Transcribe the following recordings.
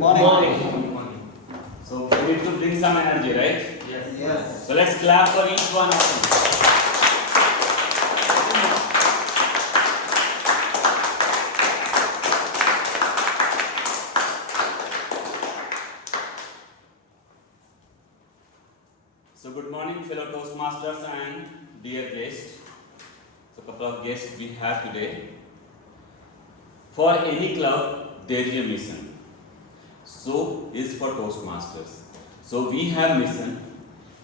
Morning. So we need to bring some energy, right? Yes. So let's clap for each one of them. So good morning, fellow Toastmasters and dear guests. So couple of guests we have today. For any club, there is a mission. So is for Toastmasters. So we have mission.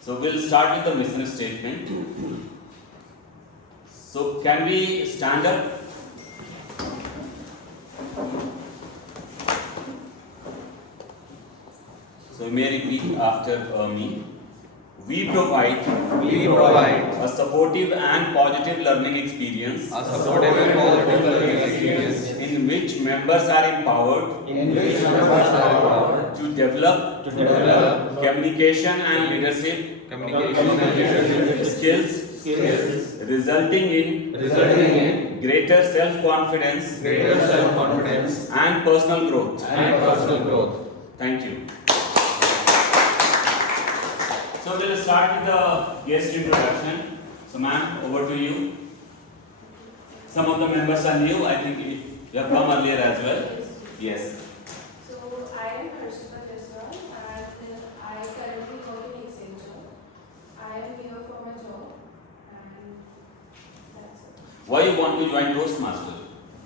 So we'll start with the mission statement. So can we stand up? So you may repeat after me. We provide a supportive and positive learning experience in which members are empowered to develop communication and leadership skills resulting in greater self-confidence and personal growth. Thank you. So we'll start with the guest introduction. So ma'am, over to you. Some of the members are new. I think you have come earlier as well. Yes. So I am Harjinder and I currently work in Accenture. I am here for my job and that's it. Why you want to join Toastmaster?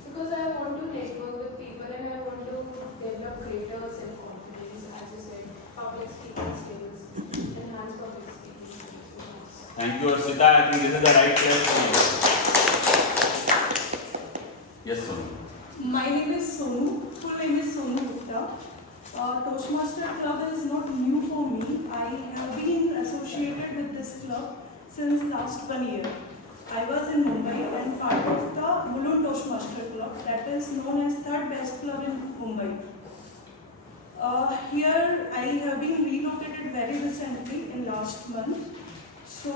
Because I want to network with people and I want to develop greater self-confidence, as you said, public speaking skills, enhance public speaking skills. Thank you, Arshita. I think this is the right place for you. Yes, Sonu. My name is Sonu. Full name is Sonu Gupta. Toastmaster Club is not new for me. I have been associated with this club since last 1 year. I was in Mumbai and part of the Mulund Toastmaster Club, that is known as third best club in Mumbai. Here I have been relocated very recently in last month. So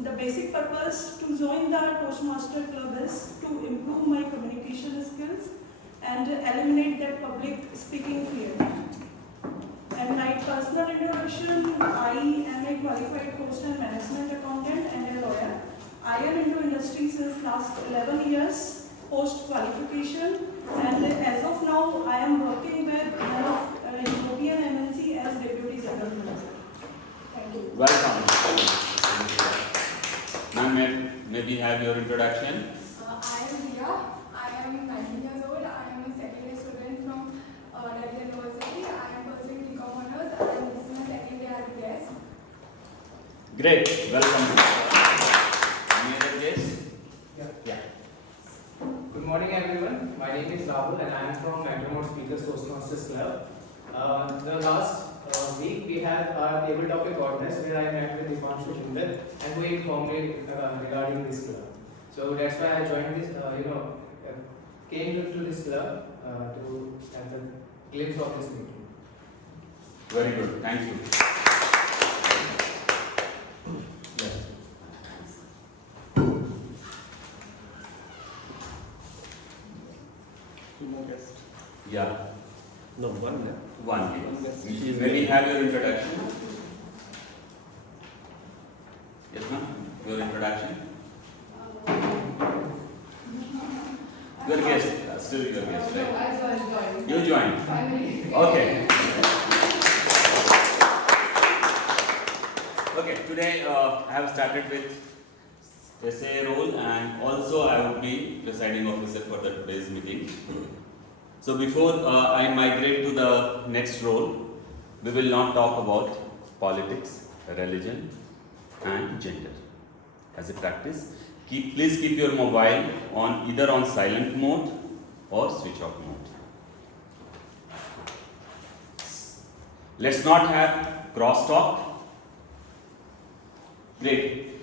the basic purpose to join the Toastmaster Club is to improve my communication skills and eliminate that public speaking fear. And my personal introduction, I am a qualified post and management accountant and a lawyer. I am into industry since last 11 years post qualification, and as of now I am working with one of European MNC as Deputy General Manager. Thank you. Welcome. Ma'am, may we have your introduction? I am Riya. I am 19 years old. I am a second year student from Delhi University. I am pursuing BCom honors and this is my second day as a guest. Great. Welcome. Any other guests? Yeah. Good morning, everyone. My name is Rahul, and I am from Metro Speakers Toastmasters Club. The last week we had our table topic contest where I met with Harjinder and we informed me regarding this club. So that's why I joined this. Came to this club to have a glimpse of this meeting. Very good. Thank you. Yes. Two more guests. Yeah. No, one left. One guest. May we have your introduction? Yes, ma'am. Your introduction. Your guest. Still your guest, right? I joined. You joined. Finally. Okay. Okay. Today I have started with SA role and also I would be presiding officer for the today's meeting. So before I migrate to the next role, we will not talk about politics, religion and gender. As a practice, please keep your mobile on either on silent mode or switch off mode. Let's not have crosstalk. Great.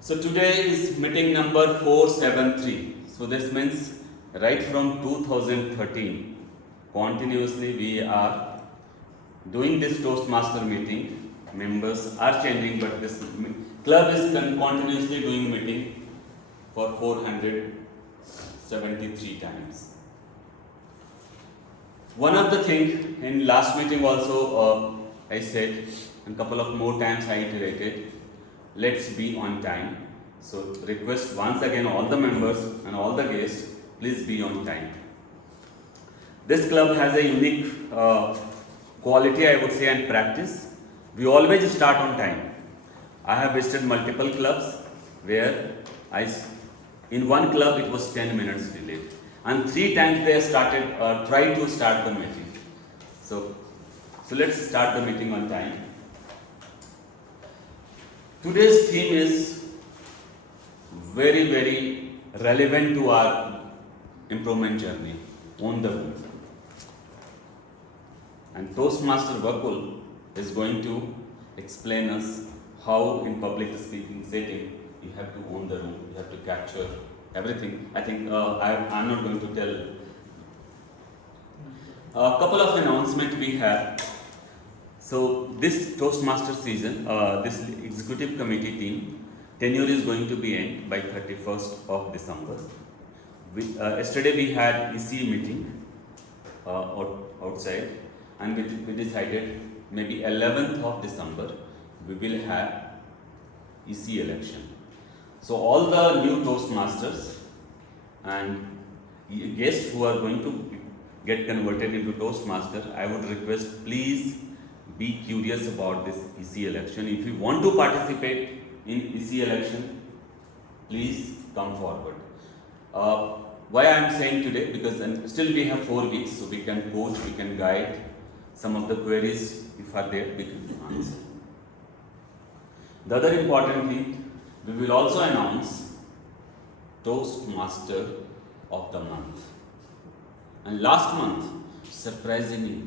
So today is meeting number 473. So this means right from 2013, continuously we are doing this Toastmaster meeting. Members are changing, but this club is continuously doing meeting for 473 times. One of the thing in last meeting also I said, and couple of more times I iterated, let's be on time. So request once again all the members and all the guests, please be on time. This club has a unique quality, I would say, and practice. We always start on time. I have visited multiple clubs where in one club it was 10 minutes delayed, and 3 times they tried to start the meeting. So let's start the meeting on time. Today's theme is very, very relevant to our improvement journey on the road. And Toastmaster Bakul is going to explain us how in public speaking setting you have to own the room, you have to capture everything. I think I'm not going to tell. A couple of announcements we have. So this Toastmaster season, this executive committee team tenure is going to be end by 31st of December. Yesterday we had EC meeting outside, and we decided maybe 11th of December we will have EC election. So all the new Toastmasters and guests who are going to get converted into Toastmaster, I would request, please be curious about this EC election. If you want to participate in EC election, please come forward. Why I am saying today, because still we have 4 weeks, so we can coach, we can guide. Some of the queries, if are there, we can answer. The other important thing, we will also announce Toastmaster of the month. And last month, surprisingly,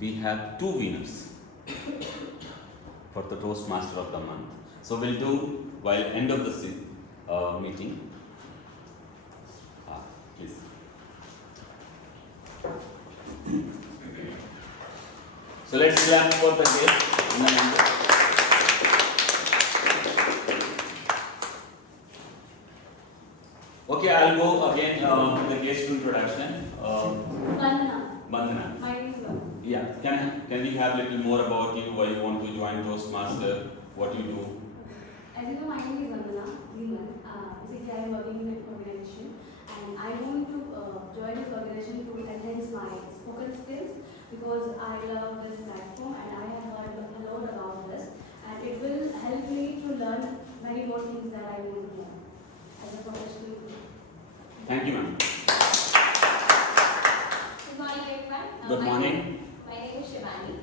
we have 2 winners for the Toastmaster of the month. So we'll do while end of the meeting. Please. So let's clap for the guest in the member. Okay, I'll go again the guest introduction. Bandhana. My name is Bhanu. Yeah, can we have a little more about you, why you want to join Toastmaster, what you do? As you know, my name is Bandhana. Basically, I am working in an organization, and I want to join this organization to enhance my spoken skills, because I love this platform and I have heard a lot about this, and it will help me to learn many more things that I want to learn as a professional. Thank you, ma'am. Good morning, everyone. Good morning. My name is Shivani.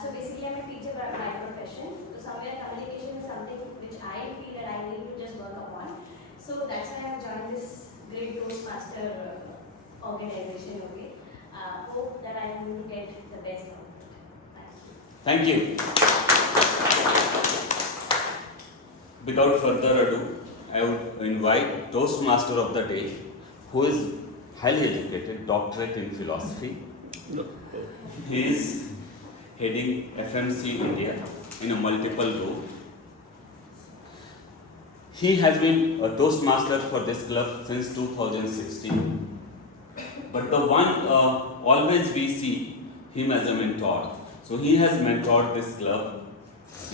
So basically, I'm a teacher by profession. So somewhere communication is something which I feel that I need to just work upon. So that's why I have joined this great Toastmaster organization. Okay. Hope that I am going to get the best out of it. Thank you. Without further ado, I would invite Toastmaster of the day, who is highly educated, doctorate in philosophy. He is heading FMC India in a multiple role. He has been a Toastmaster for this club since 2016. But the one always we see him as a mentor. So he has mentored this club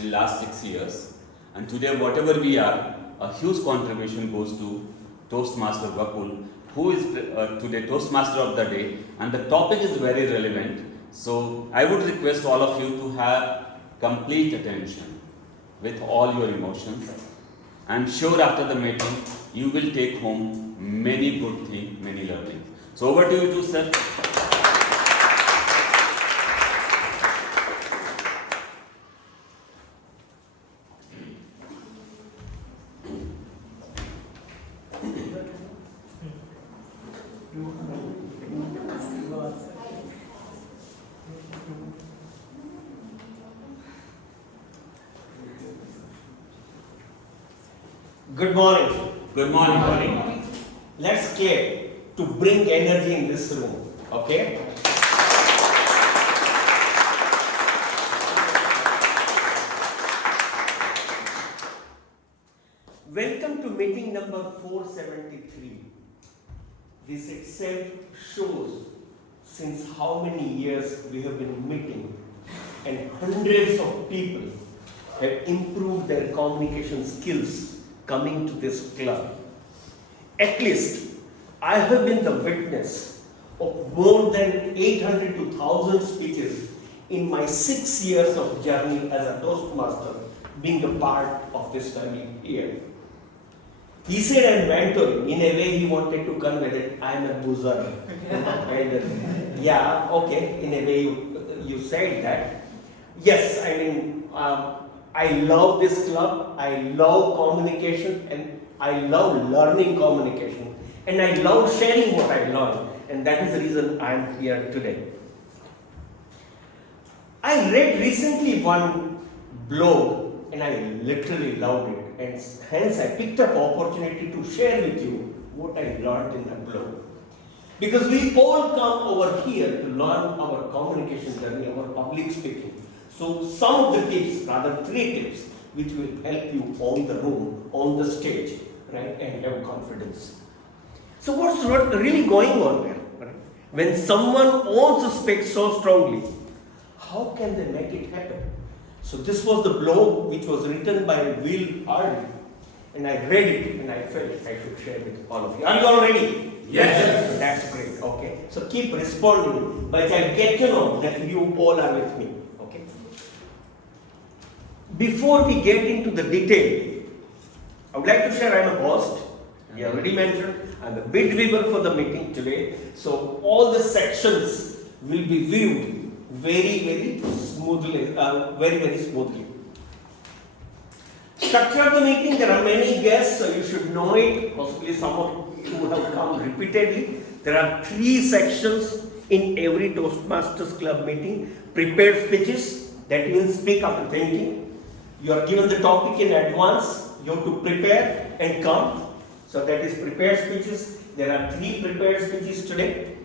in last 6 years. And today, whatever we are, a huge contribution goes to Toastmaster Bakul, who is today Toastmaster of the day, and the topic is very relevant. So I would request all of you to have complete attention with all your emotions. I'm sure after the meeting, you will take home many good things, many learnings. So over to you two, sir. Good morning. Good morning. Let's clap to bring energy in this room. Okay? Welcome to meeting number 473. This itself shows since how many years we have been meeting, and hundreds of people have improved their communication skills coming to this club. At least, I have been the witness of more than 800 to 1000 speeches in my 6 years of journey as a Toastmaster, being a part of this family here. He said I'm mentoring. In a way, he wanted to convey that I'm a boozer. Yeah, okay, in a way you said that. Yes, I mean, I love this club, I love communication, and I love learning communication, and I love sharing what I learned, and that is the reason I am here today. I read recently one blog, and I literally loved it, and hence I picked up opportunity to share with you what I learned in that blog. Because we all come over here to learn our communication journey, our public speaking. So some of the tips, rather 3 tips, which will help you on the room, on the stage, right, and have confidence. So what's really going on there? Right? When someone wants to speak so strongly, how can they make it happen? So this was the blog which was written by Will Hardy, and I read it and I felt I should share with all of you. Are you all ready? Yes. That's great. Okay. So keep responding, but I get to know that you all are with me. Okay. Before we get into the detail, I would like to share I'm a host. We already mentioned I'm the bid weaver for the meeting today. So all the sections will be viewed very smoothly, very smoothly. Structure of the meeting, there are many guests, so you should know it. Possibly some of you have come repeatedly. There are 3 sections in every Toastmasters Club meeting. Prepared speeches, that means speak after thinking. You are given the topic in advance, you have to prepare and come. So that is prepared speeches. There are 3 prepared speeches today.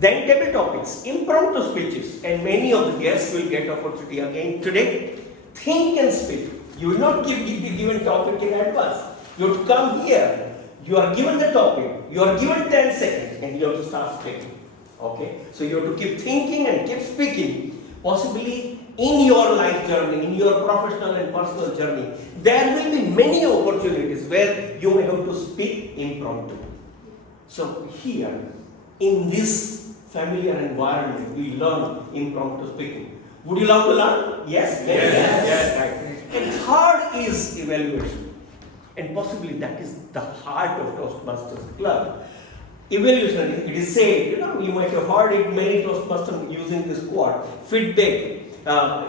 Then table topics, impromptu speeches, and many of the guests will get opportunity again today. Think and speak. You will not be given topic in advance. You have to come here. You are given the topic. You are given 10 seconds, and you have to start speaking. Okay? So you have to keep thinking and keep speaking. Possibly in your life journey, in your professional and personal journey, there will be many opportunities where you may have to speak impromptu. So here, in this familiar environment, we learn impromptu speaking. Would you love to learn? Yes? Yes. Right. And third is evaluation. And possibly that is the heart of Toastmasters Club. Evaluation, it is said, you might have heard it, many Toastmasters using this quote, feedback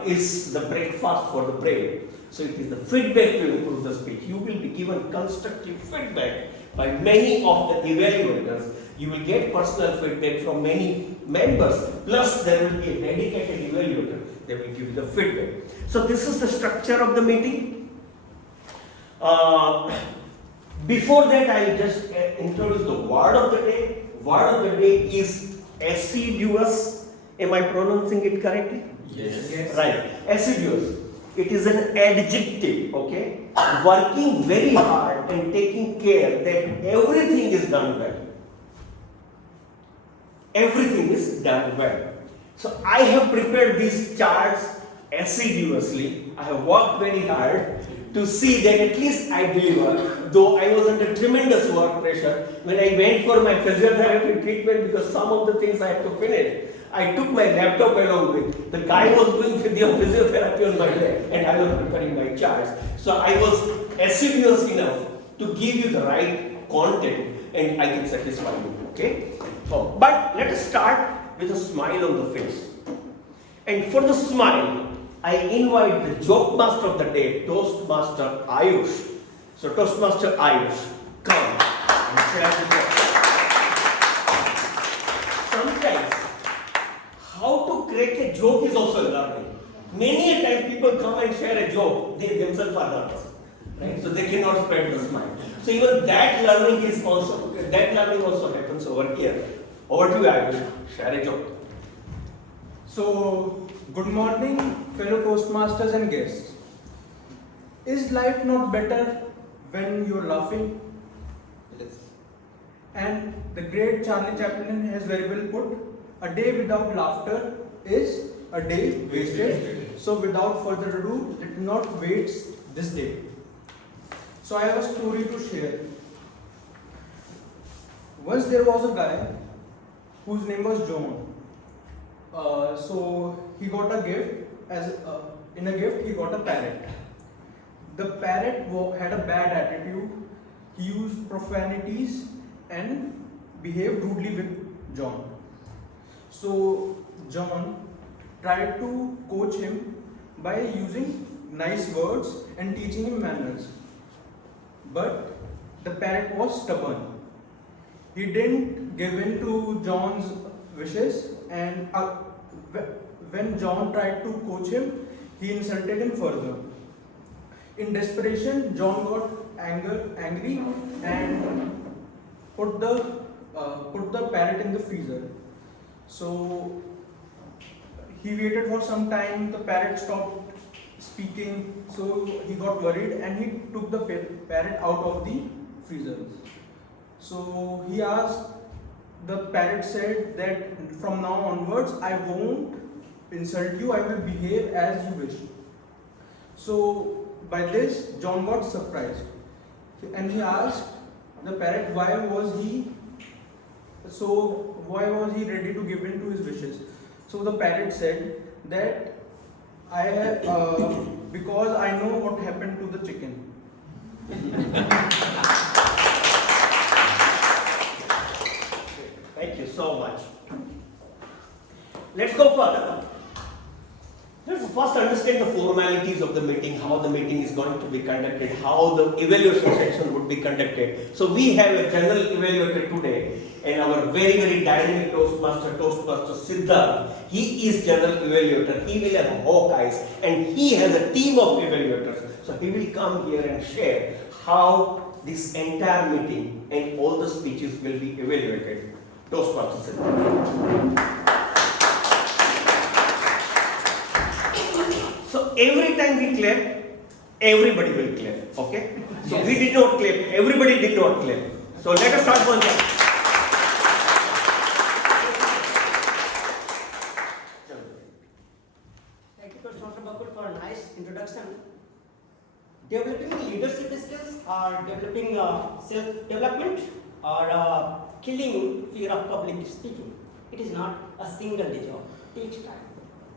is the breakfast for the brave. So it is the feedback to improve the speech. You will be given constructive feedback by many of the evaluators. You will get personal feedback from many members, plus there will be a dedicated evaluator. They will give you the feedback. So this is the structure of the meeting. Before that, I will just introduce the word of the day. Word of the day is assiduous. Am I pronouncing it correctly? Yes. Right. Assiduous. It is an adjective, okay? Working very hard and taking care that everything is done well. Everything is done well. So I have prepared these charts assiduously. I have worked very hard to see that at least I deliver, though I was under tremendous work pressure when I went for my physiotherapy treatment because some of the things I had to finish. I took my laptop along with. The guy was doing physiotherapy on my leg and I was preparing my charts. So I was assiduous enough to give you the right content and I can satisfy you, okay? So, but let us start with a smile on the face. And for the smile, I invite the Jokemaster of the day, Toastmaster Ayush. So Toastmaster Ayush, come and share the joke. Sometimes, how to crack a joke is also learning. Many a time people come and share a joke, they themselves are nervous, right? So they cannot spread the smile. So even that learning also happens over here. Over to you, Ayush. Share a joke. So, good morning, fellow Toastmasters and guests. Is life not better when you're laughing? Yes. And the great Charlie Chaplin has very well put, A day without laughter is a day wasted. So without further ado, let me not waste this day. So I have a story to share. Once there was a guy whose name was John. So he got a gift. In a gift, he got a parrot. The parrot had a bad attitude. He used profanities and behaved rudely with John. So John tried to coach him by using nice words and teaching him manners. But the parrot was stubborn. He didn't give in to John's wishes, and when John tried to coach him, he insulted him further. In desperation, John got angry and put the parrot in the freezer. So he waited for some time. The parrot stopped speaking, so he got worried and he took the parrot out of the freezer. So he asked, the parrot said that from now onwards I won't insult you, I will behave as you wish. So by this, John got surprised and he asked the parrot why was he ready to give in to his wishes. So the parrot said that because I know what happened to the chicken. Thank you so much. Let's go further. Let's first understand the formalities of the meeting, how the meeting is going to be conducted, how the evaluation section would be conducted. So we have a general evaluator today, and our very dynamic Toastmaster Siddharth. He is general evaluator. He will have hawk eyes, and he has a team of evaluators. So he will come here and share how this entire meeting and all the speeches will be evaluated. Toastmaster Siddharth. So every time we clap, everybody will clap. Okay? So yes. We did not clap. Everybody did not clap. So let us start one time. Thank you, Toastmaster Bakul, for a nice introduction. Developing leadership skills or developing self-development or killing fear of public speaking. It is not a single day job. It takes time.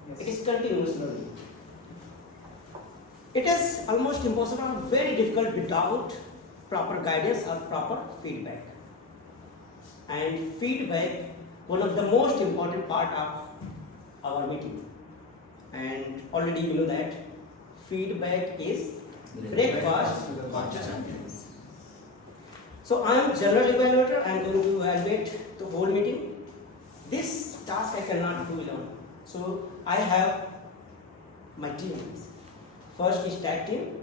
Yes. It is continuous learning. It is almost impossible or very difficult without proper guidance or proper feedback. And feedback, one of the most important part of our meeting. And already you know that feedback is breakfast to the champions. So I am general evaluator. I am going to evaluate the whole meeting. This task I cannot do alone. So I have my teams. First is tag team,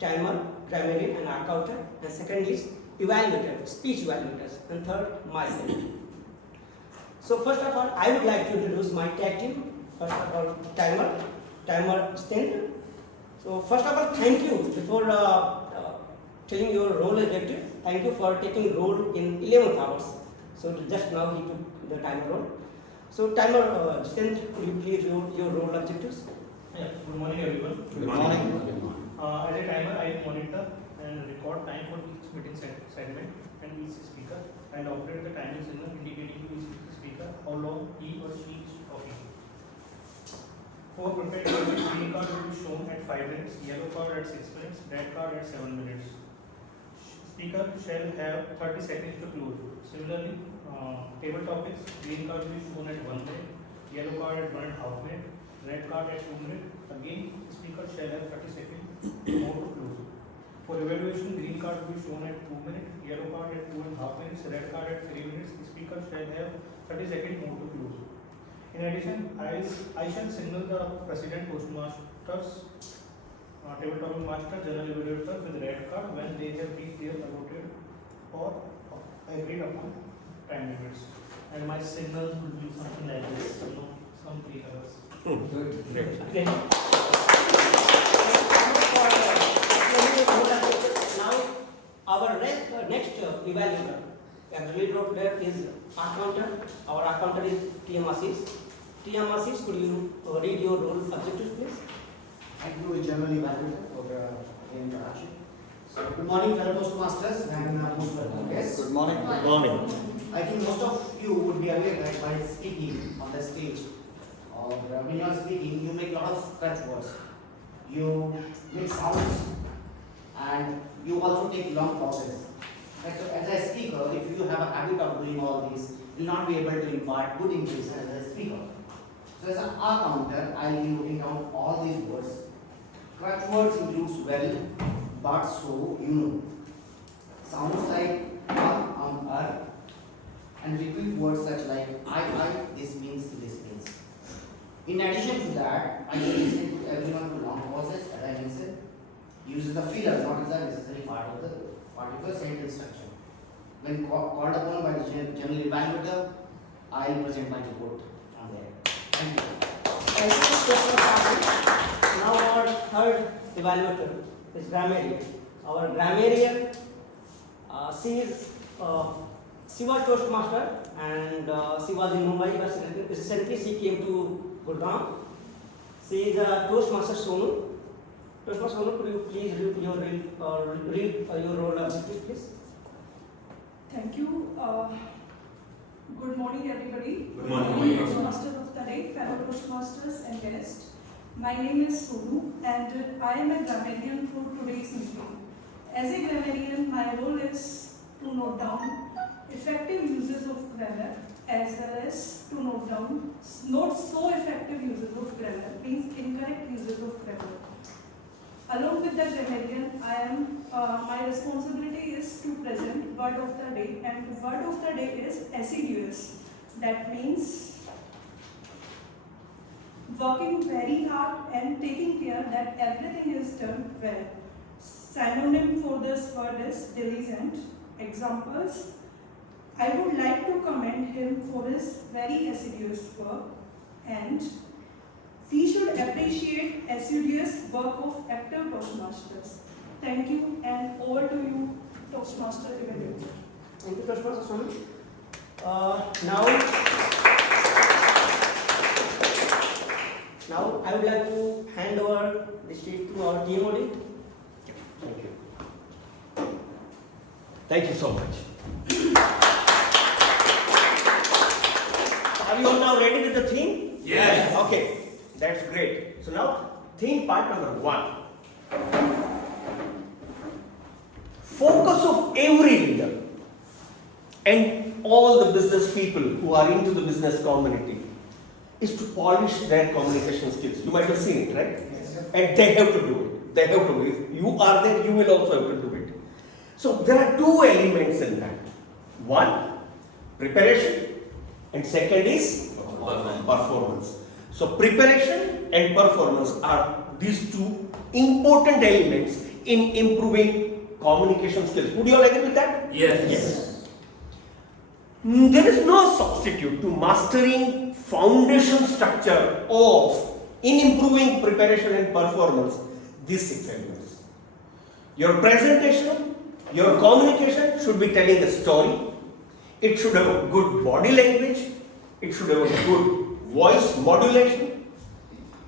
timer, grammarian and accountant, and second is evaluator, speech evaluators, and third myself. So first of all, I would like to introduce my tag team. First of all, timer Jitendra. So first of all, thank you before telling your role objective. Thank you for taking role in 11 hours. So just now he took the timer role. So timer Jitendra, could you please your role objectives? Yeah, good morning everyone. Good morning. As a timer, I monitor and record time for each meeting segment and each speaker, and operate the timing signal indicating to each speaker how long he or she is talking. For prepared topics, green card will be shown at 5 minutes, yellow card at 6 minutes, red card at 7 minutes. Speaker shall have 30 seconds to close. Similarly, table topics, green card will be shown at 1 minute, yellow card at 1.5 minutes. Red card at 2 minutes. Again, speaker shall have 30 seconds more to close. For evaluation, green card will be shown at 2 minutes, yellow card at 2.5 minutes, red card at 3 minutes. The speaker shall have 30 seconds more to close. In addition, I shall signal the President Toastmasters, tabletop master, general evaluator with red card when they have reached their allotted or agreed upon time limits. And my signals will be something like this, some 3 hours. Okay. Now, our next evaluator, as we wrote there, is accountant. Our accountant is TM Ashish. TM Ashish, could you read your role objectives, please? Thank you, General Evaluator, for the introduction. Good morning, fellow Toastmasters and most welcome guests. Good morning. Good morning. I think most of you would be aware that while speaking on the stage or when you are speaking, you make a lot of cut words. You make sounds and you also take long pauses. And so as a speaker, if you have a habit of doing all this, you will not be able to impart good English as a speaker. So as an R counter, I will be noting down all these words. Crutch words includes well, but, so, you know. Sounds like and repeat words such like I, this means, this means. In addition to that, I listen to everyone to long pauses, as I mentioned, uses the filler, not as a necessary part of the sentence structure. When called upon by the general evaluator, I will present my report from there. Thank you. Thank you, Toastmaster. Now our third evaluator is Grammarian. Our Grammarian, she was Toastmaster and she was in Mumbai, but recently she came to Gurgaon. She is a Toastmaster Sonu. Toastmaster Sonu, could you please read your role objectives, please? Thank you. Good morning, everybody. Good morning. Toastmaster of the day, fellow Toastmasters and guests. My name is Sonu and I am a grammarian for today's meeting. As a grammarian, my role is to note down effective uses of grammar as well as to note down not so effective uses of grammar, means incorrect uses of grammar. Along with the grammarian, my responsibility is to present word of the day, and word of the day is assiduous. That means working very hard and taking care that everything is done well. Synonym for this word is diligent. Examples: I would like to commend him for his very assiduous work, and we should appreciate assiduous work of active Toastmasters. Thank you, and over to you, Toastmaster evaluator. Thank you, Toastmaster Sonu. Now I would like to hand over the stage to our TMOD. Thank you. Thank you so much. Are you all now ready with the theme? Yes. Okay, that's great. So now, theme part number 1. Focus of every leader and all the business people who are into the business community is to polish their communication skills. You might have seen it, right? Yes, sir. And they have to do it. They have to do it. If you are there, you will also have to do it. So there are two elements in that. One, preparation, and second is performance. So preparation and performance are these two important elements in improving communication skills. Would you all agree with that? Yes. Yes. There is no substitute to mastering foundation structure of in improving preparation and performance these 6 elements. Your presentation, your communication should be telling a story. It should have a good body language. It should have a good voice modulation.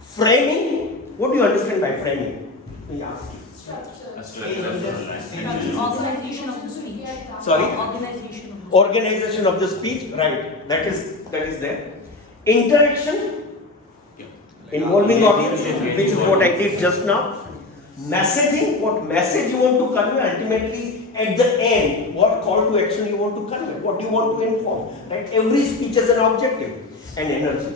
Framing. What do you understand by framing? Let me ask you. Organization of the speech. Sorry? Organization. Organization of the speech, right? That is there. Interaction, involving audience, which is what I did just now. Messaging, what message you want to convey. Ultimately, at the end, what call to action you want to convey. What do you want to inform? Right? Every speech has an objective. And energy.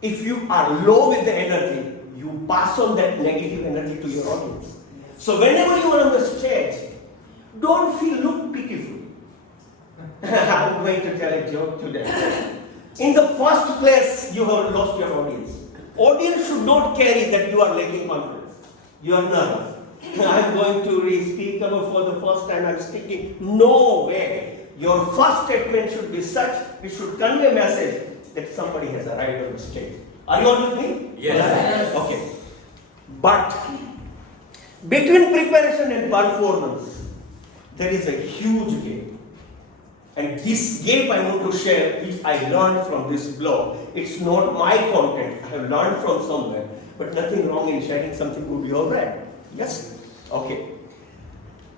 If you are low with the energy, you pass on that negative energy to your audience. So whenever you are on the stage, don't feel look pitiful. I'm going to tell a joke today. In the first place, you have lost your audience. Audience should not carry that you are lacking confidence. You are nervous. I'm going to speak about for the first time. I'm speaking. No way. Your first statement should be such. It should convey a message that somebody has arrived on the stage. Are you all with me? Yes. Okay. But between preparation and performance, there is a huge gap. And this gap I want to share, which I learned from this blog. It's not my content, I have learned from somewhere, but nothing wrong in sharing something good or bad. Yes? Okay.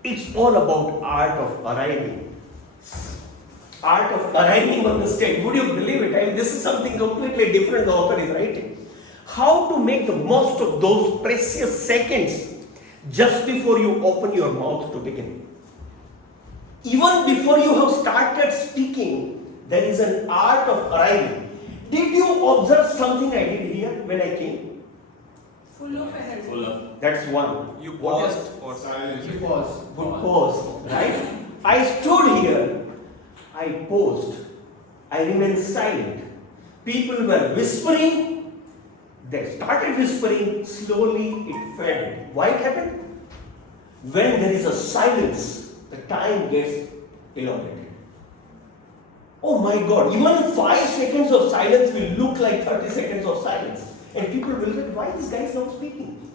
It's all about art of arriving. Art of arriving on the stage. Would you believe it? I mean, this is something completely different the author is writing. How to make the most of those precious seconds just before you open your mouth to begin. Even before you have started speaking, there is an art of arriving. Did you observe something I did here when I came? Full of energy. Full of. That's one. You What paused else? for silence. You pause. Good pause, right? I stood here, I paused, I remained silent. People were whispering, they started whispering, slowly it faded. Why it happened? When there is a silence, the time gets elongated. Oh my God, even 5 seconds of silence will look like 30 seconds of silence. And people will say, why this guy is not speaking?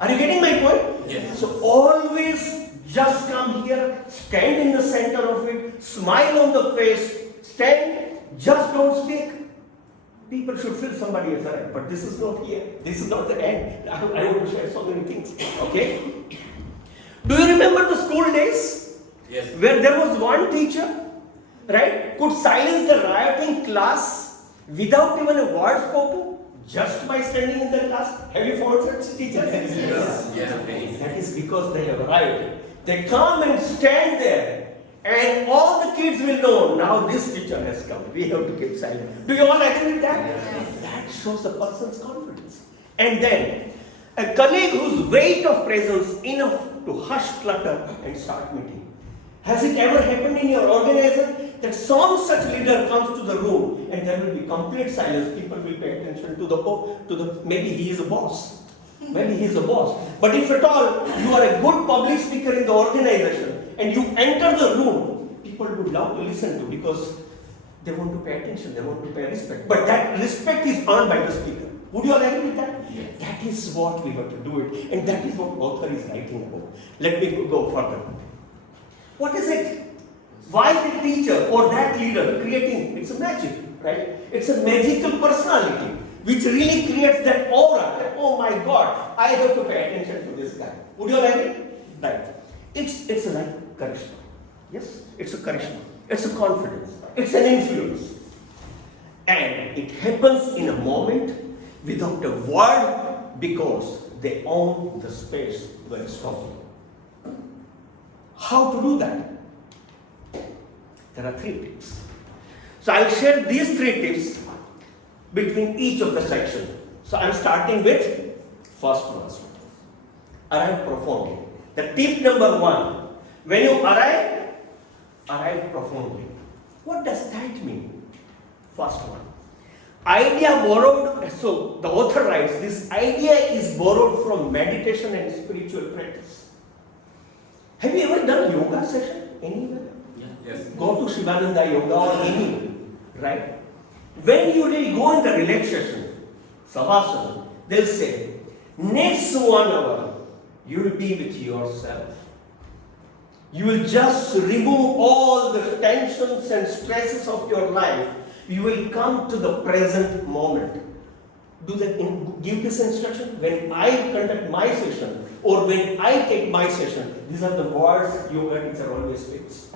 Are you getting my point? Yes. So always just come here, stand in the center of it, smile on the face, stand, just don't speak. People should feel somebody has arrived, but this is not here. This is not the end. I want to share so many things. Okay? Do you remember the school days? Yes. Where there was one teacher, right, could silence the rioting class without even a word spoken, just by standing in the class. Have you found such teachers? Yes. That is because they have arrived. They come and stand there, and all the kids will know, now this teacher has come. We have to keep silent. Do you all agree with that? Yes. That shows a person's confidence. And then, a colleague whose weight of presence enough to hush clutter and start meeting. Has it ever happened in your organization that some such leader comes to the room and there will be complete silence? People will pay attention to the maybe he is a boss. Maybe he is a boss. But if at all you are a good public speaker in the organization and you enter the room, people would love to listen to because they want to pay attention, they want to pay respect. But that respect is earned by the speaker. Would you all agree with that? Yes. That is what we have to do it. And that is what author is writing about. Let me go further. What is it? Why the teacher or that leader creating? It's a magic, right? It's a magical personality which really creates that aura that, oh my God, I have to pay attention to this guy. Would you all agree? Right. It's like charisma. Yes? It's a charisma. It's a confidence. It's an influence. And it happens in a moment without a word because they own the space very strongly. How to do that? There are 3 tips. So I'll share these 3 tips between each of the sections. So I'm starting with first one. Arrive profoundly. The tip number 1. When you arrive profoundly. What does that mean? First one. Idea borrowed, so the author writes, this idea is borrowed from meditation and spiritual practice. Have you ever done a yoga session anywhere? Yes. Go to Shivananda Yoga or anywhere, right? When you really go in the relaxation, savasana, they'll say, next 1 hour, you will be with yourself. You will just remove all the tensions and stresses of your life. You will come to the present moment. Give this instruction. When I conduct my session or when I take my session, these are the words yoga teacher always speaks.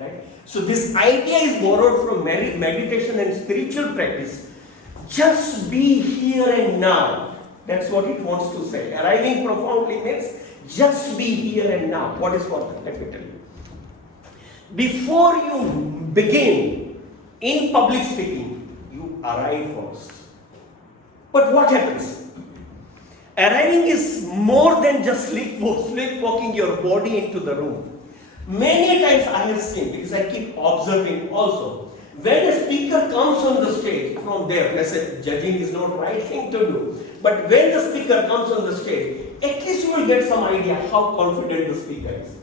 Right? So this idea is borrowed from meditation and spiritual practice. Just be here and now. That's what it wants to say. Arriving profoundly means just be here and now. What is further? Let me tell you. Before you begin in public speaking, you arrive first. But what happens? Arriving is more than just sleepwalking your body into the room. Many times I have seen, because I keep observing also, when a speaker comes on the stage from there, let's say judging is not the right thing to do, but when the speaker comes on the stage, at least you will get some idea how confident the speaker is.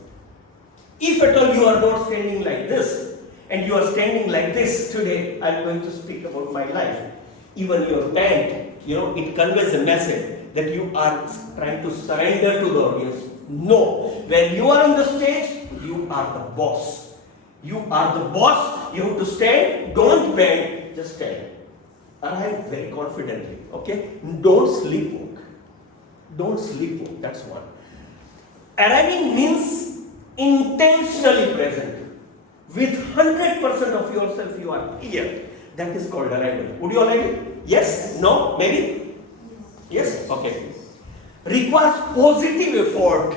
If at all you are not standing like this, and you are standing like this, today I am going to speak about my life. Even your pant, it conveys a message that you are trying to surrender to the audience. No, when you are on the stage, you are the boss. You are the boss, you have to stand, don't bend, just stand. Arrive very confidently, okay? Don't sleepwalk. Don't sleepwalk, that's one. Arriving means intentionally present. With 100% of yourself you are here. That is called arrival. Would you all like it? Yes? No? Maybe? Yes? Okay. Requires positive effort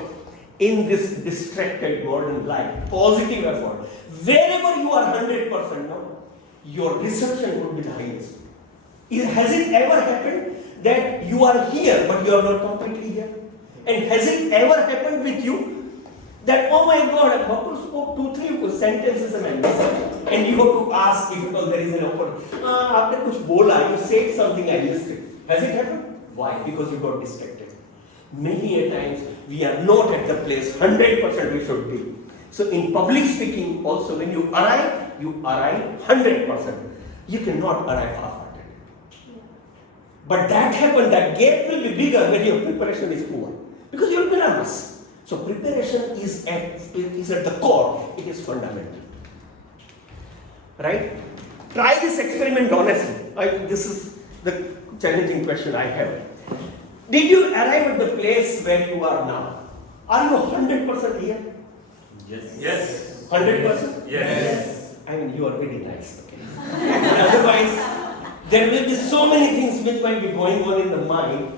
in this distracted modern life. Positive effort. Wherever you are 100% now, your reception would be the highest. Has it ever happened that you are here but you are not completely here? And has it ever happened with you that, oh my God, Bakul spoke 2-3 sentences and I missed it. And you have to ask if there is an opportunity. Aapne kuch bola, you said something, I missed it. Has it happened? Why? Because you got distracted. Many a times we are not at the place 100% we should be. So in public speaking also, when you arrive 100%. You cannot arrive half-hearted. But that happens, that gap will be bigger when your preparation is poor. Because you will be nervous. So preparation is at the core, it is fundamental. Right? Try this experiment honestly. This is the challenging question I have. Did you arrive at the place where you are now? Are you 100% here? Yes. Yes. 100%? Yes. I mean, you are very nice. Okay? Otherwise, there will be so many things which might be going on in the mind.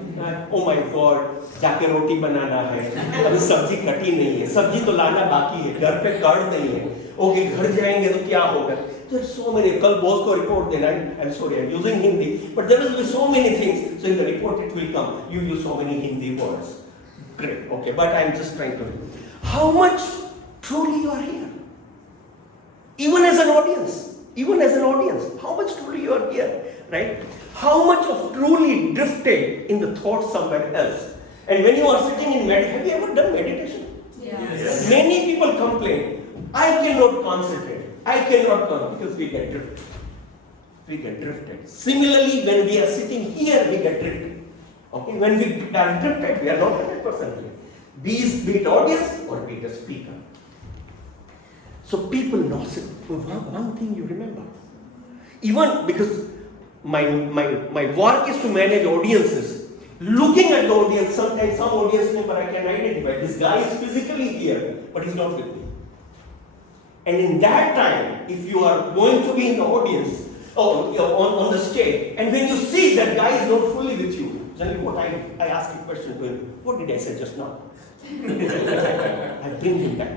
Oh my God, जाके रोटी बनाना है, अभी सब्जी कटी नहीं है, सब्जी तो लाना बाकी है, घर पे कार्ड नहीं है, ओके घर जाएंगे तो क्या होगा? There are so many. कल बॉस को रिपोर्ट देना है. I'm sorry, I'm using Hindi, but there will be so many things. So in the report it will come. You use so many Hindi words. Great, okay, but I'm just trying to. How much truly you are here? Even as an audience, how much truly you are here, right? How much of truly drifted in the thoughts somewhere else? And when you are sitting in have you ever done meditation? Yes. Many people complain, I cannot concentrate, I cannot come because we get drifted. We get drifted. Similarly, when we are sitting here, we get drifted. Okay, when we are drifted, we are not 100% here. Be it audience or be it a speaker. So people know one thing you remember. Even because my work is to manage audiences. Looking at the audience, sometimes some audience member I can identify. This guy is physically here, but he's not with me. And in that time, if you are going to be in the audience, on the stage, and when you see that guy is not fully with you, generally what I ask a question to him, what did I say just now? I bring him back.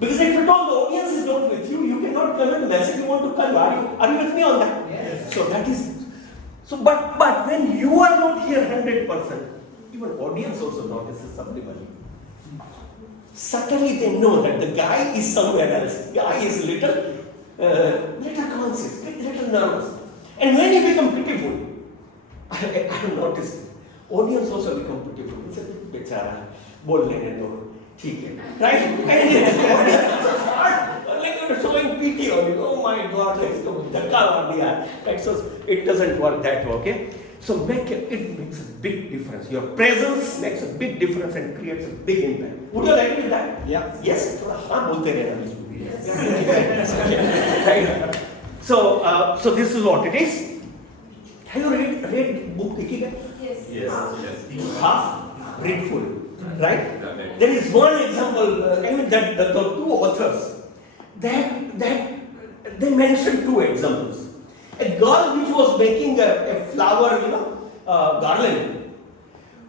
Because if at all the audience is not with you, you cannot come and message you want to come. Are you with me on that? Yes. So that is. So but when you are not here 100%, even audience also notices subliminally. Subtly they know that the guy is somewhere else. The guy is little conscious, little nervous. And when you become pitiful, I have noticed, audience also become pitiful. It's a little bechara, bol lene do. Right? And the audience is hard. Like you're showing pity on you. Oh my God, let's go. Right? So it doesn't work that way, okay? So it makes a big difference. Your presence makes a big difference and creates a big impact. Would you agree with that? Yeah. Yes? Right? So this is what it is. Have you read book Ikigai? Yes. Yes. Half, read full. Right? Correct. There is one example, that the two authors, that they mentioned two examples. A girl which was making a flower, garland,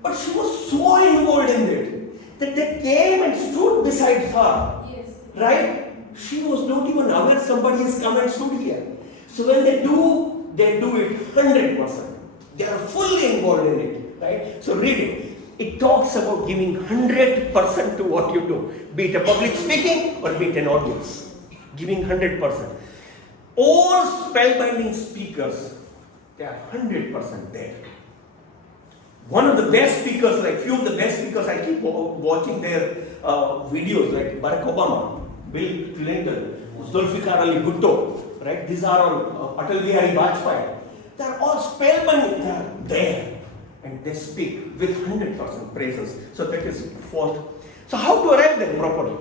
but she was so involved in it that they came and stood beside her. Yes. Right? She was not even aware somebody has come and stood here. So when they do it 100%. They are fully involved in it. Right? So read it. It talks about giving 100% to what you do, be it a public speaking or be it an audience. Giving 100%. All spellbinding speakers, they are 100% there. One of the best speakers, like few of the best speakers, I keep watching their videos, like Barack Obama, Bill Clinton, Zulfikar Ali Bhutto, right? These are all Atal Bihari Vajpayee. They are all spellbinding. They are there. And they speak with 100% presence. So that is fourth. So how to arrive there properly?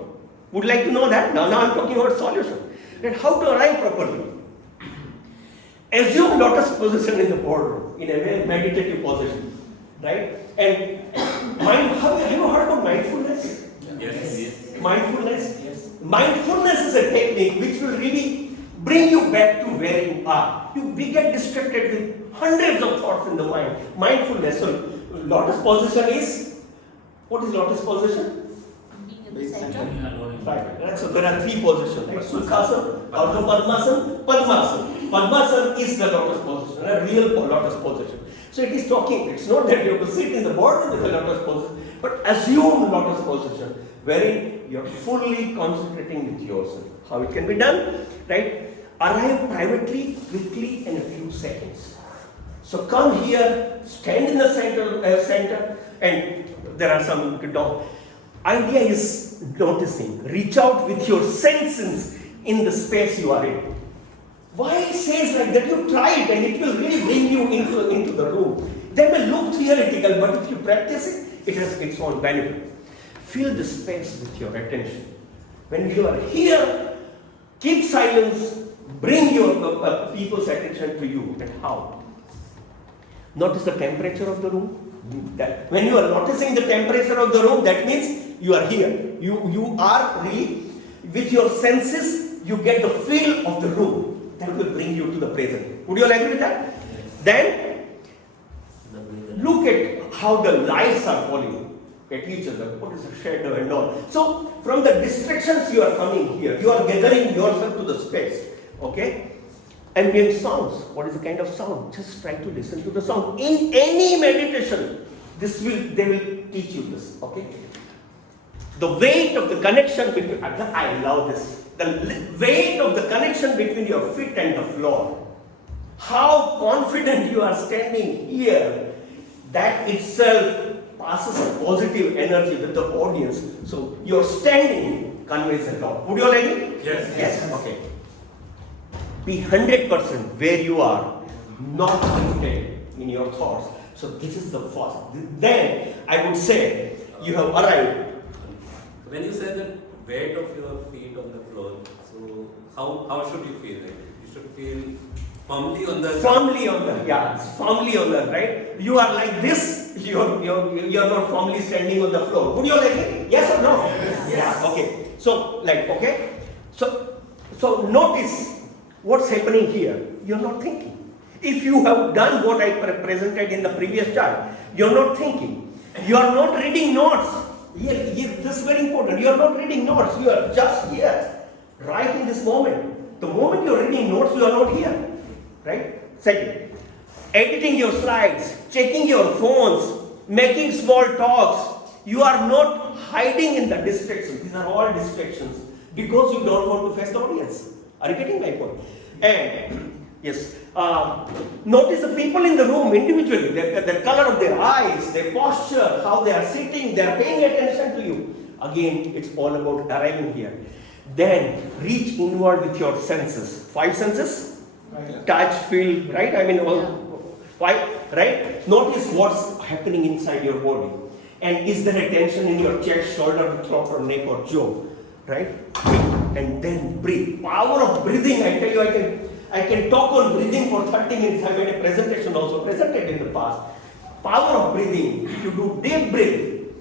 Would like to know that? Now I'm talking about solution. That how to arrive properly. Assume lotus position in the boardroom, in a very meditative position, right? And have you heard of mindfulness? Yes. Mindfulness? Yes. Mindfulness is a technique which will really bring you back to where you are. You get distracted with hundreds of thoughts in the mind. Mindfulness. So, lotus position is, what is lotus position? Being in the center. Right. So there are three positions, right? Sukhasana, Ardha Padmasana, Padmasana. Padmasana is the lotus position, a real lotus position. So it is talking, it's not that you have to sit in the boardroom with a lotus position, but assume lotus position, wherein you are fully concentrating with yourself. How it can be done, right? Arrive privately, quickly, in a few seconds. So come here, stand in the center, and there are some idea is noticing. Reach out with your senses in the space you are in. Why it says like that? You try it and it will really bring you into the room. They may look theoretical, but if you practice it, it has its own benefit. Fill the space with your attention. When you are here, keep silence, bring your people's attention to you. And how? Notice the temperature of the room. When you are noticing the temperature of the room, that means you are here. You are really, with your senses, you get the feel of the room. That will bring you to the present. Would you all agree with that? Yes. Then, look at how the lights are falling at each other. What is the shadow and all. So, from the distractions you are coming here, you are gathering yourself to the space. Okay? Ambient sounds. What is the kind of sound? Just try to listen to the sound. In any meditation, they will teach you this. Okay? The weight of the connection between, I love this. The weight of the connection between your feet and the floor. How confident you are standing here. That itself passes a positive energy with the audience. So your standing conveys a lot. Would you all agree? Yes. Yes. Okay. Be 100% where you are, not limited in your thoughts. So this is the first. Then I would say you have arrived. When you say the weight of your feet on the floor, so how should you feel? Like you should feel firmly on the. Firmly on the right. You are like this. You are not firmly standing on the floor. Would you all agree? Yes or no? Yes. Yeah. Okay. So okay. So notice what's happening here. You're not thinking. If you have done what I presented in the previous chart, you're not thinking. You are not reading notes. This is very important. You are not reading notes. You are just here, right in this moment. The moment you are reading notes, you are not here, right? Second, editing your slides, checking your phones, making small talks. You are not hiding in the distractions. These are all distractions because you don't want to face the audience. Are you getting my point? And yes, notice the people in the room individually, the color of their eyes, their posture, how they are sitting, they are paying attention to you. Again, it's all about arriving here. Then reach inward with your senses. 5 senses? Right. Touch, feel, right? I mean, all 5, right? Notice what's happening inside your body. And is there a tension in your chest, shoulder, throat, or neck, or jaw? Right? And then breathe. Power of breathing, I tell you, I can talk on breathing for 30 minutes. I made a presentation also, presented in the past. Power of breathing. If you do deep breathing,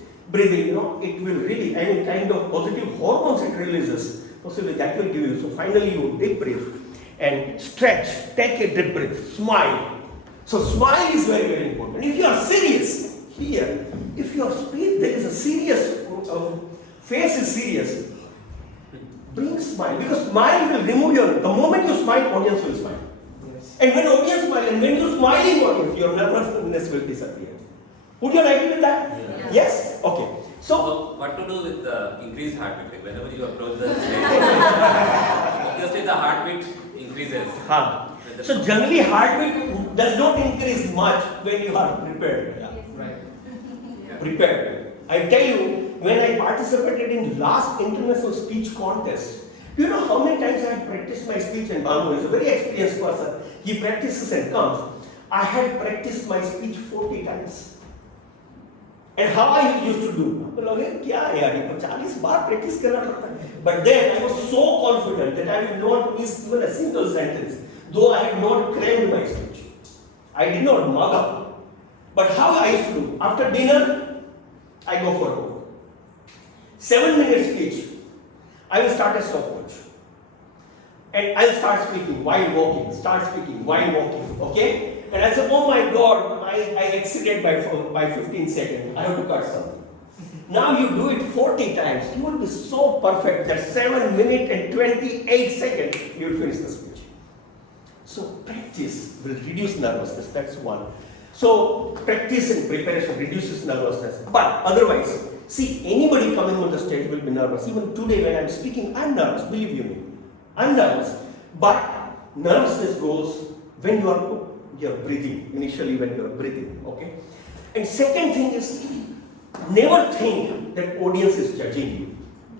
it will really, any kind of positive hormones it releases. Possibly that will give you. So finally you deep breathe and stretch. Take a deep breath. Smile. So smile is very, very important. If you are serious here, if you are there is a serious, face is serious. Bring smile, because smile will remove the moment you smile, audience will smile. Yes. And when audience smile, and when you smiling audience, your nervousness will disappear. Would you agree with that? Yes? Okay. So what to do with the increased heartbeat? Like whenever you approach the stage, obviously the heartbeat increases. So generally heartbeat does not increase much when you are prepared. Yeah. Right. Yeah. Prepared. I tell you, when I participated in last international speech contest, you know how many times I had practiced my speech, and Bhanu is a very experienced person. He practices and comes. I had practiced my speech 40 times. And how I used to do? क्या है यार, 40 बार practice करना पड़ता है. But then I was so confident that I will not miss even a single sentence, though I had not crammed my speech. I did not mug up. But how I used to do? After dinner, I go for a walk. 7-minute speech. I will start a stopwatch. And I'll start speaking while walking. Start speaking while walking. Okay? And I say, oh my God, I exceeded by 15 seconds. I have to cut something. Now you do it 40 times. You will be so perfect that 7 minutes and 28 seconds you will finish the speech. So practice will reduce nervousness. That's one. So practice and preparation reduces nervousness. But otherwise, see, anybody coming on the stage will be nervous. Even today when I'm speaking, I'm nervous, believe you me. I'm nervous. But nervousness goes when you're breathing, initially when you're breathing, okay? And second thing is, never think that audience is judging you.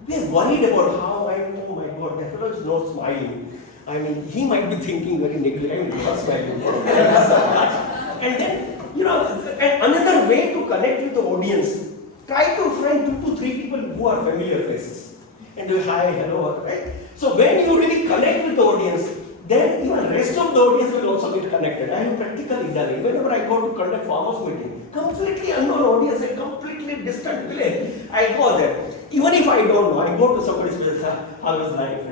We're worried about how, oh my God, that fellow is not smiling. I mean, he might be thinking very negatively, not smiling. And then, and another way to connect with the audience, try to find 2 to 3 people who are familiar faces. And do hi, hello, right? So when you really connect with the audience, then even the rest of the audience will also get connected. I have practically done it. Whenever I go to conduct farmers meeting, completely unknown audience, a completely distant village, I go there. Even if I don't know, I go to somebody's place, how is life?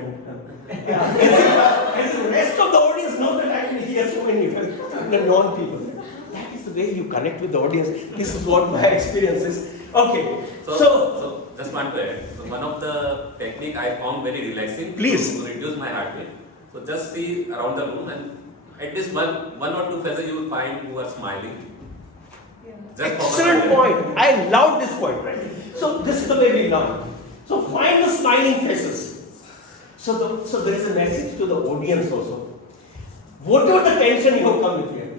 And the rest of the audience know that I can hear so many known people. That is the way you connect with the audience. This is what my experience is. Okay. So just one to add. So one of the technique I found very relaxing. Please. To reduce my heart rate. So just see around the room and at least one or two faces you will find who are smiling. Just excellent point. I love this point, right? So this is the way we learn. So find the smiling faces. So there is a message to the audience also. Whatever the tension you have come with here,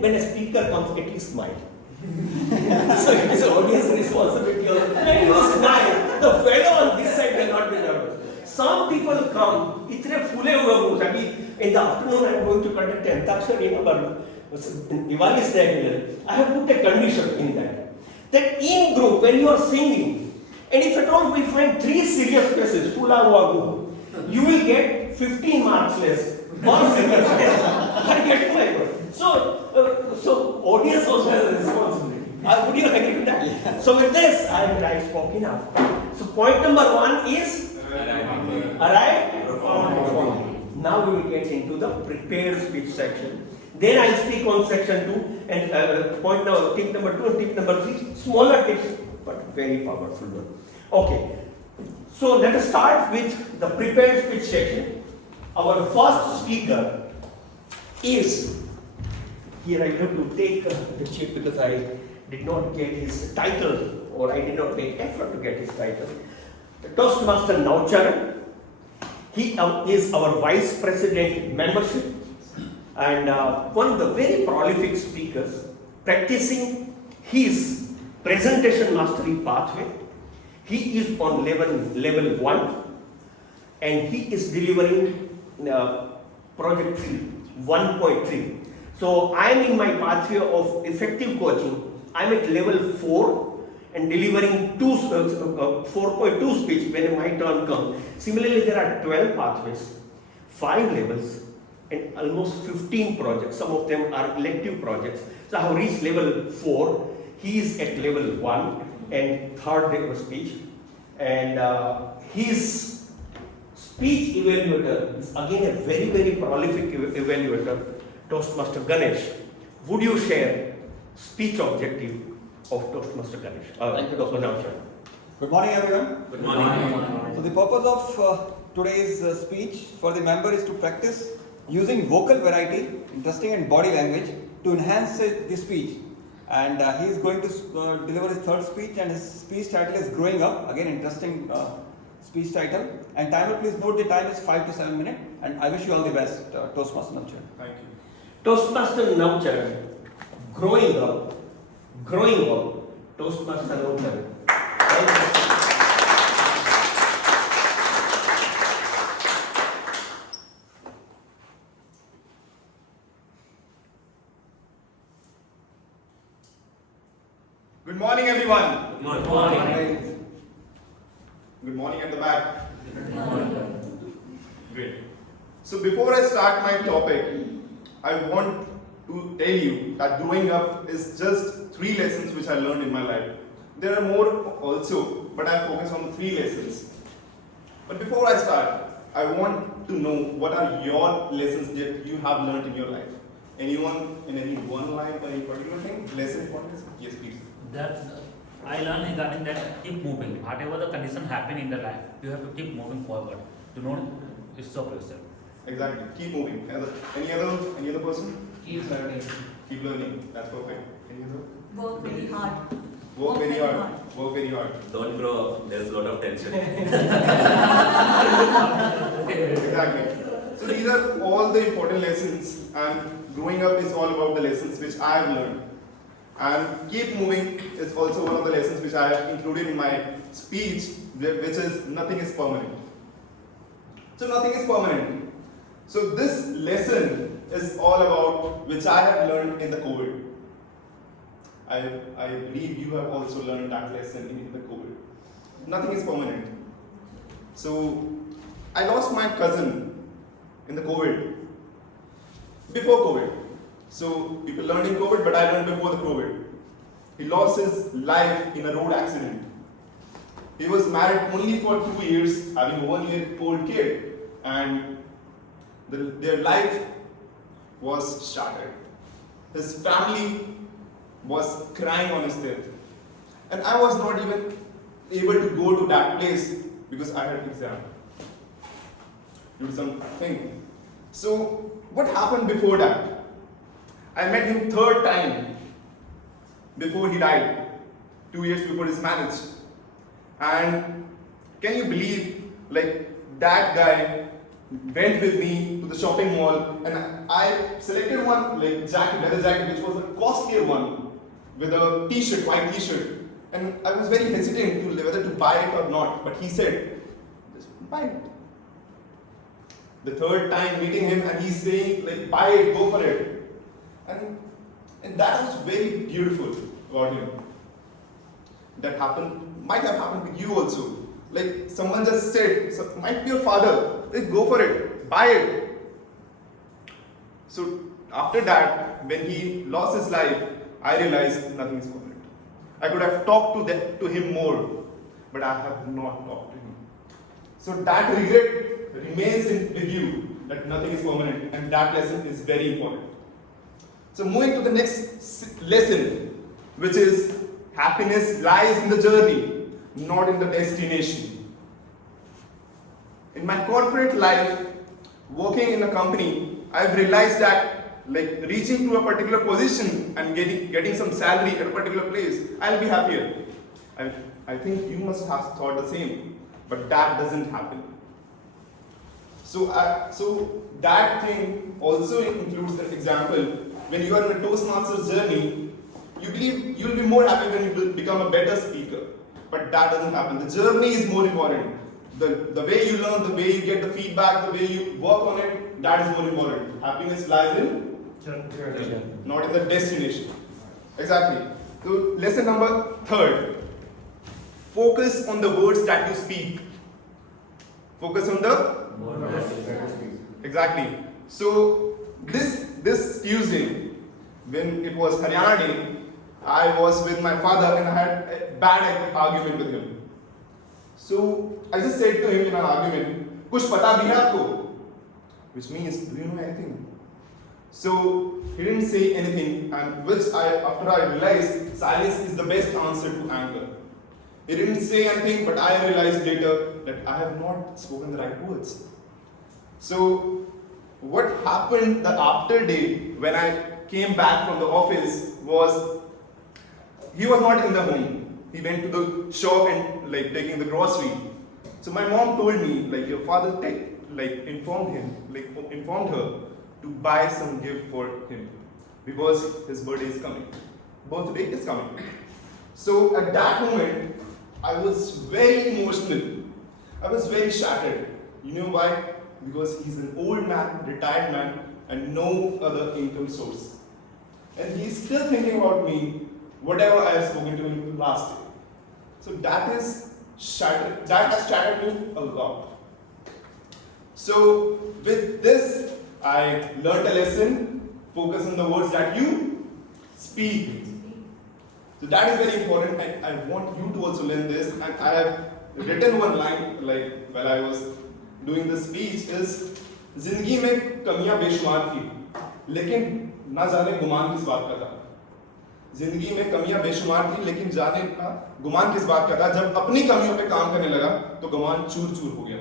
when a speaker comes, at least smile. So it is audience responsibility. When you smile, the fellow on this side will not be nervous. Some people come, इतने फूले हुए मुंह से. In the afternoon, I am going to conduct an Antakshari number. Diwali is there. I have put a condition in that in group, when you are singing, and if at all we find 3 serious faces, fula hua muh, you will get 15 marks less. One serious face. I get my word. So audience also has a responsibility. Would you agree with that? Yeah. So with this, I spoke enough. So point number 1 is arrive, perform. Now we will get into the prepared speech section. Then I will speak on section 2 and tip number 2 and tip number 3. Smaller tips, but very powerful one. Okay. So let us start with the prepared speech section. Our first speaker is, here I have to take the chip because I did not get his title, or I did not make effort to get his title. The Toastmaster Navcharan. He is our Vice President membership and one of the very prolific speakers practicing his presentation mastery pathway. He is on level 1 and he is delivering project 3, 1.3. So I am in my pathway of effective coaching. I am at level 4 and delivering 4.2 speech when my turn comes. Similarly, there are 12 pathways, 5 levels, and almost 15 projects. Some of them are elective projects. So I have reached level 4. He is at level 1 and 3rd day of speech. And his speech evaluator is again a very, very prolific evaluator, Toastmaster Ganesh. Would you share speech objective of Toastmaster Ganesh? Thank you, Toastmaster. Good morning, everyone. Good morning. So the purpose of today's speech for the member is to practice using vocal variety, interesting and body language to enhance the speech. And he is going to deliver his 3rd speech, and his speech title is Growing Up. Again, interesting speech title. And timer, please note the time is 5 to 7 minutes. And I wish you all the best, Toastmaster Navcharan. Thank you. Toastmaster Navcharan, growing up, Toastmaster Navcharan. Good morning, everyone. Good morning. Good morning at the back. Great. So before I start my topic, I want to tell you that growing up is just 3 lessons which I learned in my life. There are more also, but I focus on the 3 lessons. But before I start, I want to know what are your lessons that you have learned in your life. Anyone in any one line or any particular thing? Lesson? What is it? Yes, please. That I learned regarding that keep moving. Whatever the condition happen in the life, you have to keep moving forward. Do not stop yourself. Exactly. Keep moving. Any other person? Keep learning. Keep learning. That's perfect. Any other? Work very hard. Work very hard. Work very hard. Don't grow up, there's a lot of tension. Exactly. So these are all the important lessons, and growing up is all about the lessons which I have learned. And keep moving is also one of the lessons which I have included in my speech, which is nothing is permanent. So nothing is permanent. So this lesson is all about which I have learned in the COVID. I believe you have also learned that lesson in the COVID. Nothing is permanent. So I lost my cousin in the COVID, before COVID. So people learned in COVID, but I learned before the COVID. He lost his life in a road accident. He was married only for 2 years, having a 1-year-old kid, and their life was shattered. His family was crying on his death. And I was not even able to go to that place because I had an exam. Due to something. So what happened before that? I met him 3rd time before he died, 2 years before his marriage. And can you believe, like, that guy went with me to the shopping mall, and I selected one like jacket, leather jacket, which was a costlier one, with a t-shirt, white t-shirt. And I was very hesitant to whether to buy it or not, but he said, just buy it. The 3rd time meeting him, and he's saying, like, buy it, go for it. And that was very beautiful about him. That might have happened with you also. Like, someone just said, might be your father, like, go for it, buy it. So after that, when he lost his life, I realized nothing is permanent. I could have talked to him more, but I have not talked to him. So that regret remains with you, that nothing is permanent, and that lesson is very important. So moving to the next lesson, which is happiness lies in the journey, not in the destination. In my corporate life, working in a company, I've realized that, like, reaching to a particular position and getting some salary at a particular place, I'll be happier. I think you must have thought the same, but that doesn't happen. So that thing also includes the example, when you are in a Toastmasters journey, you believe you'll be more happy when you become a better speaker, but that doesn't happen. The journey is more important. The way you learn, the way you get the feedback, the way you work on it, that is more important. Happiness lies in journey, not in the destination. Exactly. So lesson number 3rd. Focus on the words that you speak. Focus on the words. Exactly. So this Tuesday, when it was Haryana Day, I was with my father and I had a bad argument with him. So I just said to him in an argument, "Kuch pata bhi hai aapko?" Which means, do you know anything? So he didn't say anything, and after I realized silence is the best answer to anger. He didn't say anything, but I realized later that I have not spoken the right words. So what happened the after day when I came back from the office was, he was not in the home. He went to the shop and, like, taking the grocery. So my mom told me, like, your father informed her to buy some gift for him because his birthday is coming. Birthday is coming. So at that moment, I was very emotional. I was very shattered. You know why? Because he's an old man, retired man, and no other income source. And he's still thinking about me whatever I have spoken to him last day. So that has shattered me a lot. So with this, I learned a lesson, focus on the words that you speak. So that is very important, and I want you to also learn this. And I have written one line, like while I was doing the speech, is जिंदगी में कमियां बेशुमार थी, लेकिन ना जाने गुमान किस बात का था. जिंदगी में कमियां बेशुमार थी, लेकिन जाने का गुमान किस बात का था. जब अपनी कमियों पे काम करने लगा, तो गुमान चूर चूर हो गया.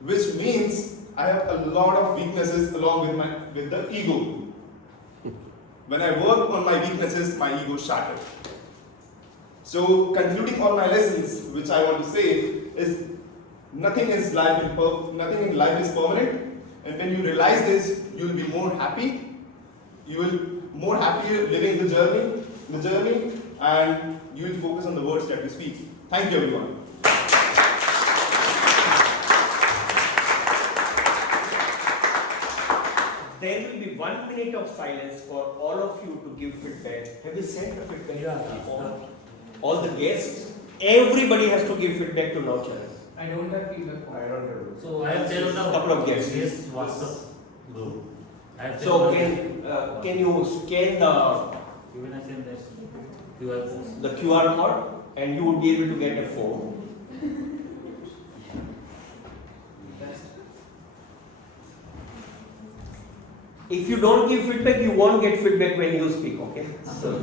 Which means I have a lot of weaknesses along with the ego. When I work on my weaknesses, my ego shattered. So concluding all my lessons, which I want to say is nothing in life is permanent, and when you realize this, you will be more happy. You will more happy living the journey, and you will focus on the words that you speak. Thank you, everyone. There will be 1 minute of silence for all of you to give feedback. Have you sent the feedback? Yeah. All the guests? Everybody has to give feedback to Navcharan. I don't have feedback. I don't have. So I have shared the couple of guests. Yes, WhatsApp group. So can you scan even I send that QR code. the QR code, and you would be able to get a form. If you don't give feedback, you won't get feedback when you speak, okay? So.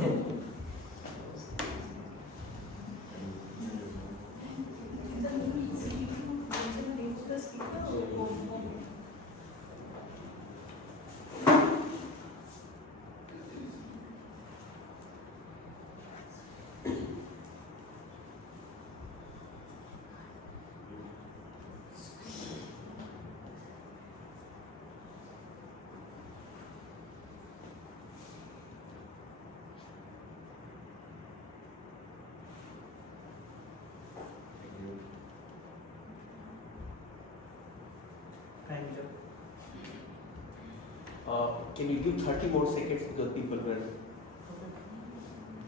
Can you give 30 more seconds to the people where?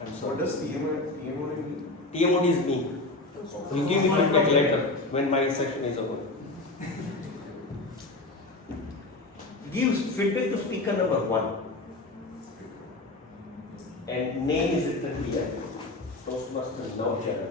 I'm sorry. What does TMOD mean? TMOD is me. You give me feedback later when my session is over. Give feedback to speaker number 1. And name is written here. Toastmaster Navcharan.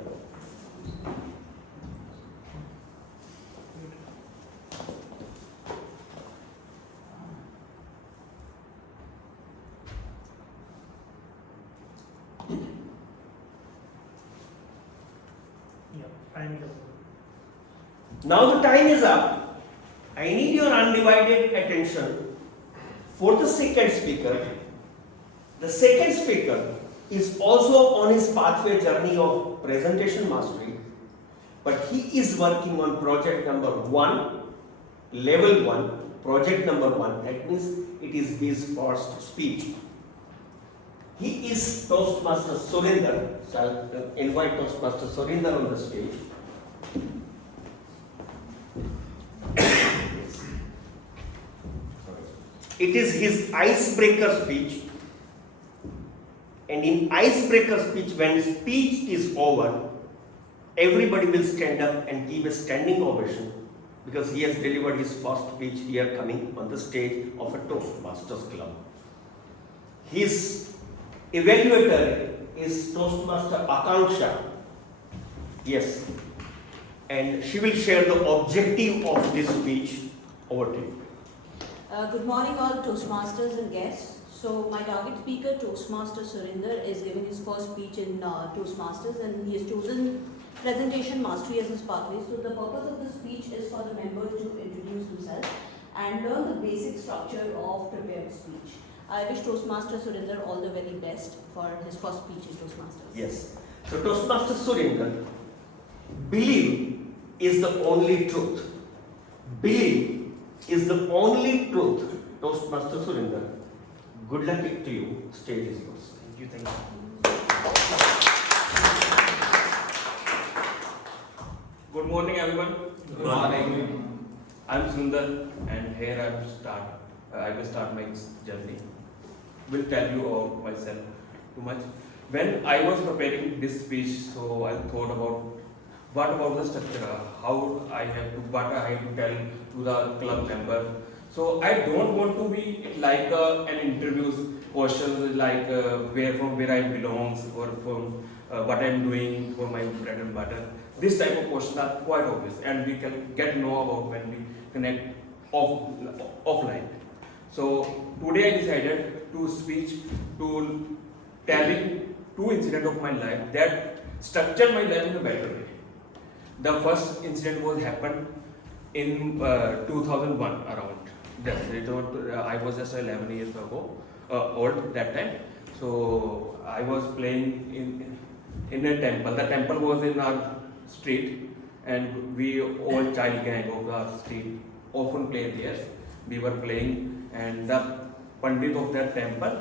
Now the time is up. I need your undivided attention for the second speaker. The second speaker is also on his pathway journey of presentation mastery, but he is working on project number 1, level 1, project number 1. That means it is his first speech. He is Toastmaster Surinder. So I'll invite Toastmaster Surinder on the stage. It is his icebreaker speech, and in icebreaker speech, when speech is over, everybody will stand up and give a standing ovation because he has delivered his first speech here coming on the stage of a Toastmasters club. His evaluator is Toastmaster Akansha. Yes, and she will share the objective of this speech. Over to you. Good morning all Toastmasters and guests. So my target speaker Toastmaster Surinder is giving his first speech in Toastmasters, and he has chosen presentation mastery as his pathway. So the purpose of the speech is for the members to introduce themselves and learn the basic structure of prepared speech. I wish Toastmaster Surinder all the very best for his first speech in Toastmasters. Yes. So Toastmaster Surinder, believe is the only truth. Believe is the only truth. Toastmaster Surinder, good luck to you. Stage is yours. Thank you. Thank you. Good morning, everyone. Good morning. I'm Sundar, and here I will start my journey. Will tell you about myself too much. when I was preparing this speech, so I thought about what about the structure, what I have to tell to the club member. So I don't want to be like an interview questions like where I belongs or from what I'm doing for my bread and butter. This type of questions are quite obvious and we can get know about when we connect offline. So today I decided to speak to telling two incidents of my life that structured my life in a better way. The first incident was happened in 2001 around. I was just 11 years old that time. So I was playing in a temple. The temple was in our street, and we all child gang of our street often play there. We were playing, and the pandit of that temple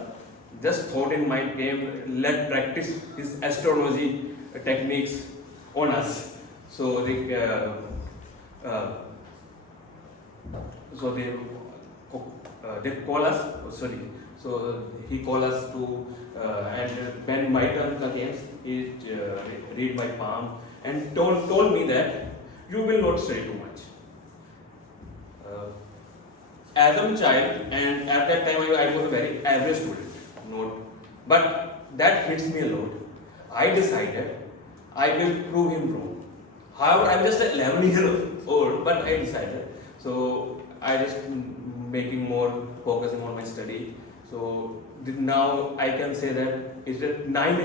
just thought in mind came, let practice his astrology techniques on us. So they call us. Sorry. So he called us to, and when my turn came, he read my palm and told me that you will not study too much. As a child, and at that time I was a very average student, but that hits me a lot. I decided I will prove him wrong. However, I'm just 11 years old, but I decided. So I just making more focusing on my study. So now I can say that it's just 9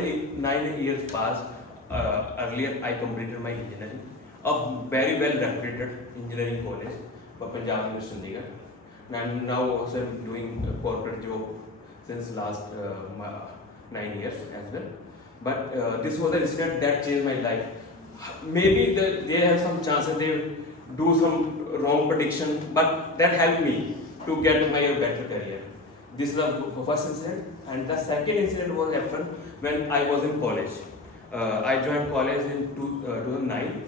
years past. Earlier I completed my engineering, a very well reputed engineering college, Punjab University, and now also I'm doing a corporate job since last 9 years as well. But this was an incident that changed my life. Maybe they have some chances, they do some wrong prediction, but that helped me to get my better career. This is the first incident, and the second incident was happened when I was in college. I joined college in 2009.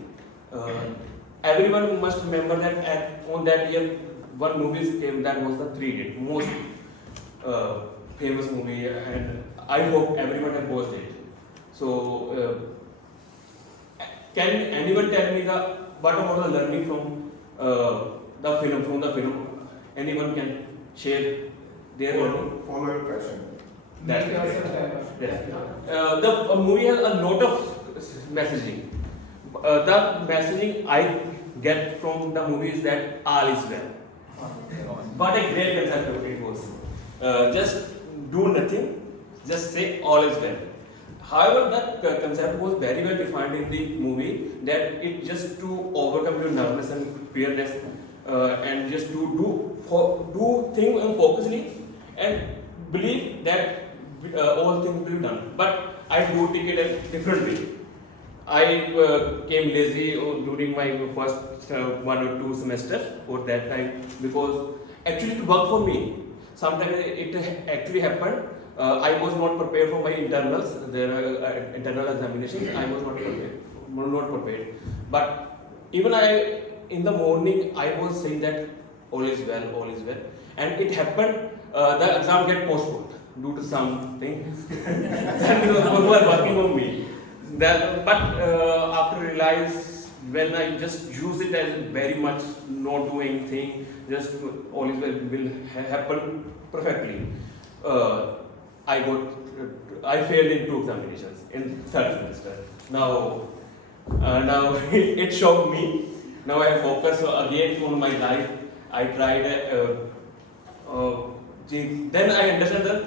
Everyone must remember that on that year, one movie came that was the 3 Idiots, most famous movie, and I hope everyone has watched it. So, can anyone tell me what about the learning from the film? Anyone can share their learning? Follow your passion. That's it. The movie has a lot of messaging. The messaging I get from the movie is that all is well. What a great concept it was. Just do nothing, just say all is well. However, that concept was very well defined in the movie, that it just to overcome your nervousness and fearness, and just to do things focusedly and believe that all things will be done. But I do take it a different way. I came lazy during my first 1 or 2 semesters or that time, because actually it worked for me. Sometimes it actually happened. I was not prepared for my internals, internal examinations. I was not prepared. But even in the morning, I was saying that all is well, and it happened. The exam get postponed due to something. That was working on me. But after realize, when I just use it as very much not do anything, just all is well will happen perfectly. I failed in 2 examinations in 3rd semester. Now it shocked me. Now I focus again on my life. I tried. Then I understand that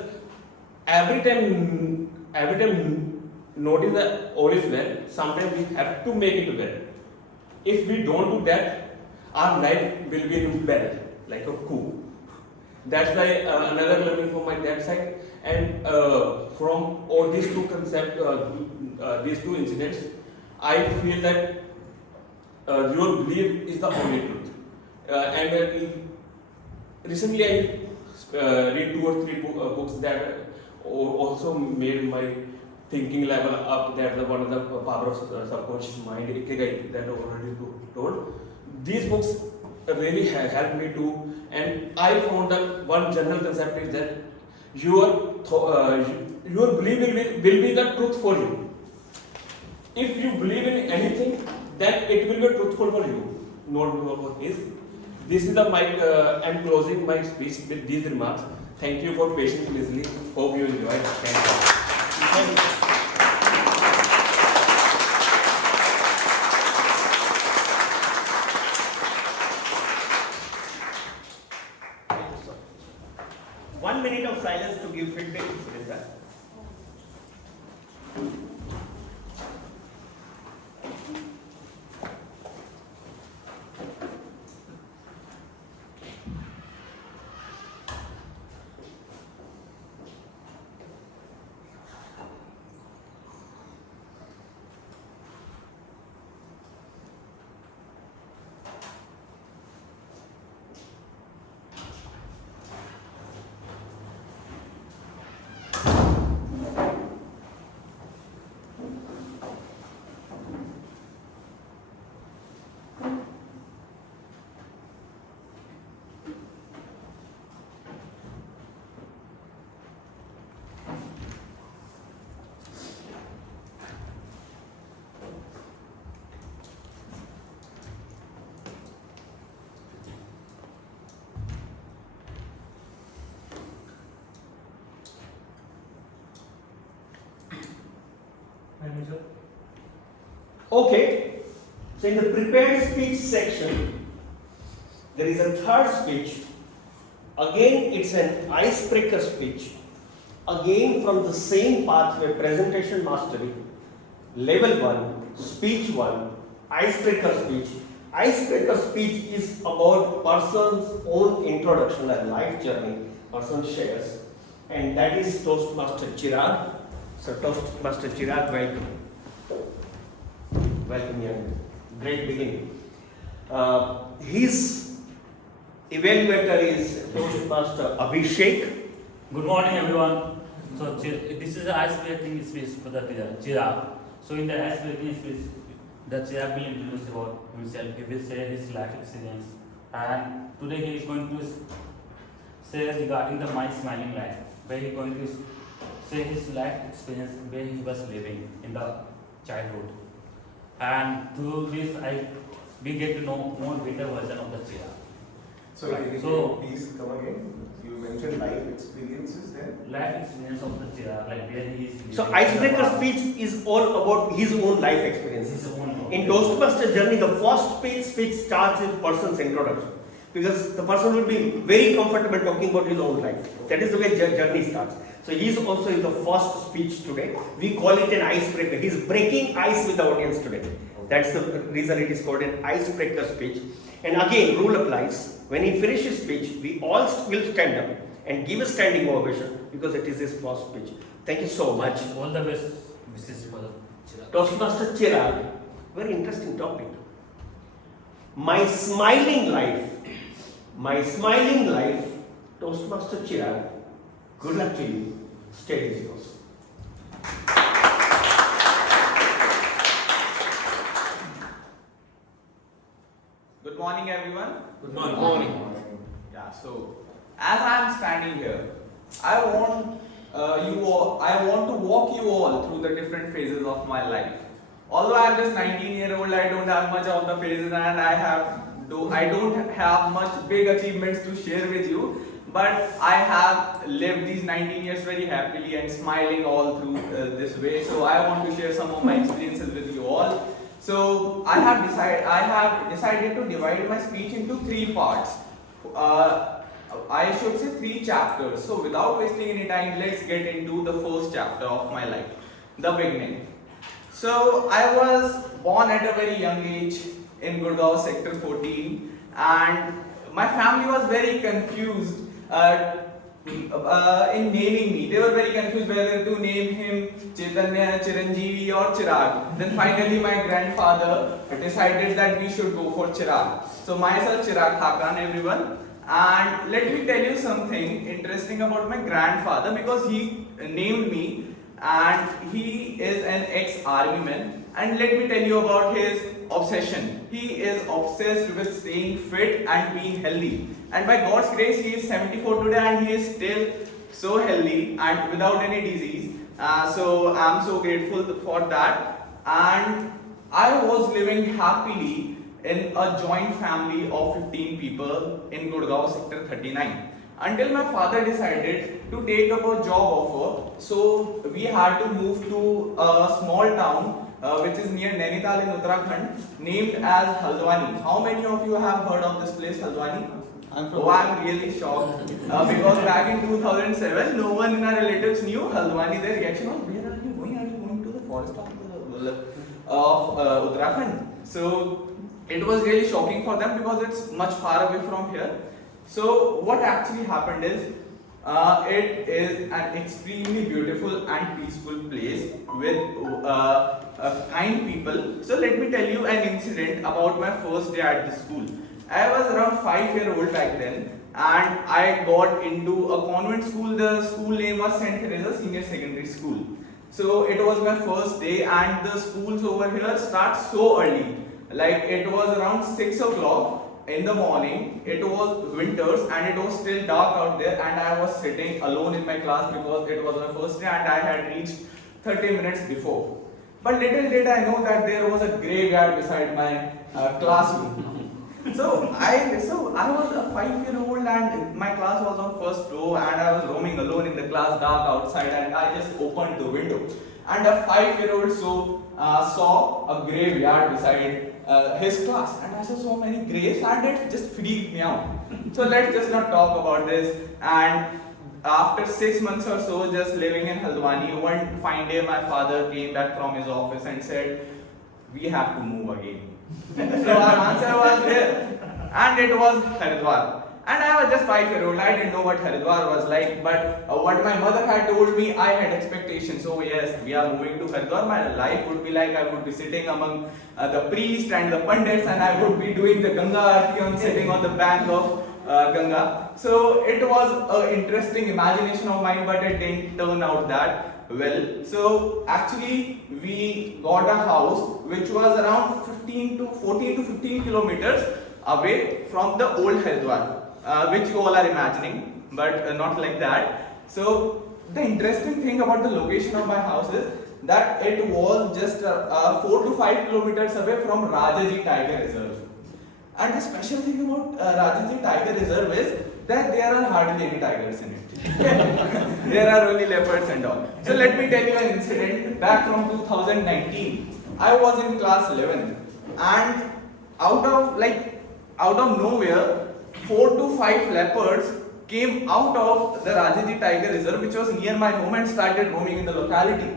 every time notice that all is well. Sometimes we have to make it well. If we don't do that, our life will be in well, like a coup. That's why another learning from my dad side, and from all these 2 concepts, these 2 incidents, I feel that your belief is the only truth. And recently I read 2 or 3 books that also made my thinking level up. That one of the power of subconscious mind, Ikigai, that I already told. These books really helped me too, and I found that one general concept is that your your belief will be the truth for you. If you believe in anything, then it will be truthful for you, not for his. This is the I'm closing my speech with these remarks. Thank you for patiently listening. Hope you enjoyed. Thank you. Thank you. Thank you, sir. 1 minute of silence to give feedback to Surinder. Okay, so in the prepared speech section, there is a third speech. Again, it's an icebreaker speech. Again, from the same pathway, presentation mastery, level 1, speech 1, icebreaker speech. Icebreaker speech is about person's own introduction and life journey, person shares, and that is Toastmaster Chirag. So Toastmaster Chirag, welcome. Welcome, young. Great beginning. His evaluator is Toastmaster Abhishek. Good morning, everyone. So this is the icebreaking speech for the Chirag. So in the icebreaking speech, the Chirag will introduce about himself. He will share his life experience, and today he is going to say regarding the My Smiling Life, where he is going to say his life experience where he was living in the childhood. And through this, we get to know more better version of the Chirag. So, please come again. You mentioned life experiences then? Life experience of the Chirag, like where he is. So icebreaker speech is all about his own life experiences. In Toastmaster journey, the first speech starts with person's introduction, because the person will be very comfortable talking about his own life. That is the way journey starts. So he is also in the first speech today. We call it an icebreaker. He is breaking ice with the audience today. That's the reason it is called an icebreaker speech. And again, rule applies. When he finishes speech, we all will stand up and give a standing ovation, because it is his first speech. Thank you so much. All the best, Mrs. Chirag. Toastmaster Chirag, very interesting topic. My smiling life. My smiling life, Toastmaster Chirag. Good luck to you. Stage is yours. Good morning, everyone. Good morning. Good morning. Yeah. So, as I am standing here, I want to walk you all through the different phases of my life. Although I am just 19-year-old, I don't have much of the phases, and I don't have much big achievements to share with you. But I have lived these 19 years very happily and smiling all through this way. So I want to share some of my experiences with you all. So I have decided to divide my speech into 3 parts. I should say 3 chapters. So without wasting any time, let's get into the first chapter of my life, the beginning. So I was born at a very young age in Gurgaon sector 14, and my family was very confused in naming me. They were very confused whether to name him Chaitanya, Chiranjeevi or Chirag. Then finally my grandfather decided that we should go for Chirag. So myself Chirag Thakran, everyone. And let me tell you something interesting about my grandfather, because he named me, and he is an ex-army man. And let me tell you about his obsession. He is obsessed with staying fit and being healthy. And by God's grace, he is 74 today, and he is still so healthy and without any disease. So I'm so grateful for that. And I was living happily in a joint family of 15 people in Gurgaon sector 39 until my father decided to take up a job offer. So we had to move to a small town which is near Nainital in Uttarakhand, named as Haldwani. How many of you have heard of this place, Haldwani? I'm really shocked because back in 2007, no one in our relatives knew Haldwani. Their reaction was, "Where are you going? Are you going to the forest of Uttarakhand?" So it was really shocking for them because it's much far away from here. So what actually happened is, it is an extremely beautiful and peaceful place with kind people. So let me tell you an incident about my first day at the school. I was around 5-year-old back then, and I got into a convent school. The school name was St. Teresa Senior Secondary School. So it was my first day, and the schools over here start so early. Like it was around 6 o'clock in the morning. It was winters and it was still dark out there, and I was sitting alone in my class because it was my first day and I had reached 30 minutes before. But little did I know that there was a graveyard beside my classroom. So I was a 5-year-old and my class was on first floor, and I was roaming alone in the class, dark outside, and I just opened the window. And a 5-year-old saw a graveyard beside his class, and I saw so many graves, and it just freaked me out. So let's just not talk about this. And after 6 months or so just living in Haldwani, one fine day my father came back from his office and said, "We have to move again." So our answer was there, and it was Haridwar. And I was just 5-year-old, I didn't know what Haridwar was like, but what my mother had told me, I had expectations. So yes, we are moving to Haridwar. My life would be like, I would be sitting among the priests and the pandits, and I would be doing the Ganga Aarti sitting on the bank of Ganga. So it was an interesting imagination of mine, but it didn't turn out that well. So actually we got a house which was around 14 to 15 kilometers away from the old Haridwar, which you all are imagining, but not like that. So the interesting thing about the location of my house is that it was just 4 to 5 kilometers away from Rajaji Tiger Reserve. And the special thing about Rajaji Tiger Reserve is that there are hardly any tigers in it. There are only leopards and all. So let me tell you an incident back from 2019. I was in class 11, and out of nowhere, 4 to 5 leopards came out of the Rajaji Tiger Reserve, which was near my home, and started roaming in the locality.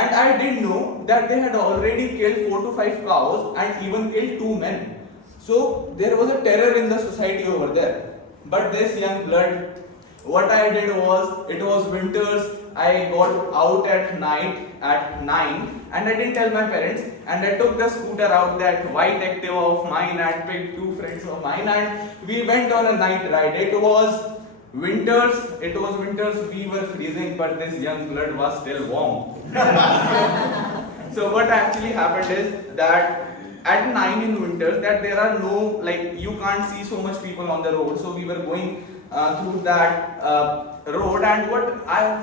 And I didn't know that they had already killed 4 to 5 cows and even killed 2 men. So there was a terror in the society over there. But this young blood, what I did was, it was winters, I got out at night at 9, and I didn't tell my parents, and I took the scooter out, that white Activa of mine, and picked 2 friends of mine, and we went on a night ride. It was winters, we were freezing, but this young blood was still warm. So what actually happened is that at 9 in winters, that there are no, you can't see so much people on the road. So we were going through that road, and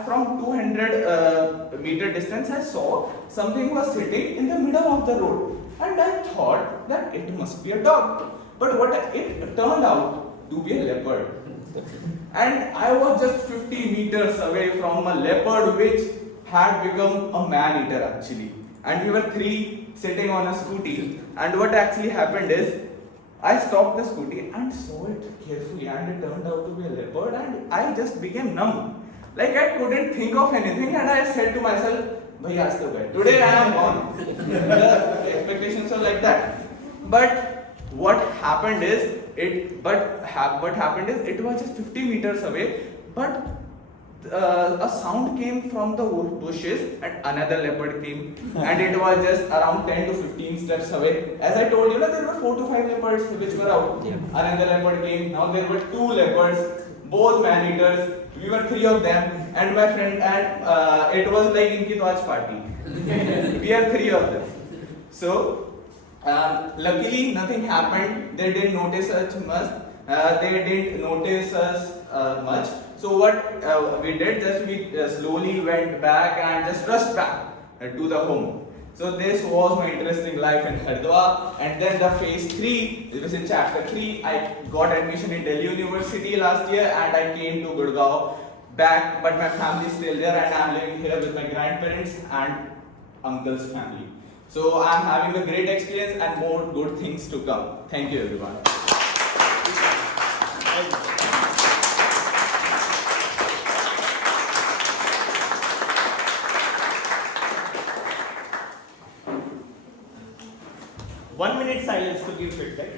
from 200 meter distance, I saw something was sitting in the middle of the road, and I thought that it must be a dog. But it turned out to be a leopard. And I was just 50 meters away from a leopard which had become a man-eater actually. And we were 3 sitting on a scooty, and what actually happened is, I stopped the scooty and saw it carefully, and it turned out to be a leopard, and I just became numb. Like I couldn't think of anything, and I said to myself, "Bhai, aaj to bhai. Today I am gone." The expectations are like that. But what happened is, it was just 50 meters away, but a sound came from the bushes, and another leopard came, and it was just around 10 to 15 steps away. As I told you, there were 4 to 5 leopards which were out. Another leopard came. Now there were 2 leopards, both man-eaters. We were 3 of them, and my friend, and it was like Inki Twaj party. We are 3 of them. So luckily nothing happened. They didn't notice us much. So what we did, just we slowly went back and just rushed back to the home. So this was my interesting life in Haridwar, and then the phase 3, it was in chapter 3, I got admission in Delhi University last year and I came to Gurgaon back, but my family is still there and I am living here with my grandparents and uncle's family. So I am having a great experience and more good things to come. Thank you everyone. One minute silence to give feedback.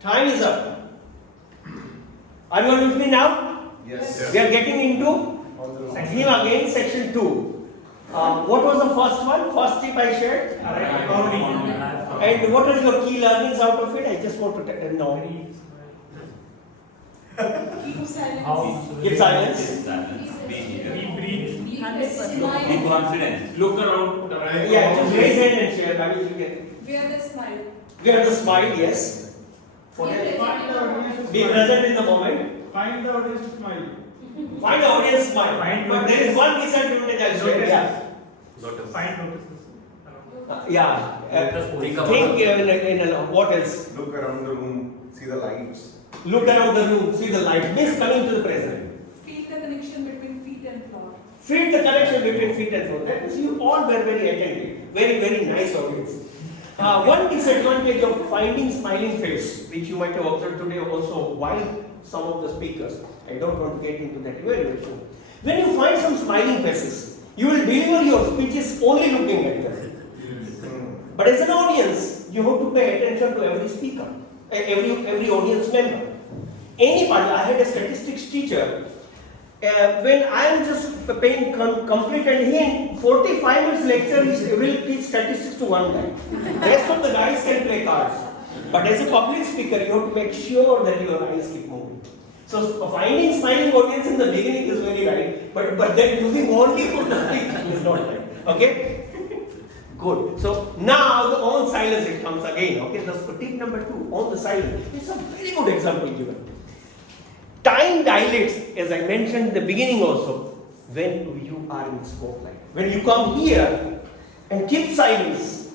Time is up. Are you all with me now? Yes. We are getting into theme again, section 2. What was the first one? First tip I shared? And what are your key learnings out of it? I just want to know. Keep silence. Keep silence. Be here. Be confident. Look around. Yeah, just raise hand and share. I mean, you get. Wear the smile. Wear the smile, yes. Be present in the moment. Find the audience to smile. Find the audience smile. But there is one disadvantage I'll share. Yeah. Find notices. Yeah. What else? Look around the room, see the lights. Look around the room, see the light. Means coming to the present. Feel the connection between feet and floor. Feel the connection between feet and floor. That means you all were very attentive. Very, very nice audience. One disadvantage of finding smiling face, which you might have observed today also while some of the speakers, I don't want to get into that evaluation. When you find some smiling faces, you will deliver your speeches only looking at them. But as an audience, you have to pay attention to every speaker, every audience member. Anybody, I had a statistics teacher, when I am just paying complete and he in 45 minutes lecture, he will teach statistics to one guy. Rest of the guys can play cards. But as a public speaker, you have to make sure that your eyes keep moving. So finding smiling audience in the beginning is very right, but then using only for the speech is not right. Okay? Good. So now the on silence it comes again. Okay, the tip number 2, on the silence. It's a very good example given. Time dilates, as I mentioned in the beginning also, when you are in the spotlight. When you come here and keep silence,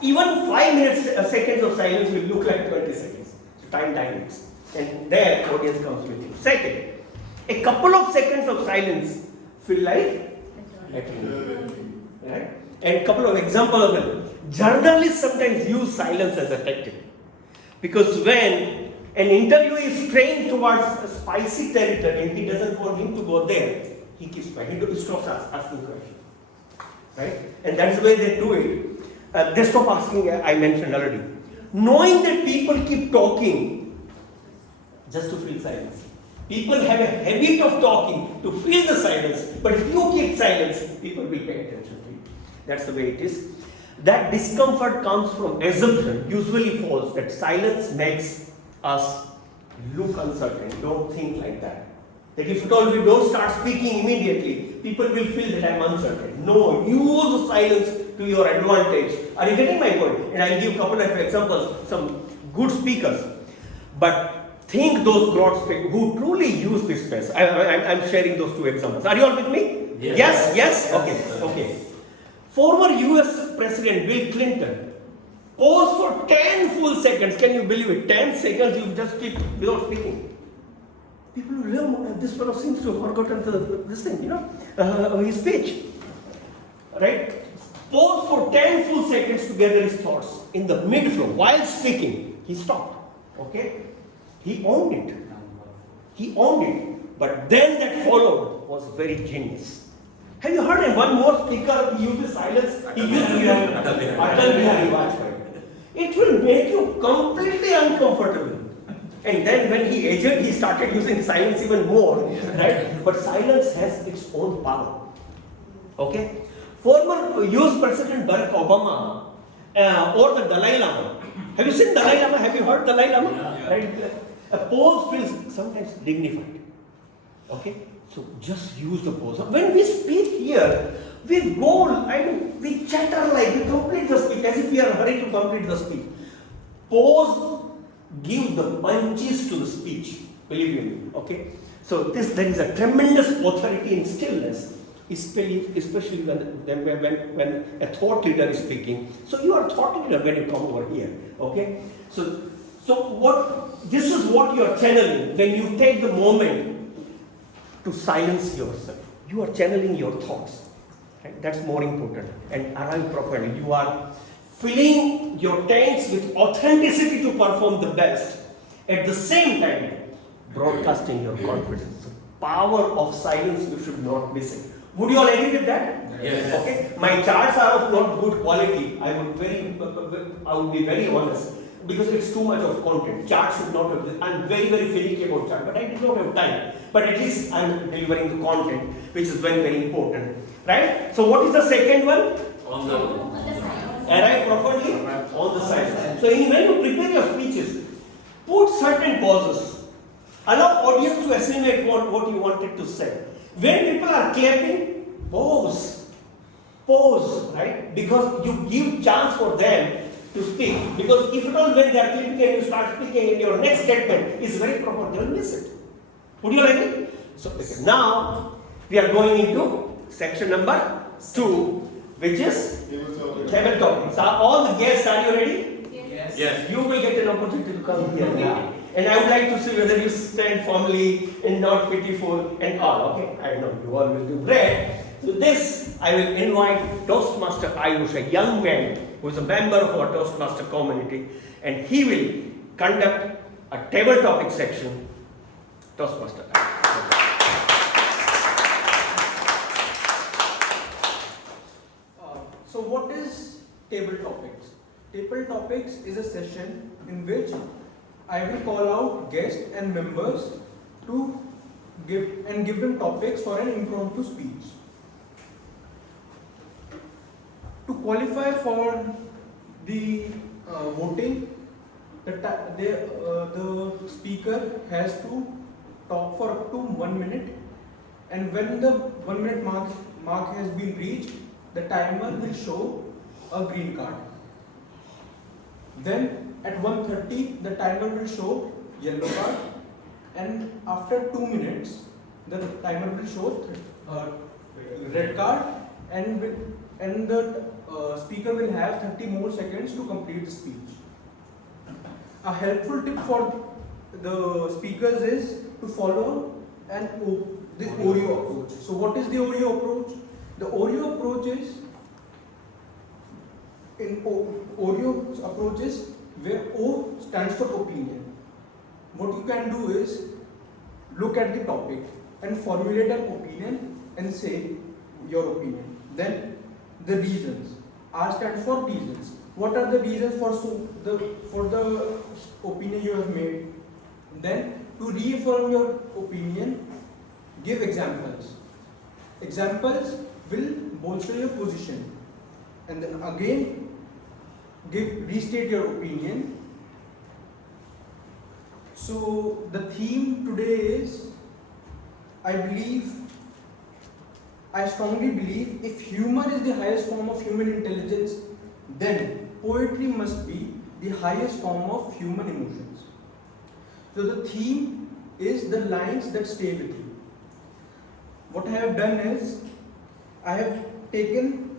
even 5 minutes, seconds of silence will look like 20 seconds. So time dilates. And there audience comes with you. Second, a couple of seconds of silence feel like eternity. Right? And a couple of examples of it. Journalists sometimes use silence as a tactic. Because when an interview is trained towards a spicy territory and he doesn't want him to go there, he keeps quiet. He stops asking questions. Right? And that's the way they do it. They stop asking, I mentioned already. Knowing that people keep talking just to fill silence. People have a habit of talking to fill the silence, but if you keep silence, people will pay attention to you. That's the way it is. That discomfort comes from assumption, usually false, that silence makes us look uncertain. Don't think like that. That if at all we don't start speaking immediately, people will feel that I'm uncertain. No, use silence to your advantage. Are you getting my point? And I'll give a couple of examples, some good speakers. But think those broad speakers who truly use this space. I'm sharing those 2 examples. Are you all with me? Yes, yes? Okay, okay. Former US President Bill Clinton paused for 10 full seconds. Can you believe it? 10 seconds you just keep without speaking. People will learn, this fellow seems to have forgotten this thing, his speech. Right? Pause for 10 full seconds to gather his thoughts. In the mid-flow, while speaking, he stopped. Okay? He owned it. He owned it. But then that followed was very genius. Have you heard him? One more speaker, he uses silence. He used to use Atal Bihari Vajpayee. It will make you completely uncomfortable. And then when he aged, he started using silence even more. Right? But silence has its own power. Okay? Former US President Barack Obama or the Dalai Lama. Have you seen Dalai Lama? Have you heard Dalai Lama? Yeah. Right? A pose feels sometimes dignified. Okay? So just use the pose. When we speak here, we go, we chatter like we complete the speech as if we are hurrying to complete the speech. Pose give the punches to the speech. Believe me. Okay? So there is a tremendous authority in stillness. Especially when a thought leader is speaking. So you are a thought leader when you come over here. Okay? So this is what you are channeling when you take the moment to silence yourself. You are channeling your thoughts. Right? That's more important. And arrive properly. You are filling your tanks with authenticity to perform the best. At the same time, broadcasting your confidence. The power of silence, you should not miss it. Would you all agree with that? Yes. Okay. My charts are of not good quality. I would be very honest because it's too much of content. Charts should not have. I'm very finicky about chart, but I did not have time. But at least I'm delivering the content, which is very important. Right? So what is the second one? On the Arrive properly on the side. So when you prepare your speeches, put certain pauses. Allow audience to assimilate what you wanted to say. When people are clapping, pause, right? Because you give chance for them to speak. Because if at all when they are clapping and you start speaking and your next statement is very proper, they will miss it. Would you like it? So now we are going into section number 2, which is table topics. Are all the guests, are you ready? Yes. Yes. You will get an opportunity to come here. Yeah. And I would like to see whether you stand firmly and not pitiful and all. Okay, I know you all will do great. So this, I will invite Toastmaster Ayush, a young man who is a member of our Toastmaster community, and he will conduct a table topic section. Toastmaster Ayush. So what is table topics? Table topics is a session in which I will call out guests and members to give them topics for an impromptu speech. To qualify for the voting, the speaker has to talk for up to 1 minute, and when the 1 minute mark has been reached, the timer will show a green card. Then at 1:30 the timer will show yellow card, and after 2 minutes the timer will show red card, and the speaker will have 30 more seconds to complete the speech. A helpful tip for the speakers is to follow the Oreo approach. So what is the Oreo approach? The Oreo approach is where O stands for opinion. What you can do is look at the topic and formulate an opinion and say your opinion. Then the reasons. R stands for reasons. What are the reasons for the opinion you have made? Then to reaffirm your opinion, give examples. Examples will bolster your position. And then again restate your opinion. So the theme today is, I strongly believe if humor is the highest form of human intelligence, then poetry must be the highest form of human emotions. So the theme is the lines that stay with you. What I have done is, I have taken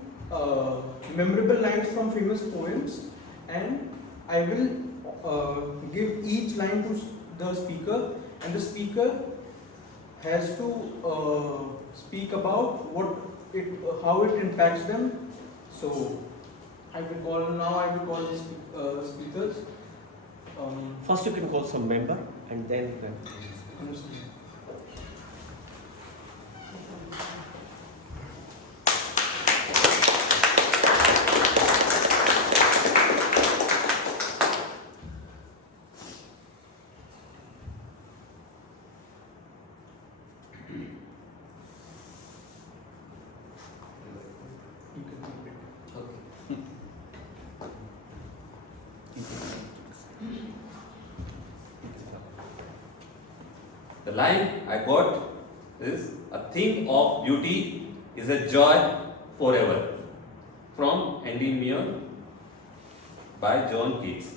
memorable lines from famous poems, and I will give each line to the speaker, and the speaker has to speak about how it impacts them. So I will call the speakers. First, you can call some member, and then. The line I got is, a thing of beauty is a joy forever, from Endymion by John Keats.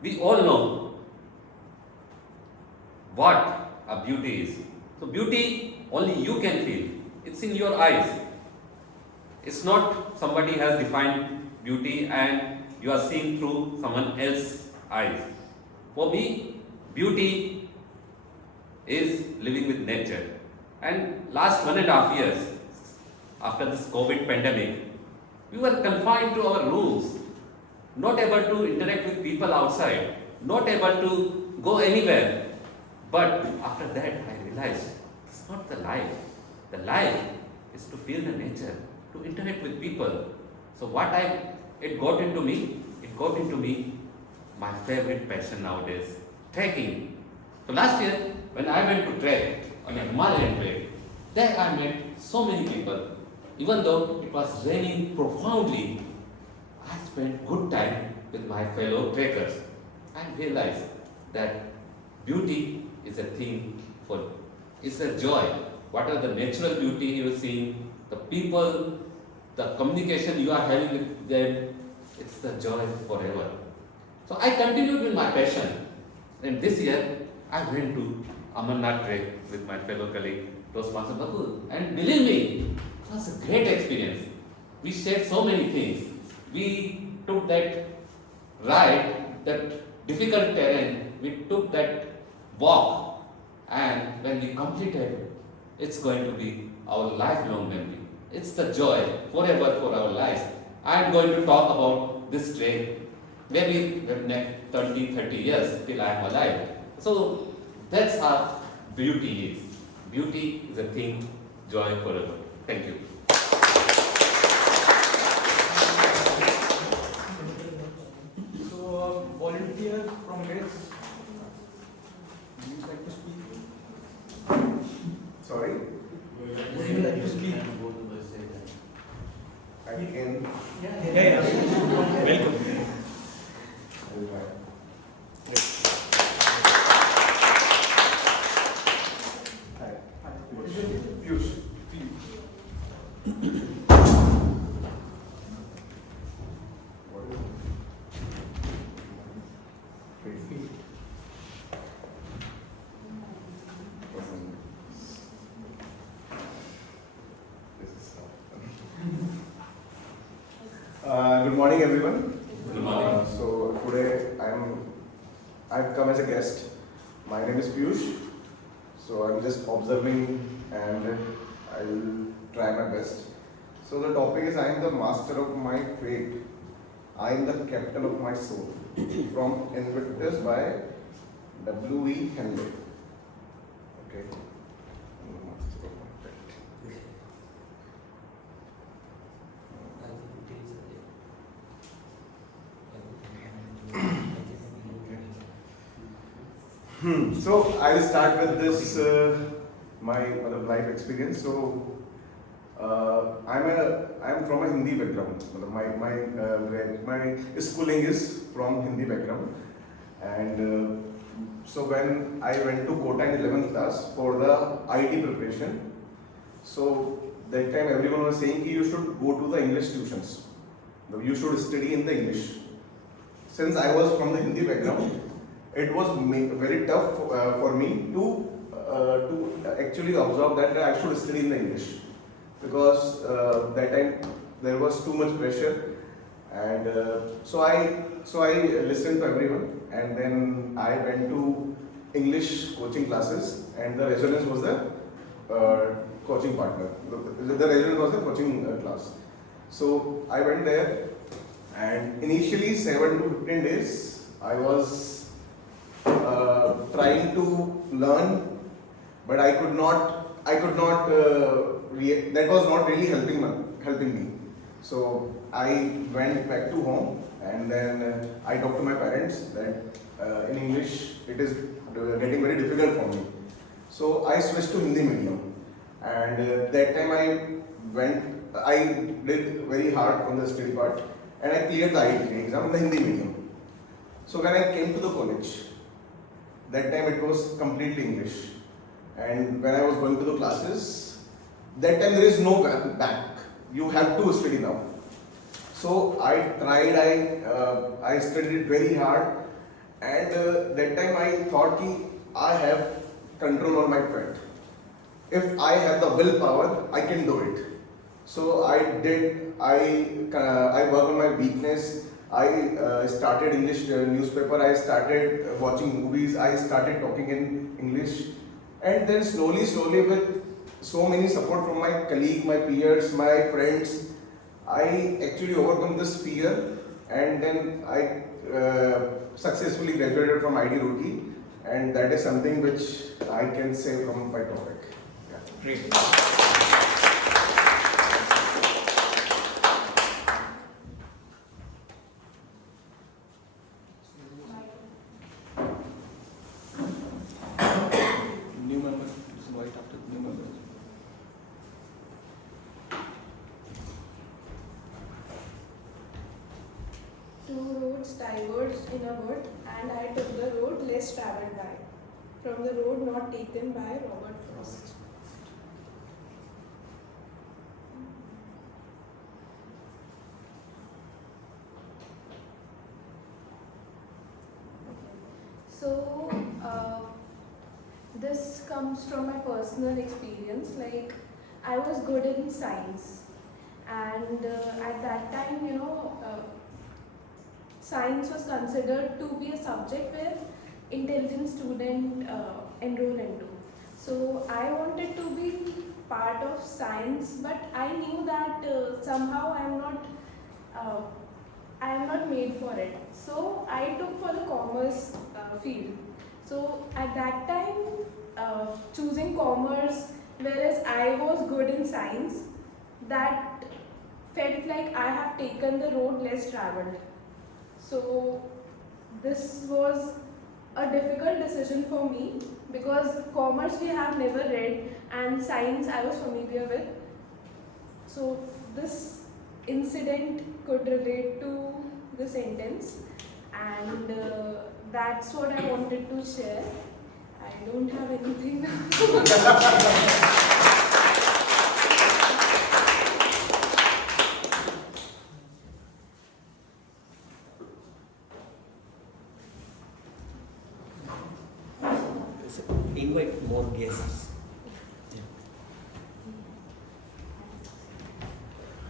We all know what a beauty is. So beauty only you can feel. It's in your eyes. It's not somebody has defined beauty and you are seeing through someone else's eyes. For me, beauty is living with nature. And last 1.5 years, after this COVID pandemic, we were confined to our rooms, not able to interact with people outside, not able to go anywhere. But after that, I realized it's not the life. The life is to feel the nature, to interact with people. So it got into me my favorite passion nowadays, trekking. So last year, when I went to trek on a Himalayan trek, there I met so many people. Even though it was raining profoundly, I spent good time with my fellow trekkers. I realized that beauty is a thing it's a joy. What are the natural beauty you are seeing, the people, the communication you are having with them, it's the joy forever. So I continued with my passion, and this year I went to Amarnath trek with my fellow colleague Toastmaster Bakul, and believe me, it was a great experience. We shared so many things. We took that ride, that difficult terrain, we took that walk, and when we completed, it's going to be our lifelong memory. It's the joy forever for our lives. I am going to talk about this trek maybe the next 30 years till I am alive. So that's how beauty is. Beauty is a thing, joy forever. Thank you. So volunteer from Grace, would you like to speak? Sorry? Would you like to speak? I can. Yeah. Welcome. Good morning, everyone. Good morning. So today I've come as a guest. My name is Piyush. So I'm just observing and I will try my best. So the topic is, I am the master of my fate. I am the captain of my soul. From Invictus by W.E. Henley. Okay. I'm the master of my fate. So I will start with this my life experience. So I'm from a Hindi background. My schooling is from Hindi background, and so when I went to Kota in 11th class for the IT preparation, so that time everyone was saying you should go to the English tuitions. You should study in the English. since I was from the Hindi background, it was very tough for me to actually observe that I should study in the English, because that time there was too much pressure, and so I listened to everyone, and then I went to English coaching classes, and the resonance was the coaching partner. The resonance was the coaching class. So I went there, and initially 7 to 15 days I was trying to learn, but I could not. That was not really helping me. So I went back to home, and then I talked to my parents that in English it is getting very difficult for me. So I switched to Hindi medium, and that time I did very hard on the study part, and I cleared the IIT exam in the Hindi medium. So when I came to the college, that time it was completely English, and when I was going to the classes, that time there is no back. You have to study now. So I tried. I studied very hard, and that time I thought that I have control on my fate. If I have the willpower, I can do it. So I did. I worked on my weakness. I started English newspaper. I started watching movies. I started talking in English, and then slowly, with so many support from my colleague, my peers, my friends, I actually overcome this fear, and then I successfully graduated from ID Roorkee, and that is something which I can say from my topic. Yeah. Great. New member, this is right after new member. Two roads diverged in a wood, and I took the road less travelled by, from the road not taken by Robert Frost. So, this comes from my personal experience. Like, I was good in science, and at that time, science was considered to be a subject where intelligent student enroll into. So I wanted to be part of science, but I knew that somehow I am not made for it. So I took for the commerce field. So at that time, choosing commerce, whereas I was good in science, that felt like I have taken the road less travelled. So this was a difficult decision for me, because commerce we have never read and science I was familiar with. So this incident could relate to the sentence, and that's what I wanted to share. I don't have anything. Invite more guests.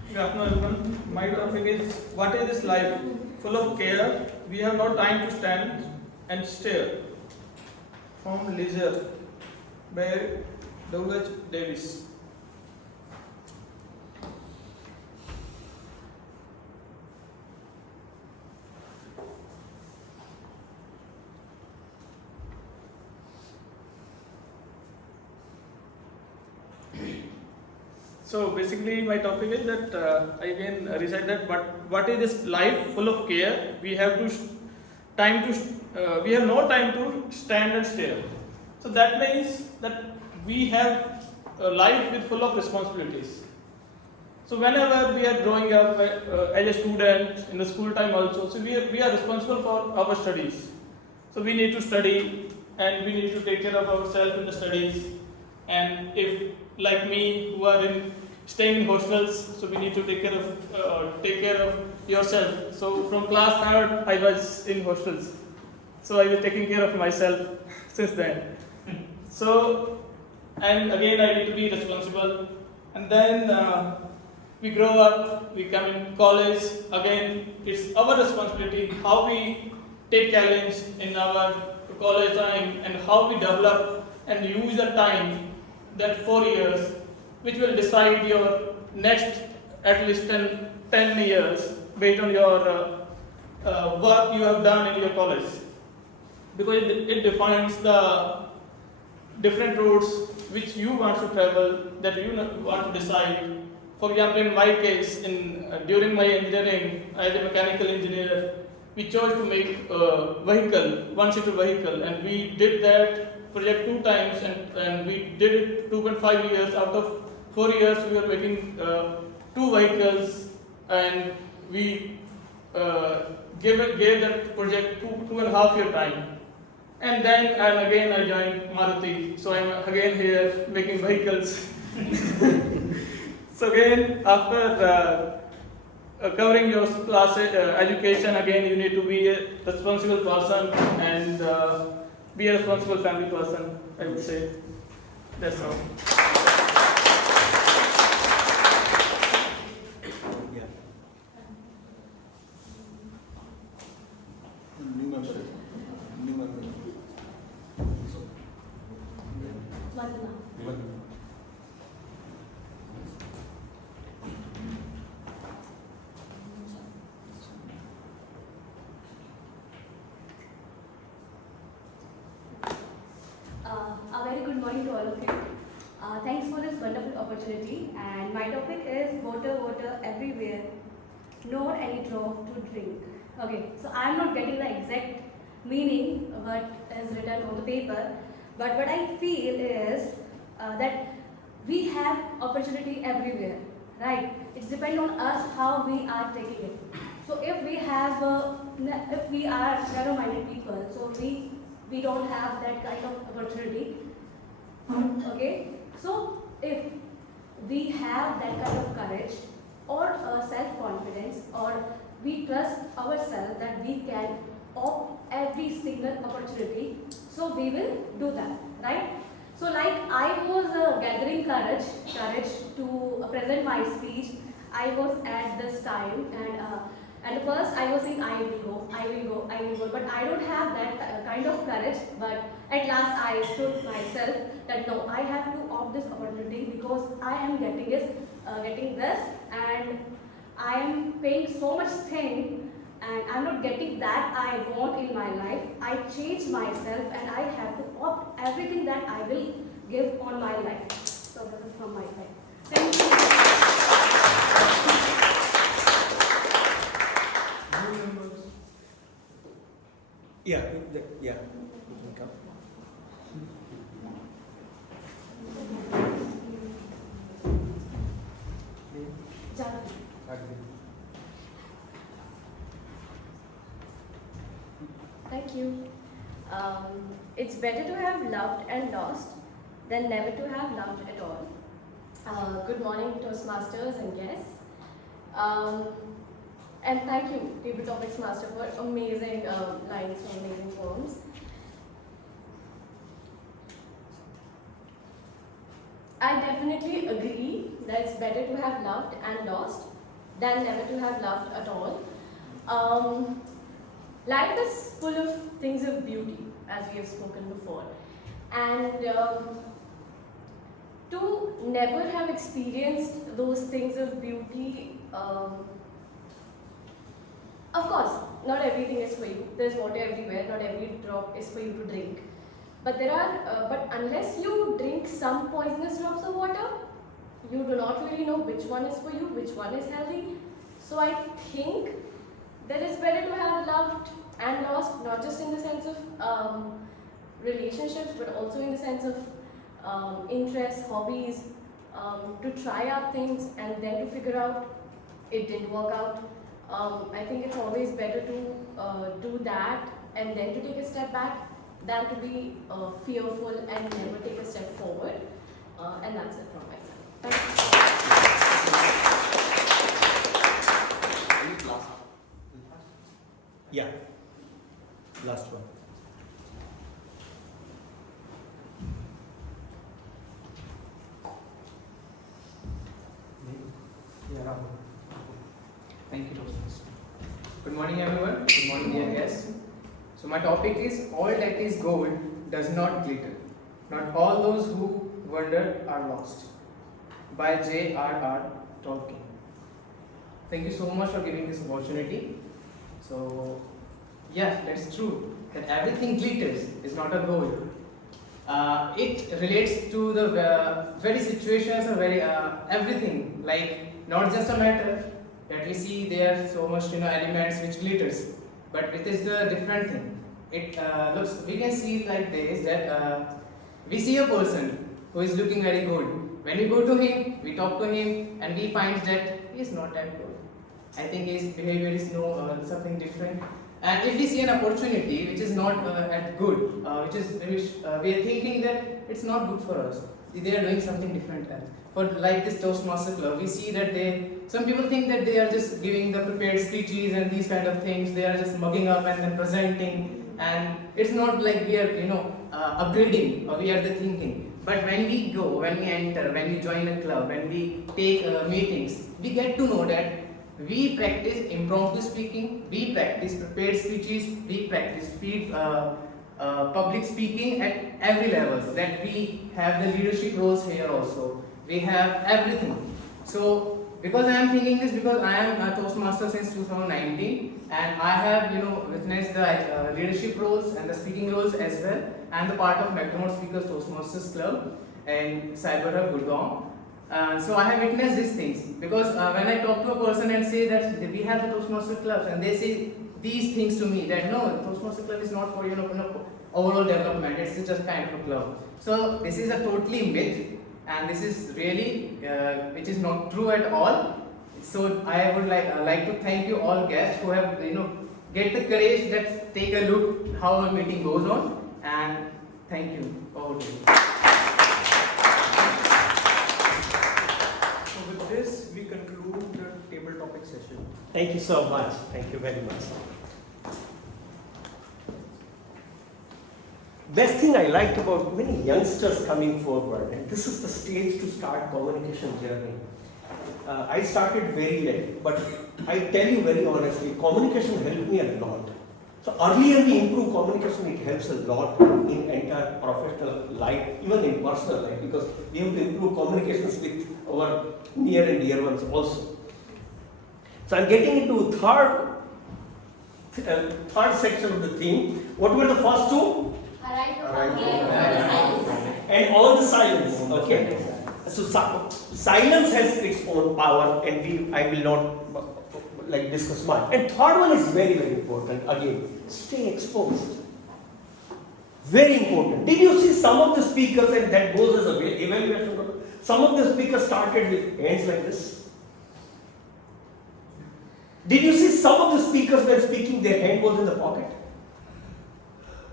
Good afternoon, everyone. My topic is, what is this life? Full of care, we have no time to stand and stare. From Leisure by W.H. Davis. So basically my topic is that I again recite that what is this life full of care? We have we have no time to stand and stare. So that means that we have a life with full of responsibilities. So whenever we are growing up as a student in the school time also, so we are responsible for our studies. So we need to study and we need to take care of ourselves in the studies. And if like me who are in staying in hostels, so we need to take care of yourself. So from class 3rd, I was in hostels. So I was taking care of myself since then. So, and again I need to be responsible. And then we grow up, we come in college. Again, it's our responsibility how we take challenge in our college time and how we develop and use the time, that 4 years, which will decide your next at least 10 years based on your work you have done in your college. Because it defines the different routes which you want to travel, that you want to decide. For example, in my case, during my engineering as a mechanical engineer, we chose to make a vehicle, one-seater vehicle, and we did that project 2 times, and we did it 2.5 years. Out of 4 years, we were making 2 vehicles, and we gave that project 2.5 year time. And then again I joined Maruti, so I'm again here making vehicles. So again, after covering your class education, again you need to be a responsible person and be a responsible family person, I would say. That's all. A very good morning to all of you. Thanks for this wonderful opportunity. And my topic is water, water everywhere, nor any drop to drink. Okay, so I'm not getting the exact meaning of what is written on the paper, but what I feel is that we have opportunity everywhere, right? It's depend on us how we are taking it. So if we are narrow-minded people, so we don't have that kind of opportunity. Okay, so if we have that kind of courage or self-confidence, or we trust ourselves that we can opt every single opportunity, so we will do that, right? So like I was gathering courage to present my speech. I was at this time, and first I was saying I will go, but I don't have that kind of courage. But at last I stood myself that no, I have to opt this opportunity because I am getting this, and I am paying so much thing, and I'm not getting that I want in my life. I change myself, and I have to opt everything that I will give on my life. So this is from my side. Thank you. Yeah. You can come. Thank you. It's better to have loved and lost than never to have loved at all. Good morning, Toastmasters and guests. And thank you, Table Topics Master, for amazing lines and amazing poems. I definitely agree that it's better to have loved and lost than never to have loved at all. Life is full of things of beauty, as we have spoken before. And to never have experienced those things of beauty, of course, not everything is for you. There's water everywhere, not every drop is for you to drink. But but unless you drink some poisonous drops of water, you do not really know which one is for you, which one is healthy. So I think that it's better to have loved and lost, not just in the sense of relationships, but also in the sense of interests, hobbies, to try out things and then to figure out it didn't work out. I think it's always better to do that and then to take a step back than to be fearful and never take a step forward. And that's it from my side. Thank you. Yeah. Last one. Yeah, thank you, Toastmaster. Good morning, everyone. Good morning, dear guests. So my topic is all that is gold does not glitter. Not all those who wander are lost. By J.R.R. Tolkien. Thank you so much for giving this opportunity. So, yeah, that's true. That everything glitters is not a gold. It relates to the very situations or very everything. Like not just a matter that we see there so much elements which glitters, but it is the different thing. It looks. We can see like this that we see a person who is looking very good. When we go to him, we talk to him, and we find that he is not that good. I think his behavior is something different. And if we see an opportunity which is not at good, which we are thinking that it's not good for us, they are doing something different else. For like this Toastmaster club, we see that some people think that they are just giving the prepared speeches and these kind of things. They are just mugging up and then presenting, and it's not like we are upgrading or we are the thinking. But when we go, when we enter, when we join a club, when we take meetings, we get to know that we practice impromptu speaking, we practice prepared speeches, we practice public speaking at every level. That we have the leadership roles here also. We have everything. So because I am thinking this, because I am a Toastmaster since 2019, and I have witnessed the leadership roles and the speaking roles as well. I am the part of McDonald's Speakers Toastmasters Club in Cyber Hub, Gurgaon. So I have witnessed these things because when I talk to a person and say that we have the Toastmaster clubs, and they say these things to me that no, Toastmaster club is not for overall development. It's just kind of a club. So this is a totally myth, and this is really which is not true at all. So I would like to thank you all guests who have get the courage that take a look how a meeting goes on, and thank you. Over to you. With this, we conclude the table topic session. Thank you so much. Thank you very much. Best thing I liked about many youngsters coming forward, and this is the stage to start communication journey. I started very late, but I tell you very honestly, communication helped me a lot. So earlier we improve communication, it helps a lot in entire professional life, even in personal life, because we have to improve communications with our near and dear ones also. So I'm getting into third section of the theme. What were the first two? And all the silence. Okay. So silence has its own power, and I will not discuss much. And third one is very, very important. Again, stay exposed. Very important. Did you see some of the speakers, and that goes as a evaluation? Some of the speakers started with hands like this. Did you see some of the speakers when speaking, their hand was in the pocket?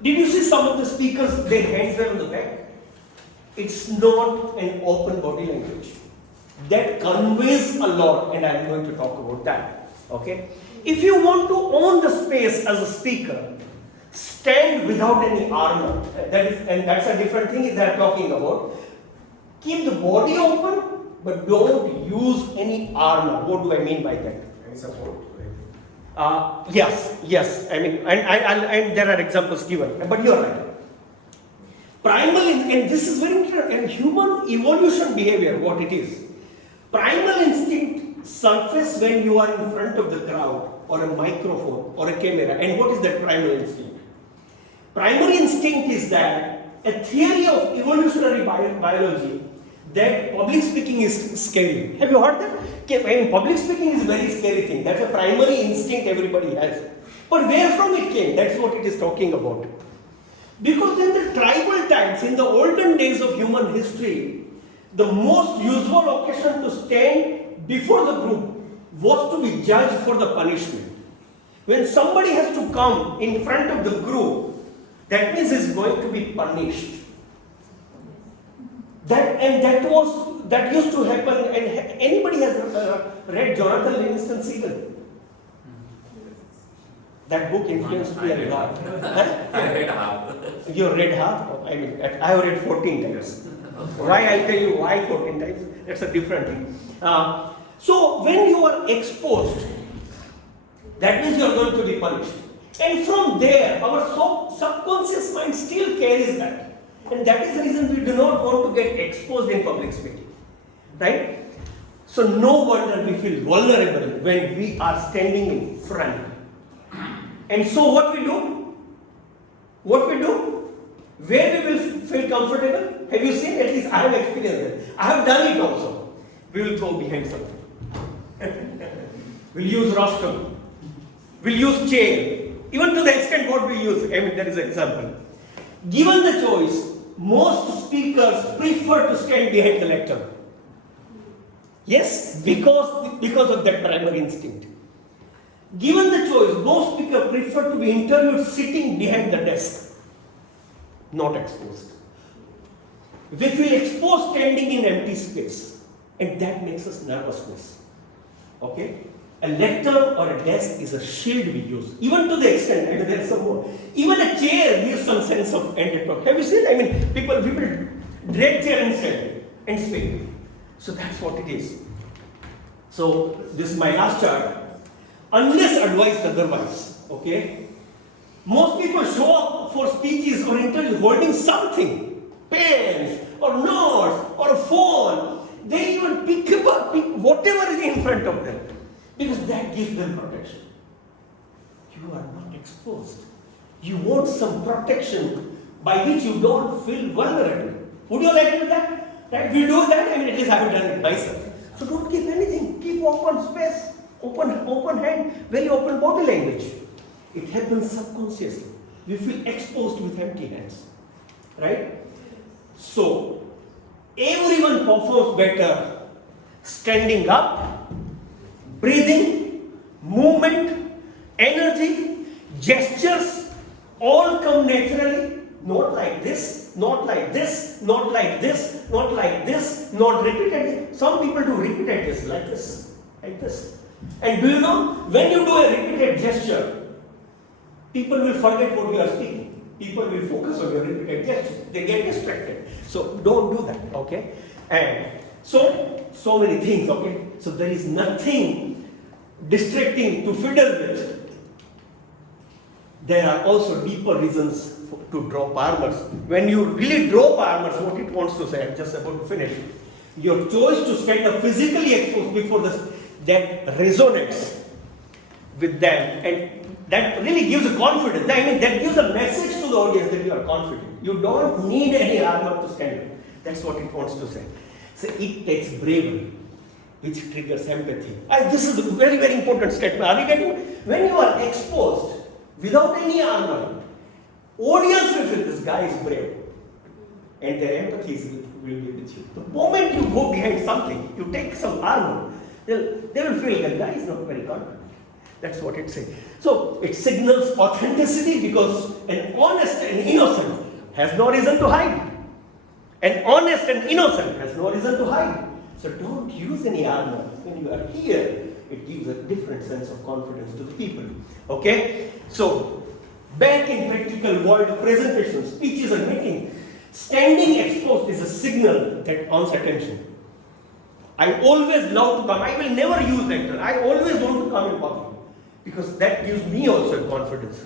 Did you see some of the speakers, their hands were on the back? It's not an open body language. That conveys a lot, and I'm going to talk about that. Okay? If you want to own the space as a speaker, stand without any armor. And that's a different thing they're talking about. Keep the body open, but don't use any armor. What do I mean by that? Any support? Yes. I mean, and there are examples given, but you're right. Primal, and this is very important, and human evolution behavior, what it is. Primal instinct surfaces when you are in front of the crowd, or a microphone, or a camera. And what is that primal instinct? Primary instinct is that a theory of evolutionary biology that public speaking is scary. Have you heard that? I mean, public speaking is a very scary thing. That's a primary instinct everybody has. But where from it came? That's what it is talking about. Because in the tribal times, in the olden days of human history, the most usual occasion to stand before the group was to be judged for the punishment. When somebody has to come in front of the group, that means he's going to be punished. That used to happen, and anybody has read Jonathan Livingston Seagull? That book influenced me a lot. I read half. You read half? I mean, I have read 14 times. Why? I'll tell you why 14 times. That's a different thing. So when you are exposed, that means you are going to be punished. And from there, our subconscious mind still carries that. And that is the reason we do not want to get exposed in public speaking. Right? So no wonder we feel vulnerable when we are standing in front. And so what we do? What we do? Where we will feel comfortable? Have you seen? At least I have experienced it. I have done it also. We will go behind something. We'll use rostrum. We'll use chair. Even to the extent what we use. I mean, there is an example. Given the choice, most speakers prefer to stand behind the lectern. Yes, because of that primary instinct. Given the choice, most speakers prefer to be interviewed sitting behind the desk, not exposed. We feel exposed standing in empty space, and that makes us nervousness. Okay? A lectern or a desk is a shield we use, even to the extent, and there is some more. Even a chair gives some sense of ended talk. Have you seen? I mean, people drag chair and stand and speak. So that's what it is. So this is my last chart. Unless advised otherwise, okay? Most people show up for speeches or interviews holding something, pens or notes or a phone. They even pick whatever is in front of them because that gives them protection. You are not exposed. You want some protection by which you don't feel vulnerable. Would you like to do that? Right? We do that. I mean, at least I have done it myself. So don't keep anything. Keep open space, open hand, very open body language. It happens subconsciously. We feel exposed with empty hands. Right? So, everyone performs better standing up, breathing, movement, energy, gestures, all come naturally. Not like this, not like this, not like this, not like this, not repeated. Some people do repeated this, like this, like this. And do you know, when you do a repeated gesture, people will forget what you are speaking. People will focus on your repeated gesture. They get distracted. So don't do that, okay? And so many things, okay? So there is nothing distracting to fiddle with. There are also deeper reasons to drop armors. When you really drop armors, what it wants to say, I'm just about to finish. Your choice to stand up physically exposed before that resonates with them, and that really gives a confidence. I mean, that gives a message to the audience that you are confident. You don't need any armor to stand up. That's what it wants to say. So it takes bravery, which triggers empathy. This is a very, very important statement. Are we getting? When you are exposed without any armor, audience will feel this guy is brave, and their empathy will be with you. The moment you go behind something, you take some armor, they will feel that guy is not very confident. That's what it says. So it signals authenticity because an honest and innocent has no reason to hide. An honest and innocent has no reason to hide. So don't use any armor. When you are here, it gives a different sense of confidence to the people. Okay? So, back in practical world presentations, speeches and meetings, standing exposed is a signal that earns attention. I always love to come. I will never use lecture. I always want to come in public because that gives me also confidence.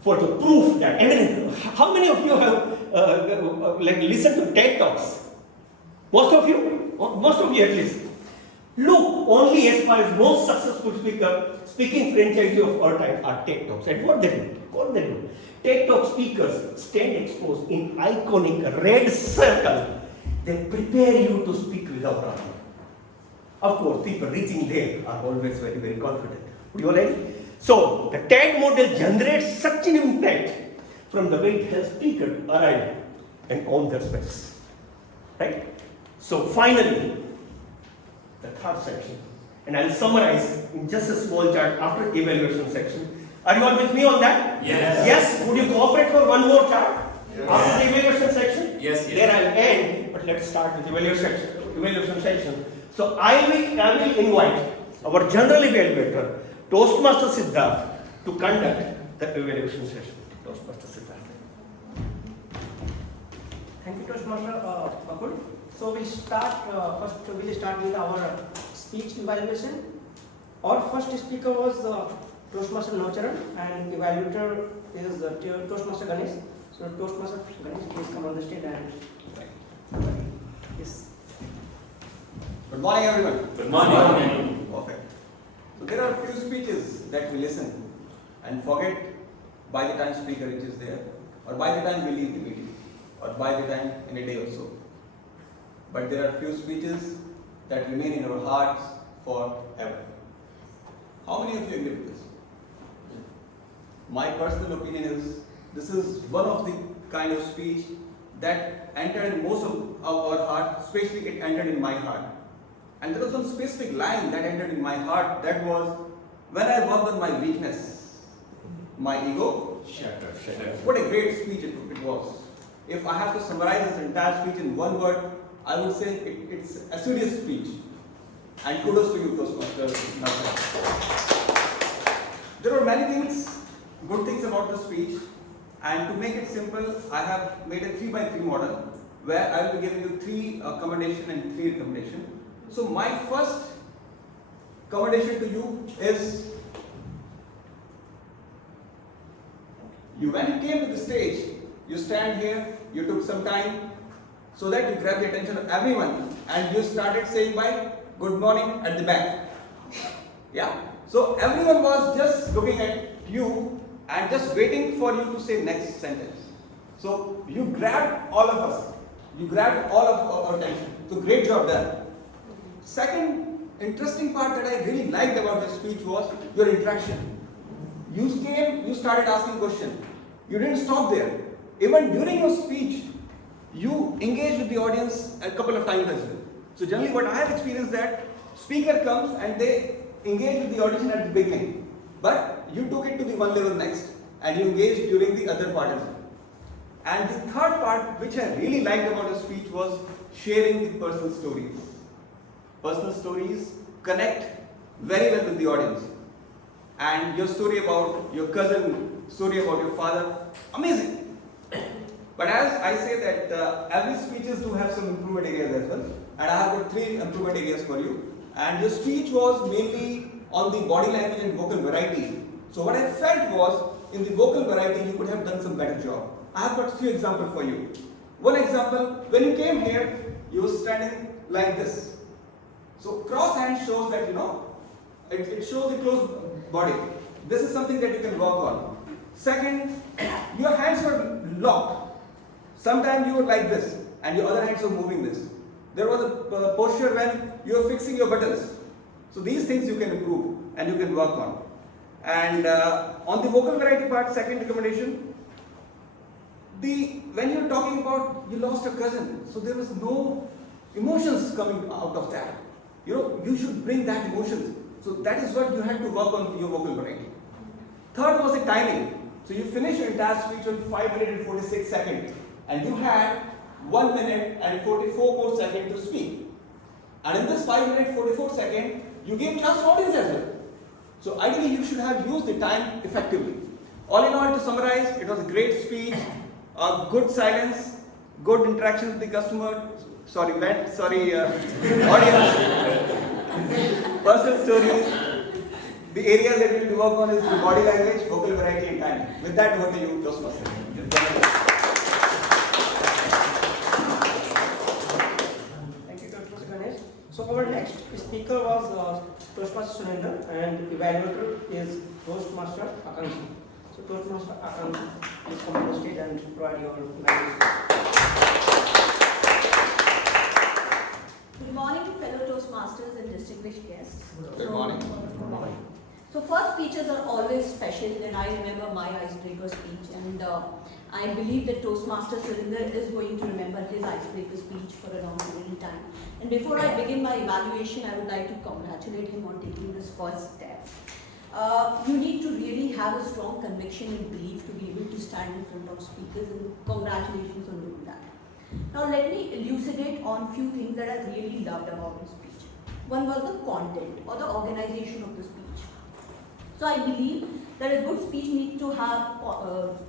For the proof that, I mean, how many of you have listened to TED Talks? Most of you? Most of you at least. Look, only as far as most successful speaking franchises of our time are TED Talks. And what they do? TED Talk speakers stand exposed in iconic red circle. They prepare you to speak without armor. Of course, people reaching there are always very, very confident. Would you like? So, the TED model generates such an impact from the way it helps speakers arrive and own their space. Right? So, finally, the third section. And I'll summarize in just a small chart after evaluation section. Are you all with me on that? Yes. Yes? Would you cooperate for one more chart? Yes. After the evaluation section? Yes. There I'll end, but let's start with evaluation section. So I will invite our general evaluator, Toastmaster Siddharth, to conduct the evaluation session. Toastmaster Siddharth. Thank you, Toastmaster Bakul. So we'll start with our speech evaluation. Our first speaker was Toastmaster Navcharan, and evaluator is Toastmaster Ganesh. So Toastmaster Ganesh, please come on the stage and yes. Good morning, everyone. Good morning. Perfect. So there are a few speeches that we listen and forget by the time speaker reaches there, or by the time we leave the meeting, or by the time in a day or so. But there are few speeches that remain in our hearts forever. How many of you agree with this? My personal opinion is this is one of the kind of speech that entered in most of our heart, especially it entered in my heart. And there was one specific line that entered in my heart, that was, when I worked on my weakness, my ego shattered. What a great speech it was. If I have to summarize this entire speech in one word, I would say it's a serious speech. And kudos to you, Toastmaster. There were many things, good things about the speech. And to make it simple, I have made a 3x3 model where I will be giving you 3 commendation and 3 recommendation. So my first commendation to you is, when you came to the stage, you stand here, you took some time so that you grab the attention of everyone and you started saying bye, good morning at the back. Yeah? So everyone was just looking at you and just waiting for you to say next sentence. So you grabbed all of us. You grabbed all of our attention. So great job done. Second interesting part that I really liked about your speech was your interaction. You came, you started asking questions. You didn't stop there. Even during your speech, you engaged with the audience a couple of times as well. So generally what I have experienced that speaker comes and they engage with the audience at the beginning. But you took it to the one level next and you engaged during the other part as well. And the third part which I really liked about your speech was sharing the personal stories. Personal stories connect very well with the audience. And your story about your cousin, story about your father, amazing. But as I say that every speeches do have some improvement areas as well. And I have got 3 improvement areas for you. And your speech was mainly on the body language and vocal variety. So what I felt was, in the vocal variety, you could have done some better job. I have got a few examples for you. One example, when you came here, you were standing like this. So cross hand shows that, it shows the closed body. This is something that you can work on. Second, your hands were locked. Sometimes you were like this, and your other hands were moving this. There was a posture when you were fixing your buttons. So these things you can improve and you can work on. And on the vocal variety part, second recommendation, when you're talking about you lost a cousin, so there was no emotions coming out of that. You should bring that emotions. So that is what you had to work on your vocal variety. Third was the timing. So you finished your entire speech on 5 minutes and 46 seconds. And you had 1 minute and 44 more seconds to speak. And in this 5 minutes 44 seconds, you gave chance to audience as well. So ideally you should have used the time effectively. All in all, to summarize, it was a great speech, a good silence, good interaction with the customer, audience, personal stories. The areas that we will work on is the body language, vocal variety and timing. With that, over to you, Toastmaster. Thank you, Toastmaster Ganesh. So our next speaker was Toastmaster Surinder, and evaluator is Toastmaster Akansha. So Toastmaster Akansha, please come on the stage and provide your message. Good morning, fellow Toastmasters and distinguished guests. Good morning. Good morning. So first speeches are always special, and I remember my icebreaker speech, and I believe that Toastmaster Surinder is going to remember his icebreaker speech for a long period of time. And before I begin my evaluation, I would like to congratulate him on taking this first step. You need to really have a strong conviction and belief to be able to stand in front of speakers, and congratulations on doing that. Now let me elucidate on few things that I really loved about his speech. One was the content or the organization of the speech. So I believe that a good speech needs to have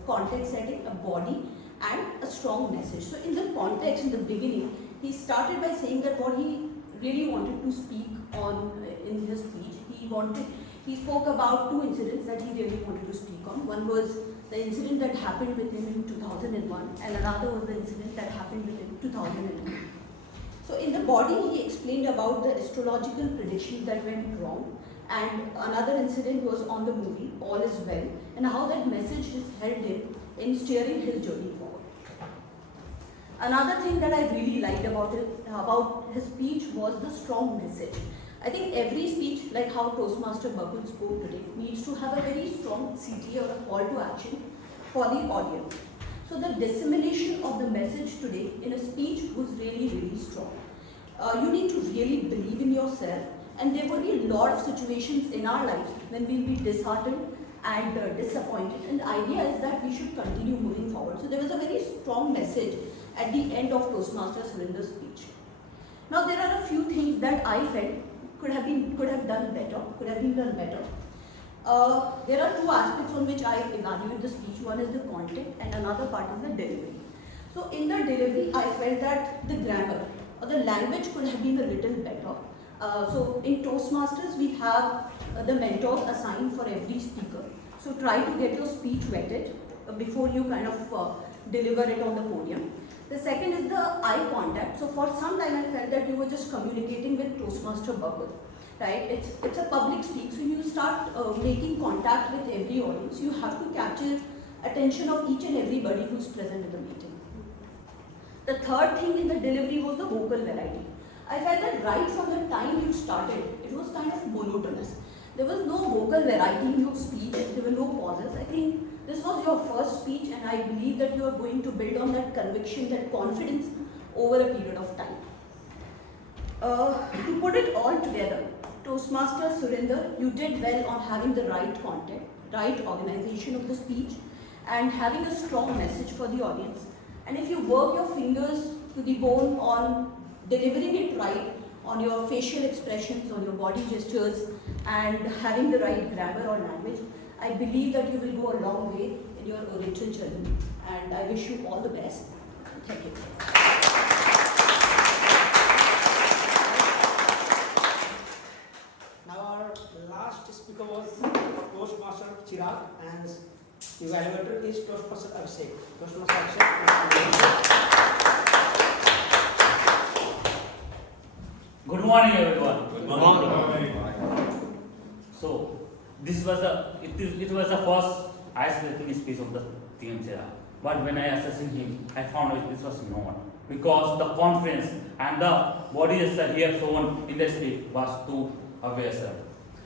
context setting, a body, and a strong message. So in the context, in the beginning, he started by saying that what he really wanted to speak on in his speech. He spoke about two incidents that he really wanted to speak on. One was the incident that happened with him in 2001, and another was the incident that happened with him in 2002. So in the body, he explained about the astrological predictions that went wrong, and another incident was on the movie All Is Well, and how that message has helped him in steering his journey forward. Another thing that I really liked about his speech was the strong message. I think every speech, like how Toastmaster Bakul spoke today, needs to have a very strong CT or a call to action for the audience. So the dissemination of the message today in a speech was really, really strong. You need to really believe in yourself, and there will be a lot of situations in our lives when we'll be disheartened and disappointed, and the idea is that we should continue moving forward. So there was a very strong message at the end of Toastmaster Surinder's speech. Now there are a few things that I felt could have been done better. There are two aspects on which I evaluate the speech. One is the content and another part is the delivery. So in the delivery, I felt that the grammar or the language could have been a little better. So in Toastmasters, we have the mentors assigned for every speaker. So try to get your speech vetted before you kind of deliver it on the podium. The second is the eye contact. So for some time I felt that you were just communicating with Toastmaster Bakul, right? It's a public speak, so you start making contact with every audience. You have to capture attention of each and everybody who's present in the meeting. The third thing in the delivery was the vocal variety. I felt that right from the time you started, it was kind of monotonous. There was no vocal variety in your speech, there were no pauses. I think this was your first speech, and I believe that you are going to build on that conviction, that confidence over a period of time. To put it all together, Toastmaster Surinder, you did well on having the right content, right organization of the speech, and having a strong message for the audience. And if you work your fingers to the bone on delivering it right, on your facial expressions, on your body gestures, and having the right grammar or language, I believe that you will go a long way in your oratory journey. And I wish you all the best. Thank you. Now our last speaker was Toastmaster Chirag, and the evaluator is Toastmaster Abhishek. Toastmaster Abhishek. Good morning, everyone. Good morning. So, it was the first ice-breaking speech of the TM Chirag. But when I assessing him, I found out this was not, because the confidence and the body gesture he had shown in the speech was too obvious.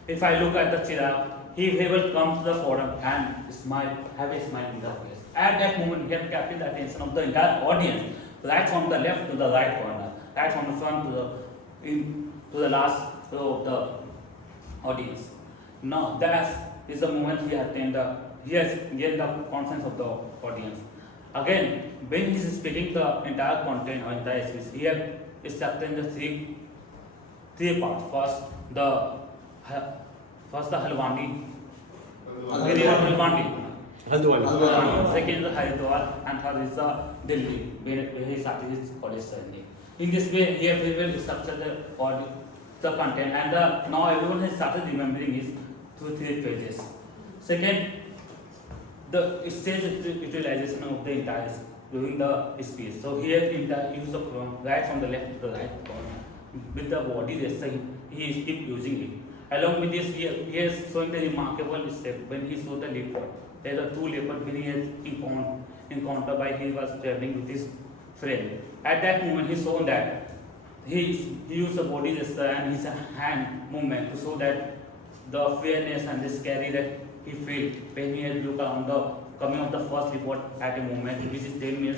If I look at the Chirag, he will come to the forum and smile, have a smile in the face. At that moment, he had captured the attention of the entire audience, right from the left to the right corner, right from the front to the last row of the audience. Now that is the moment he has gained the confidence of the audience. Again, when he is speaking the entire content or entire speech, he has structured in the three parts. First the Halwani. Second is the Haridwar, and third is the Delhi, where he started his college journey. In this way, he has very well structured the content, and now everyone has started remembering his 2-3 pages. Second, the stage utilization of the entire during the speech. So here use the pronoun right from the left to the right corner with the body gesture. He keep using it. Along with this, he is showing the remarkable step when he showed the leopard. There are two leopards when he has encountered by he was traveling with his friend. At that moment, he showed that he used the body gesture and his hand movement to show that the fearness and the scary that he felt when he had looked around the coming of the first leopard at a moment which is 10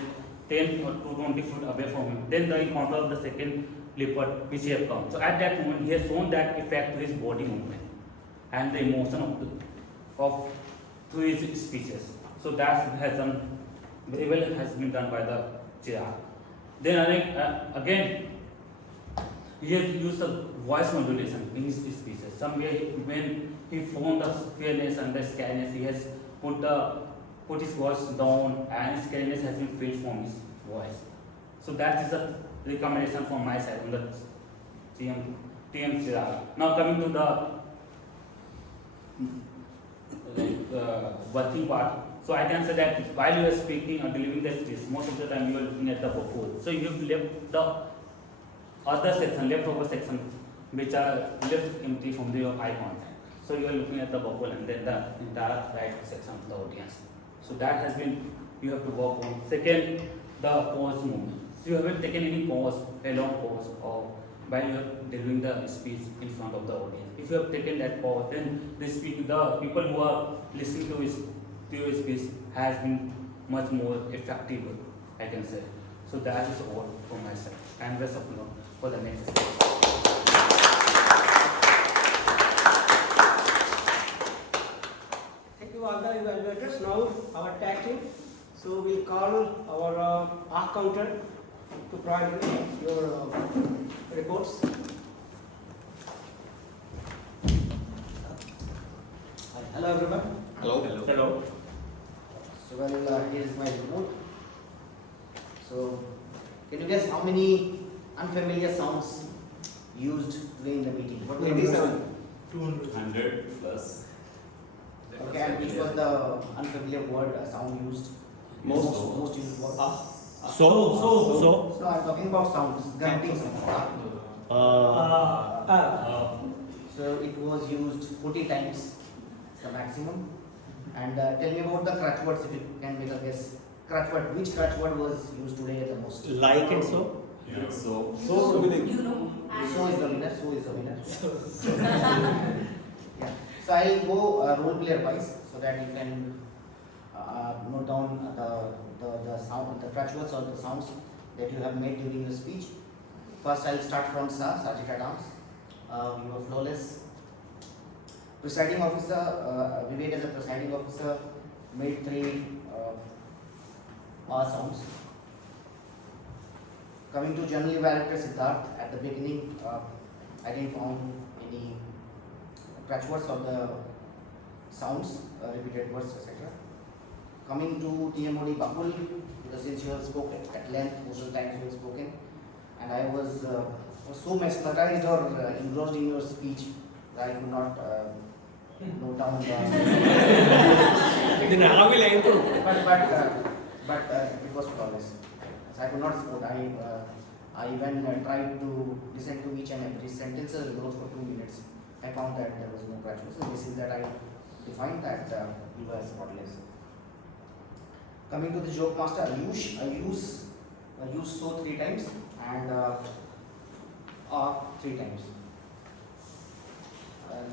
to 20 feet away from him. Then the encounter of the second leopard which he had come. So at that moment, he has shown that effect to his body movement and the emotion through his speeches. So that has done very well, has been done by the Chirag. Then again, he has used a voice modulation in his speeches. Somewhere when he found the fairness and the scariness, he has put his voice down and scariness has been filled from his voice. So that is a recommendation from my side on the TM Chirag. Now coming to the working part. So I can say that while you are speaking or delivering the speech, most of the time you are looking at the Bakul. So you have left the other section, leftover section, which are left empty from your eye contact. So you are looking at the Bakul and then the entire right section of the audience. So that has been, you have to work on. Second, the pause movement. So you haven't taken any pause, a long pause, or while you are delivering the speech in front of the audience. If you have taken that pause, then the people who are listening to your speech has been much more effective, I can say. So that is all from my side. And rest of luck for the next speech. Thank you all the evaluators. Now our tag team. So we'll call our arc counter to provide your reports. Hello everyone. Hello. Hello. So here is my report. So can you guess how many unfamiliar sounds used today in the meeting? What were the 200 plus. Okay, and which was the unfamiliar word sound used? Most used word. So I'm talking about sounds, grunting sounds. So it was used 40 times, the maximum. And tell me about the crutch words if you can make a guess. Crutch word, which crutch word was used today the most? Like and so? Yeah, so. You know. So is the winner. So is the winner. Yeah. So I'll go role player wise so that you can note down the sound, the crutch words or the sounds that you have made during the speech. First, I'll start from Sajita dance. You were flawless. Presiding officer, Vivek as a presiding officer made 3 sounds. Coming to General Evaluator Siddharth, at the beginning, I didn't find any crutch words of the sounds, repeated words, etc. Coming to TMOD Bakul, because since you have spoken at length, most of the times you have spoken, and I was so mesmerized or engrossed in your speech that I could not note down the. But it was flawless. So I could not quote. I even tried to listen to each and every sentence and wrote for 2 minutes. I found that there was no crutches. So this is that I defined that you were spotless. Coming to the Jokemaster Ayush, I use so 3 times and 3 times.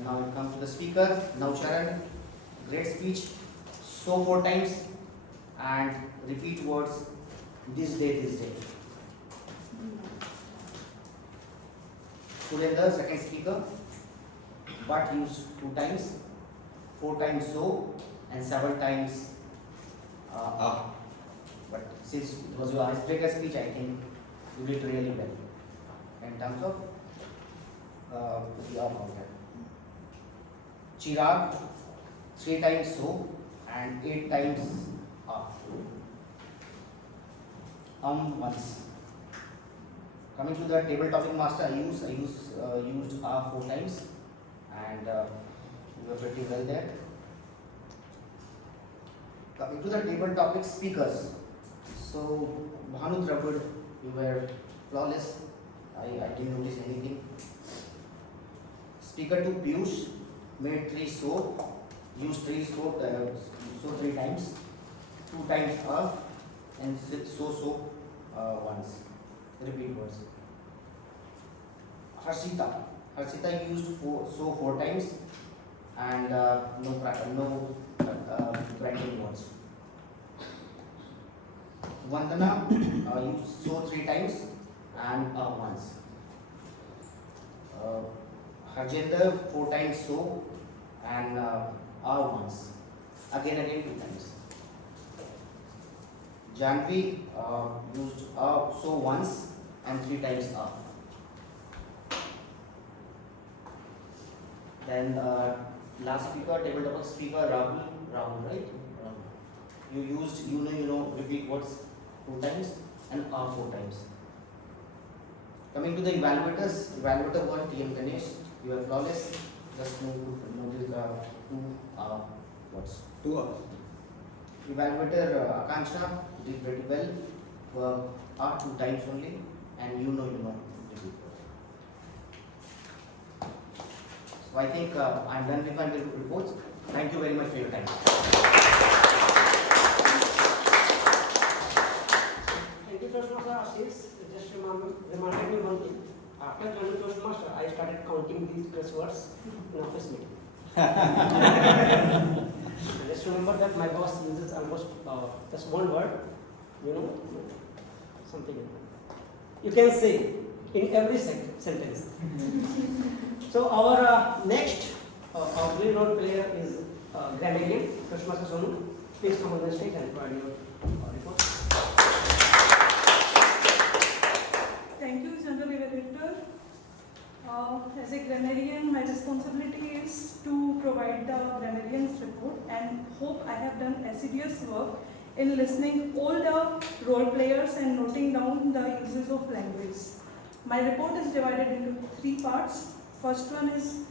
Now it comes to the speaker, Navcharan, great speech, so 4 times and repeat words, this day, this day. Surinder, second speaker, but used 2 times, 4 times so and 7 times But since it was your icebreaker speech, I think you did really well in terms of the counter. Chirag, 3 times so and 8 times once. Coming to the table topping master, I used 4 times and you were pretty well there. Coming to the table topic speakers, so Bhanu, you were flawless. I didn't notice anything. Speaker 2 Piyush made 3 so, used 3 so 3 times, 2 times and so once. Repeat words. Harshita used 4 times and no branding words. Vandana used so 3 times and once. Harjinder 4 times so and once. Again 2 times. Janvi used so once and 3 times Then last speaker, tabletop speaker, Rahul, right? You used repeat words 2 times and 4 times. Coming to the evaluators, evaluator 1, TM Ganesh, you are flawless. Just notice 2 words. 2 hours. Evaluator Akansha did very well. 2 times only, and repeat word. So I think I'm done with my reports. Thank you very much for your time. Thank you, Toastmaster Ashish. Just reminded me one thing. After joining Toastmaster, I started counting these curse words in office meeting. Just remember that my boss uses almost just one word, something you can say in every sentence. So our next auxiliary role player is Grammarian Toastmaster Sonu. Please come on the stage and provide your report. Thank you, General Evaluator. As a grammarian, my responsibility is to provide the grammarian's report, and hope I have done assiduous work in listening all the role players and noting down the uses of language. My report is divided into 3 parts. First one is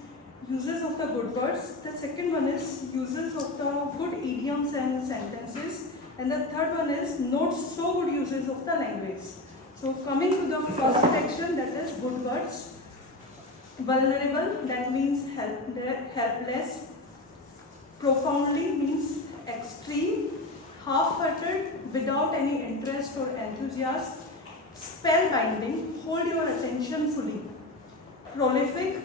uses of the good words. The second one is uses of the good idioms and sentences. And the third one is not so good uses of the language. So coming to the first section, that is good words. Vulnerable, that means helpless. Profoundly means extreme. Half-hearted, without any interest or enthusiasm. Spellbinding, hold your attention fully. Prolific,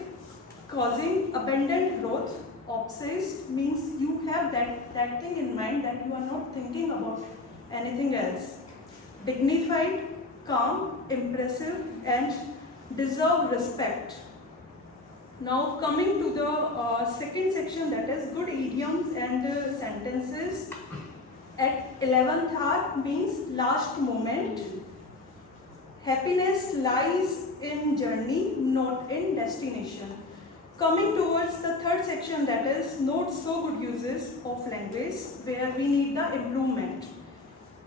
causing abundant growth. Obsessed means you have that thing in mind that you are not thinking about anything else. Dignified, calm, impressive, and deserve respect. Now coming to the second section, that is good idioms and sentences. At 11th hour means last moment. Happiness lies in journey, not in destination. Coming towards the third section, that is not so good uses of language, where we need the improvement.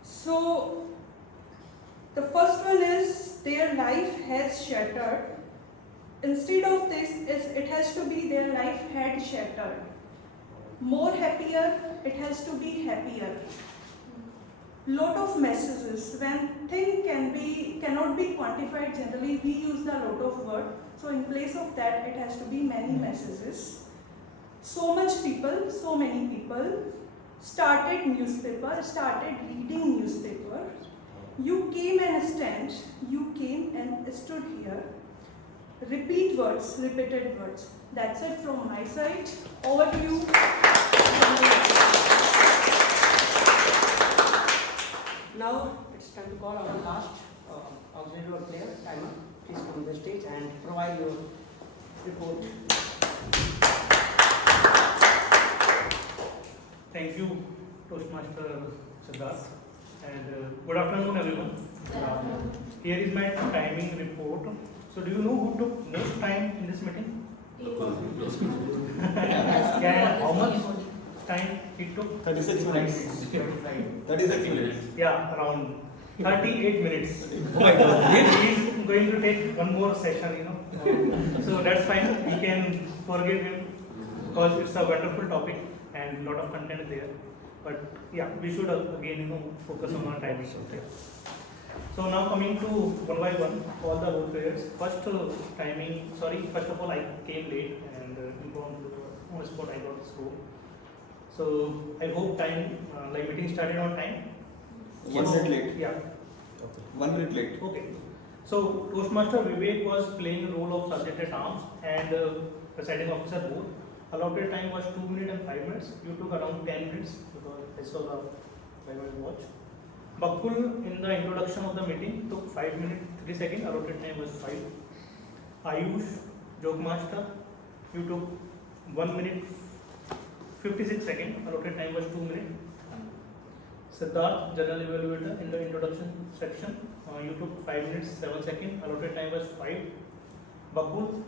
So the first one is their life has shattered. Instead of this, it has to be their life had shattered. More happier, it has to be happier. Lot of messages. When thing cannot be quantified, generally we use the lot of word. So in place of that, it has to be many messages. So much people, so many people started newspaper, started reading newspaper. You came and stand, you came and stood here. Repeat words, repeated words. That's it from my side. Over to you. Now it's time to call our last auxiliary role player, Timer. Please come on the stage and provide your report. Thank you, Toastmaster Siddharth, and good afternoon, everyone. Here is my timing report. So, do you know who took most time in this meeting? And how much time it took? 36 minutes. 36 minutes. Yeah, around 38 minutes. Oh my God. He is going to take one more session, So that's fine. We can forgive him because it's a wonderful topic and lot of content there. But yeah, we should again, focus on our timing. So now coming to one by one, all the role players. First of all, I came late and informed on the spot I got slow. So I hope meeting started on time. 1 minute late. Yeah. Okay. 1 minute late. Okay. So Toastmaster Vivek was playing the role of sergeant at arms and presiding officer both. Allotted time was 2 minutes and 5 minutes. You took around 10 minutes because I saw the 5-minute watch. Bakul in the introduction of the meeting took 5 minutes 3 seconds. Allotted time was 5. Ayush, Jokemaster, you took 1 minute 56 seconds. Allotted time was 2 minutes. Siddharth, General Evaluator, in the introduction section, you took 5 minutes 7 seconds. Allotted time was 5. Bakul,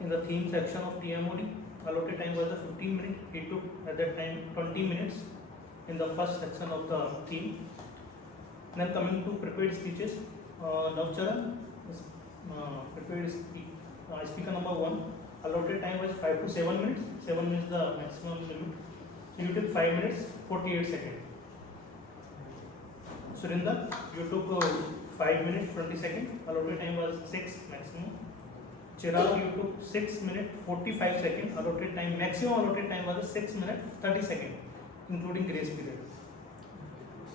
in the theme section of TMOD. Allotted time was 15 minutes. He took at that time 20 minutes in the first section of the theme. Then coming to prepared speeches, Navcharan prepared speaker number 1. Allotted time was 5 to 7 minutes. 7 minutes the maximum limit. So you took 5 minutes 48 seconds. Surinder, you took 5 minutes 20 seconds. Allotted time was 6 maximum. Chirag, you took 6 minutes 45 seconds. Allotted time maximum allotted time was 6 minutes 30 seconds, including grace period.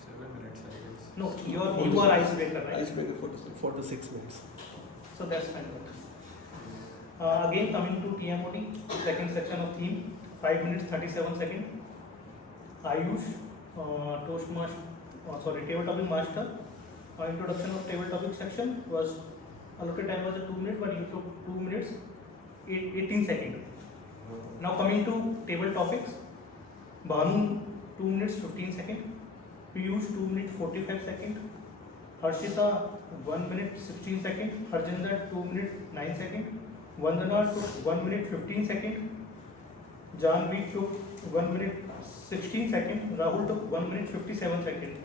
7 minutes, I guess. No, you are icebreaker, right? Icebreaker 4 to 6 minutes. So that's fine. Again coming to TMOD, second section of theme, 5 minutes 37 seconds. Ayush, table topic master. Introduction of table topic section was allotted time was 2 minutes, but you took 2 minutes 18 seconds. Now coming to table topics, Bhanu 2 minutes 15 seconds. Piyush 2 minutes 45 seconds. Harshita 1 minute 16 seconds. Harjinder 2 minutes 9 seconds. Vandana took 1 minute 15 seconds. Janvi took 1 minute 16 seconds. Rahul took 1 minute 57 seconds.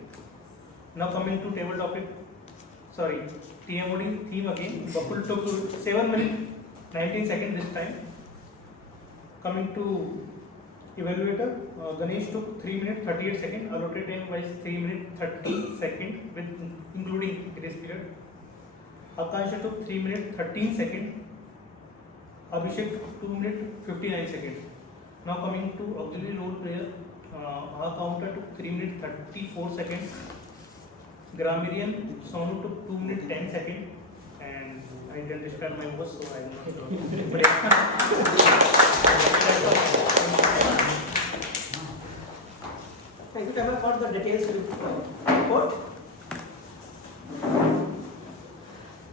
Now coming to table topic, TMOD theme again. Bakul took 7 minutes 19 seconds this time. Coming to evaluator, Ganesh took 3 minutes 38 seconds. Allotted time was 3 minutes 30 seconds with including grace period. Akansha took 3 minutes 13 seconds. Abhishek took 2 minutes 59 seconds. Now coming to auxiliary role player, our counter took 3 minutes 34 seconds. Grammarian Sonu took 2 minutes 10 seconds. And I didn't describe my voice, so I'm not sure. Thank you, Tamer, for the details report.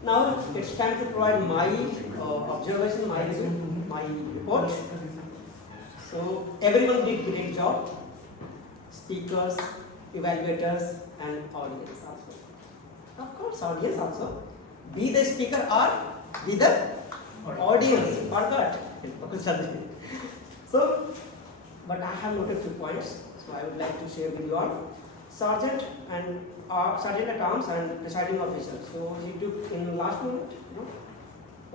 Now it's time to provide my observation, my resume, my report. So everyone did great job. Speakers, evaluators, and audience also. Of course, audience also. Be the speaker or be the audience. Forgot. So, but I have noted few points. So I would like to share with you all. Sergeant Sergeant at Arms and Presiding Officer. So he took in last moment, no?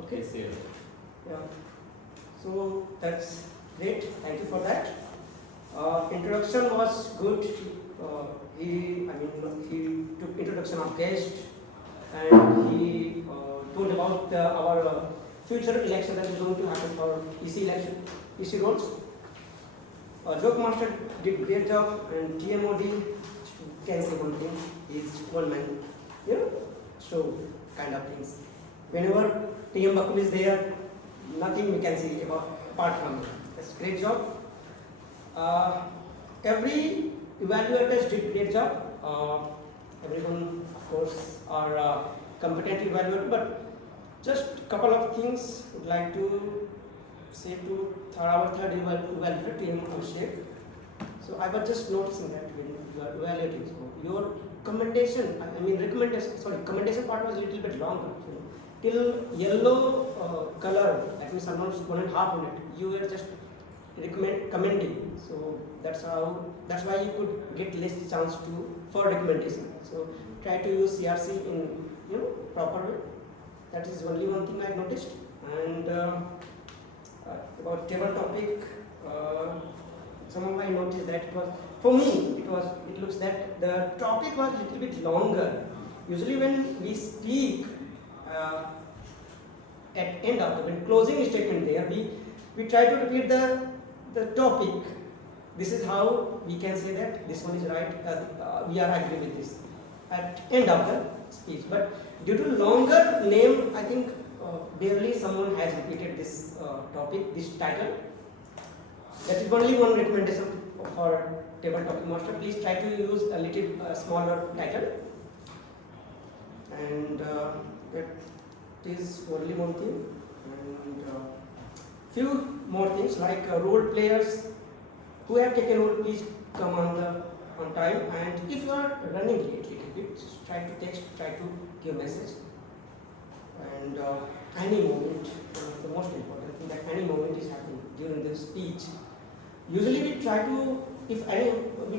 Okay. Yes, yes. Yeah. So that's great. Thank you for that. Introduction was good. He took introduction of guest, and he told about our future election that is going to happen for EC election, EC roles. Jokemaster did great job, and TMOD can say one thing, is one man, so kind of things. Whenever TM Bakul is there, nothing we can say apart from it. That's great job. Every evaluators did great job. Everyone, of course, are competent evaluator, but just a couple of things would like to say to our third evaluator, TM Abhishek. So I was just noticing that when you are evaluating, so your commendation part was a little bit longer. Till yellow color, that means almost 1.5 minutes, you were just commending. So that's why you could get less chance for recommendation. So try to use CRC in proper way. That is only one thing I noticed. And about table topic, somehow I noticed that it was, for me, it looks that the topic was a little bit longer. Usually when we speak at end of the closing statement there, we try to repeat the topic. This is how we can say that this one is right, we are agree with this at end of the speech. But due to longer name, I think barely someone has repeated this topic, this title. That is only one recommendation for table topic master. Please try to use a little smaller title. And that is only one thing. And few more things like role players who have taken role, please come on time. And if you are running late a little bit, just try to text, try to give message. And any moment, one of the most important that any moment is happening during the speech. Usually we try to, we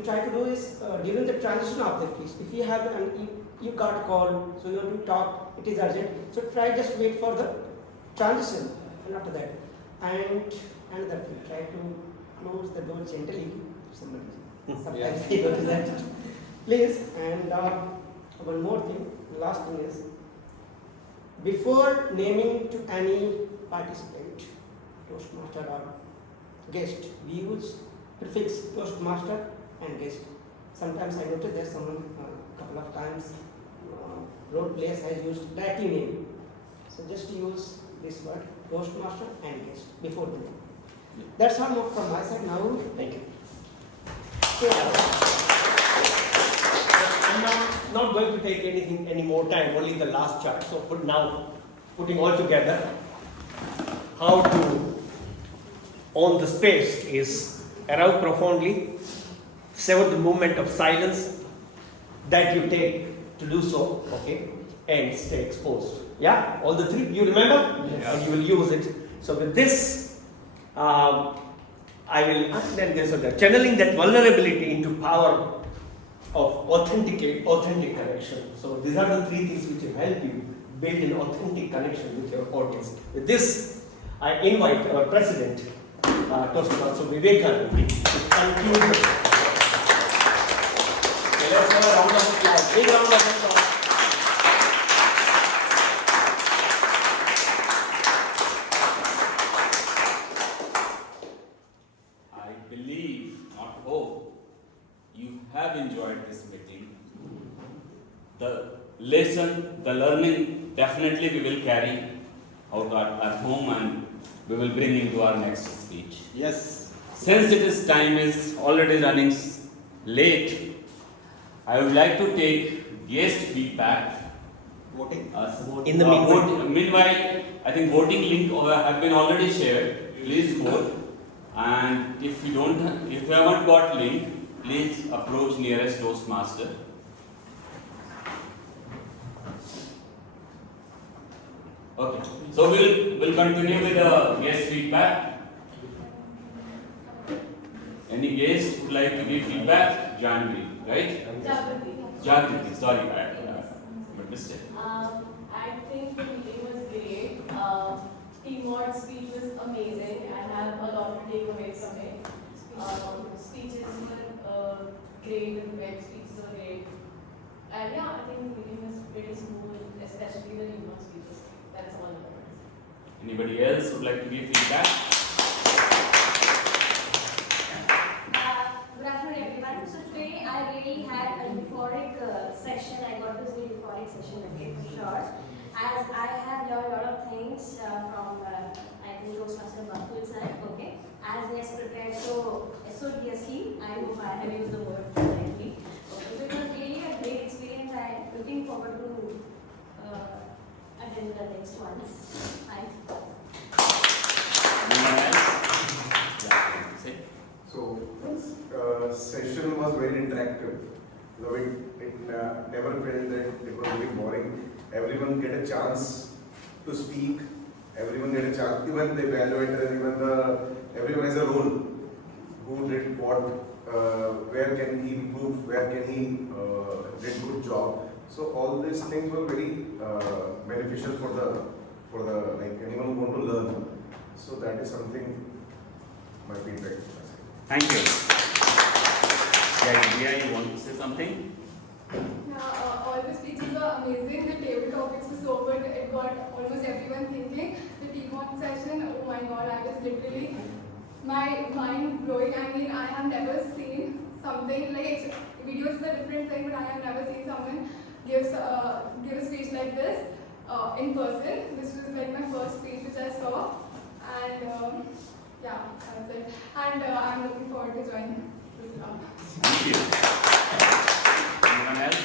try to do is during the transition of the speech. If you have you got a call, so you have to talk, it is urgent. So try just wait for the transition, and after that, and another thing, try to close the door gently. Sometimes you notice that. Please, and one more thing. Last thing is, before naming to any participant, Toastmaster or guest, we use prefix Toastmaster and guest. Sometimes I noticed that someone couple of times role players has used direct name. So just use this word Toastmaster and guest before the name. That's all from my side now. Thank you. I'm not going to take any more time, only the last chart. So putting all together, how to own the space is arouse profoundly, savor the moment of silence that you take to do so, okay, and stay exposed. Yeah, all the three, you remember? Yes. And you will use it. So with this, I will then there's the channeling that vulnerability into power of authentic connection. So these are the three things which will help you build an authentic connection with your audience. With this, I invite our president, Toastmaster Vivekanand, to conclude. Okay, let's have a round of applause. Big round of applause. I believe, not hope, you have enjoyed this meeting. The lesson, the learning, definitely we will carry out at home and we will bring into our next speech. Yes. Since time is already running late, I would like to take guest feedback. Voting? In the meanwhile, I think voting link have been already shared. Please vote. And if you haven't got link, please approach nearest Toastmaster. Okay, so we'll continue with the guest feedback. Any guest who would like to give feedback? Janvi, right? Jagriti, sorry, I missed it. I think the meeting was great. TMOD speech was amazing. I have a lot to take away from it. Speeches were great, the web speeches were great. And yeah, I think the meeting was pretty smooth, especially the TMOD speeches. That's all about it. Anybody else would like to give feedback? Good afternoon, everyone. So today I really had a euphoric session. I got this really euphoric session again for sure. As I have learned a lot of things from I think Toastmaster Bakul sir. Okay. As less prepared, so SODST. I hope I have used the word correctly. Okay. So it was really a great experience. I'm looking forward to attend the next ones. So, session was very interactive. It never felt that it was very boring. Everyone get a chance to speak. Everyone get a chance. Even the evaluator, everyone has a role. Who did what? Where can he improve? Where can he did good job? So all these things were very beneficial for the like anyone who want to learn. So that is something my feedback. Thank you. Yeah, India, you want to say something? Yeah, all the speeches were amazing. The table topics were so good. It got almost everyone thinking. The TMOD session, oh my god, I was literally, my mind blowing. I mean, I have never seen something like, videos is a different thing, but I have never seen someone give a speech like this in person. This was like my first speech which I saw. And yeah, that's it. And I'm looking forward to join this club. Thank you. Anyone else?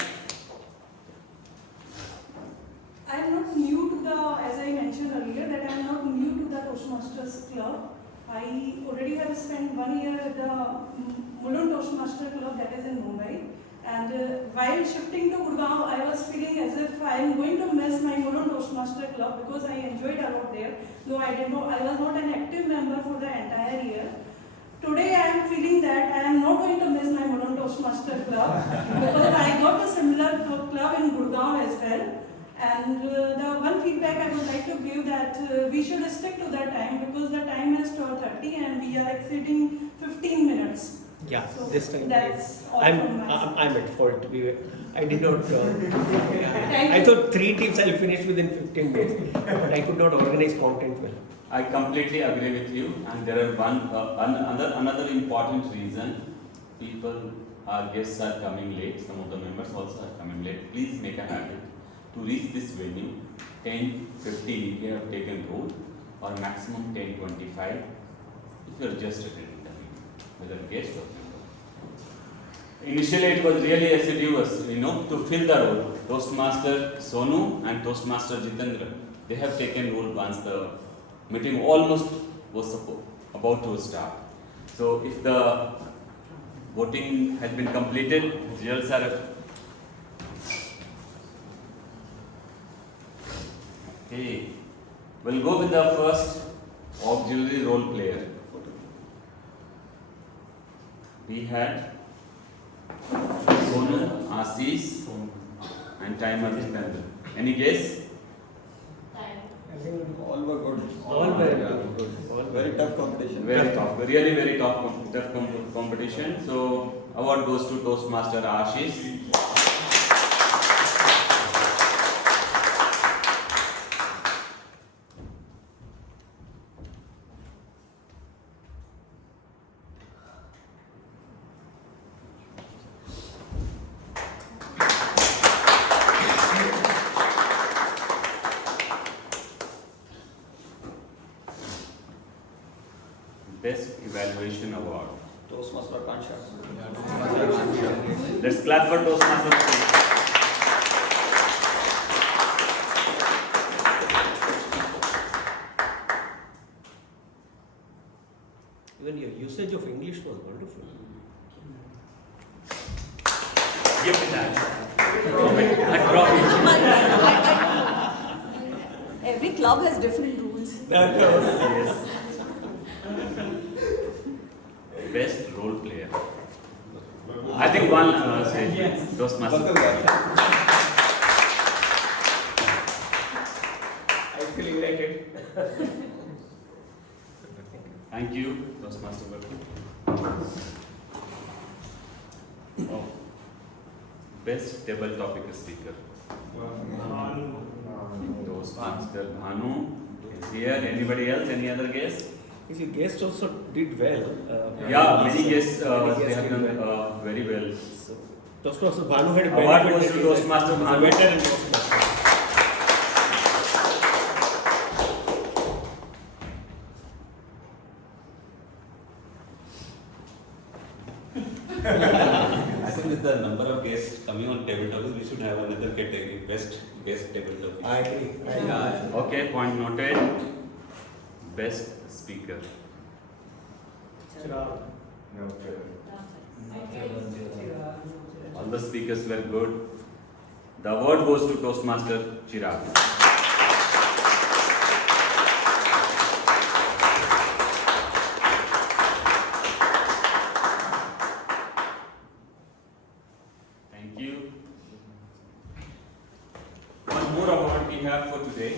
I am not new to the, as I mentioned earlier, that I am not new to the Toastmasters club. I already have spent 1 year at the Mulund Toastmaster club that is in Mumbai. And while shifting to Gurgaon, I was feeling as if I am going to miss my Mono Toastmaster club because I enjoyed a lot there. Though I was not an active member for the entire year. Today I am feeling that I am not going to miss my Mono Toastmaster club because I got a similar club in Gurgaon as well. And the one feedback I would like to give that we should stick to that time because the time is 12:30 and we are exceeding 15 minutes. Yeah, So this time that's all from my side. I'm at fault. I did not. I thought 3 teams I'll finish within 15 days, but I could not organize content well. I completely agree with you, and there are another important reason. Our guests are coming late. Some of the members also are coming late. Please make a habit to reach this venue 10:15 if you have taken road, or maximum 10:25 if you are just attending the meeting, whether guest or member. Initially, it was really assiduous, to fill the role. Toastmaster Sonu and Toastmaster Jitendra, they have taken role once the meeting almost was about to start. So, if the voting has been completed, results are. Okay, we'll go with the first auxiliary role player. We had Sonu, Ashish, and timer Jitendra. Any guess? All were good. All were good. Very tough competition. Very tough, really very tough competition. So, award goes to Toastmaster Ashish. Best Evaluation Award. Toastmaster Akansha. Let's clap for Toastmaster. Even your usage of English was wonderful. Give me that. Every club has different rules. Yes. Best role player. I think one said Toastmaster. I feel elated. Thank you, Toastmaster Bakul. Oh. Best table topic speaker. Toastmaster Bhanu is here. Anybody else? Any other guest? Your guests also did well. Many guests they have done very well. So, Toastmaster Bhanu had a award goes to Toastmaster Bhanu. Veteran Toastmaster. I think with the number of guests coming on table topics, we should have another category, best guest table topics. I agree. Okay, point noted. Best speaker. Chirag. All the speakers were good. The award goes to Toastmaster Chirag. Thank you. One more award we have for today.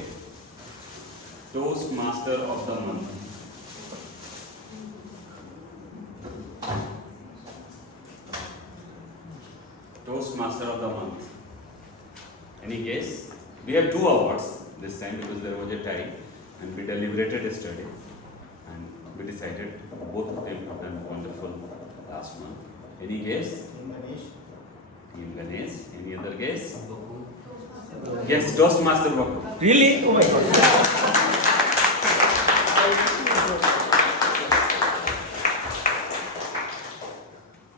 Toastmaster of the Month. Toastmaster of the Month. Any guess? We have 2 awards this time because there was a tie and we deliberated yesterday and we decided both of them have done wonderful last month. Any guess? TM Ganesh. Any other guess? Yes, Toastmaster Bakul. Really? Oh my God.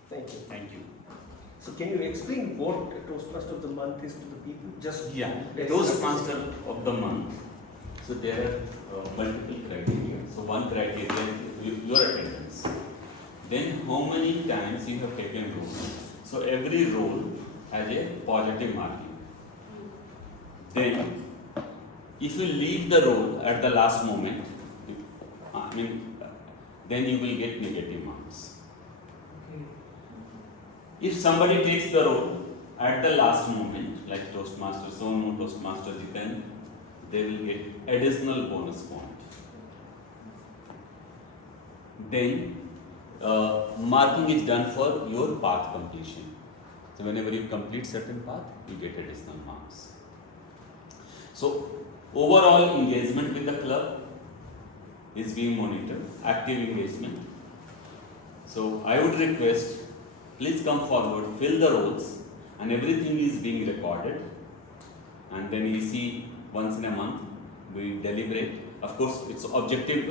Thank you. Thank you. So can you explain what Toastmaster of the Month is to the people? Just Toastmaster of the Month. So there are multiple criteria. So one criteria is your attendance. Then how many times you have taken role. So every role as a positive marking. Then, if you leave the role at the last moment, then you will get negative marks. If somebody takes the role at the last moment, like Toastmaster Sonu, Toastmaster Jitendra, they will get additional bonus point. Then, marking is done for your path completion. So whenever you complete certain path, you get additional marks. So overall engagement with the club is being monitored, active engagement. So I would request, please come forward, fill the roles, and everything is being recorded. And then we see once in a month, we deliberate. Of course, it's objective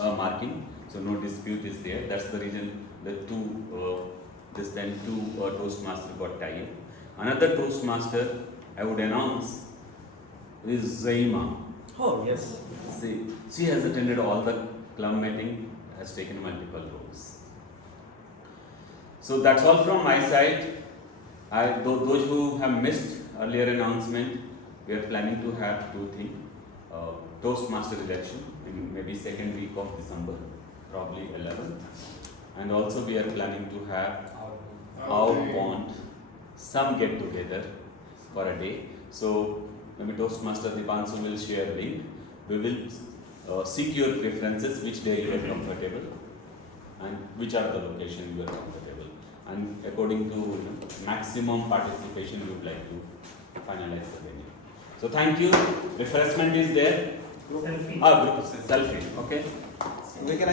marking, so no dispute is there. That's the reason the two Toastmasters got tied. Another Toastmaster I would announce is Zaima. Oh, yes. See, she has attended all the club meeting, has taken multiple roles. So that's all from my side. Those who have missed earlier announcement, we are planning to have two things. Toastmaster election in maybe second week of December, probably 11th. And also we are planning to have outbound some get together for a day. So maybe Toastmaster Dipanshu will share link. We will seek your preferences, which day you are comfortable and which are the locations you are comfortable. And according to maximum participation, we would like to finalize the venue. So thank you. Refreshment is there. Selfie. Selfie. Okay. We can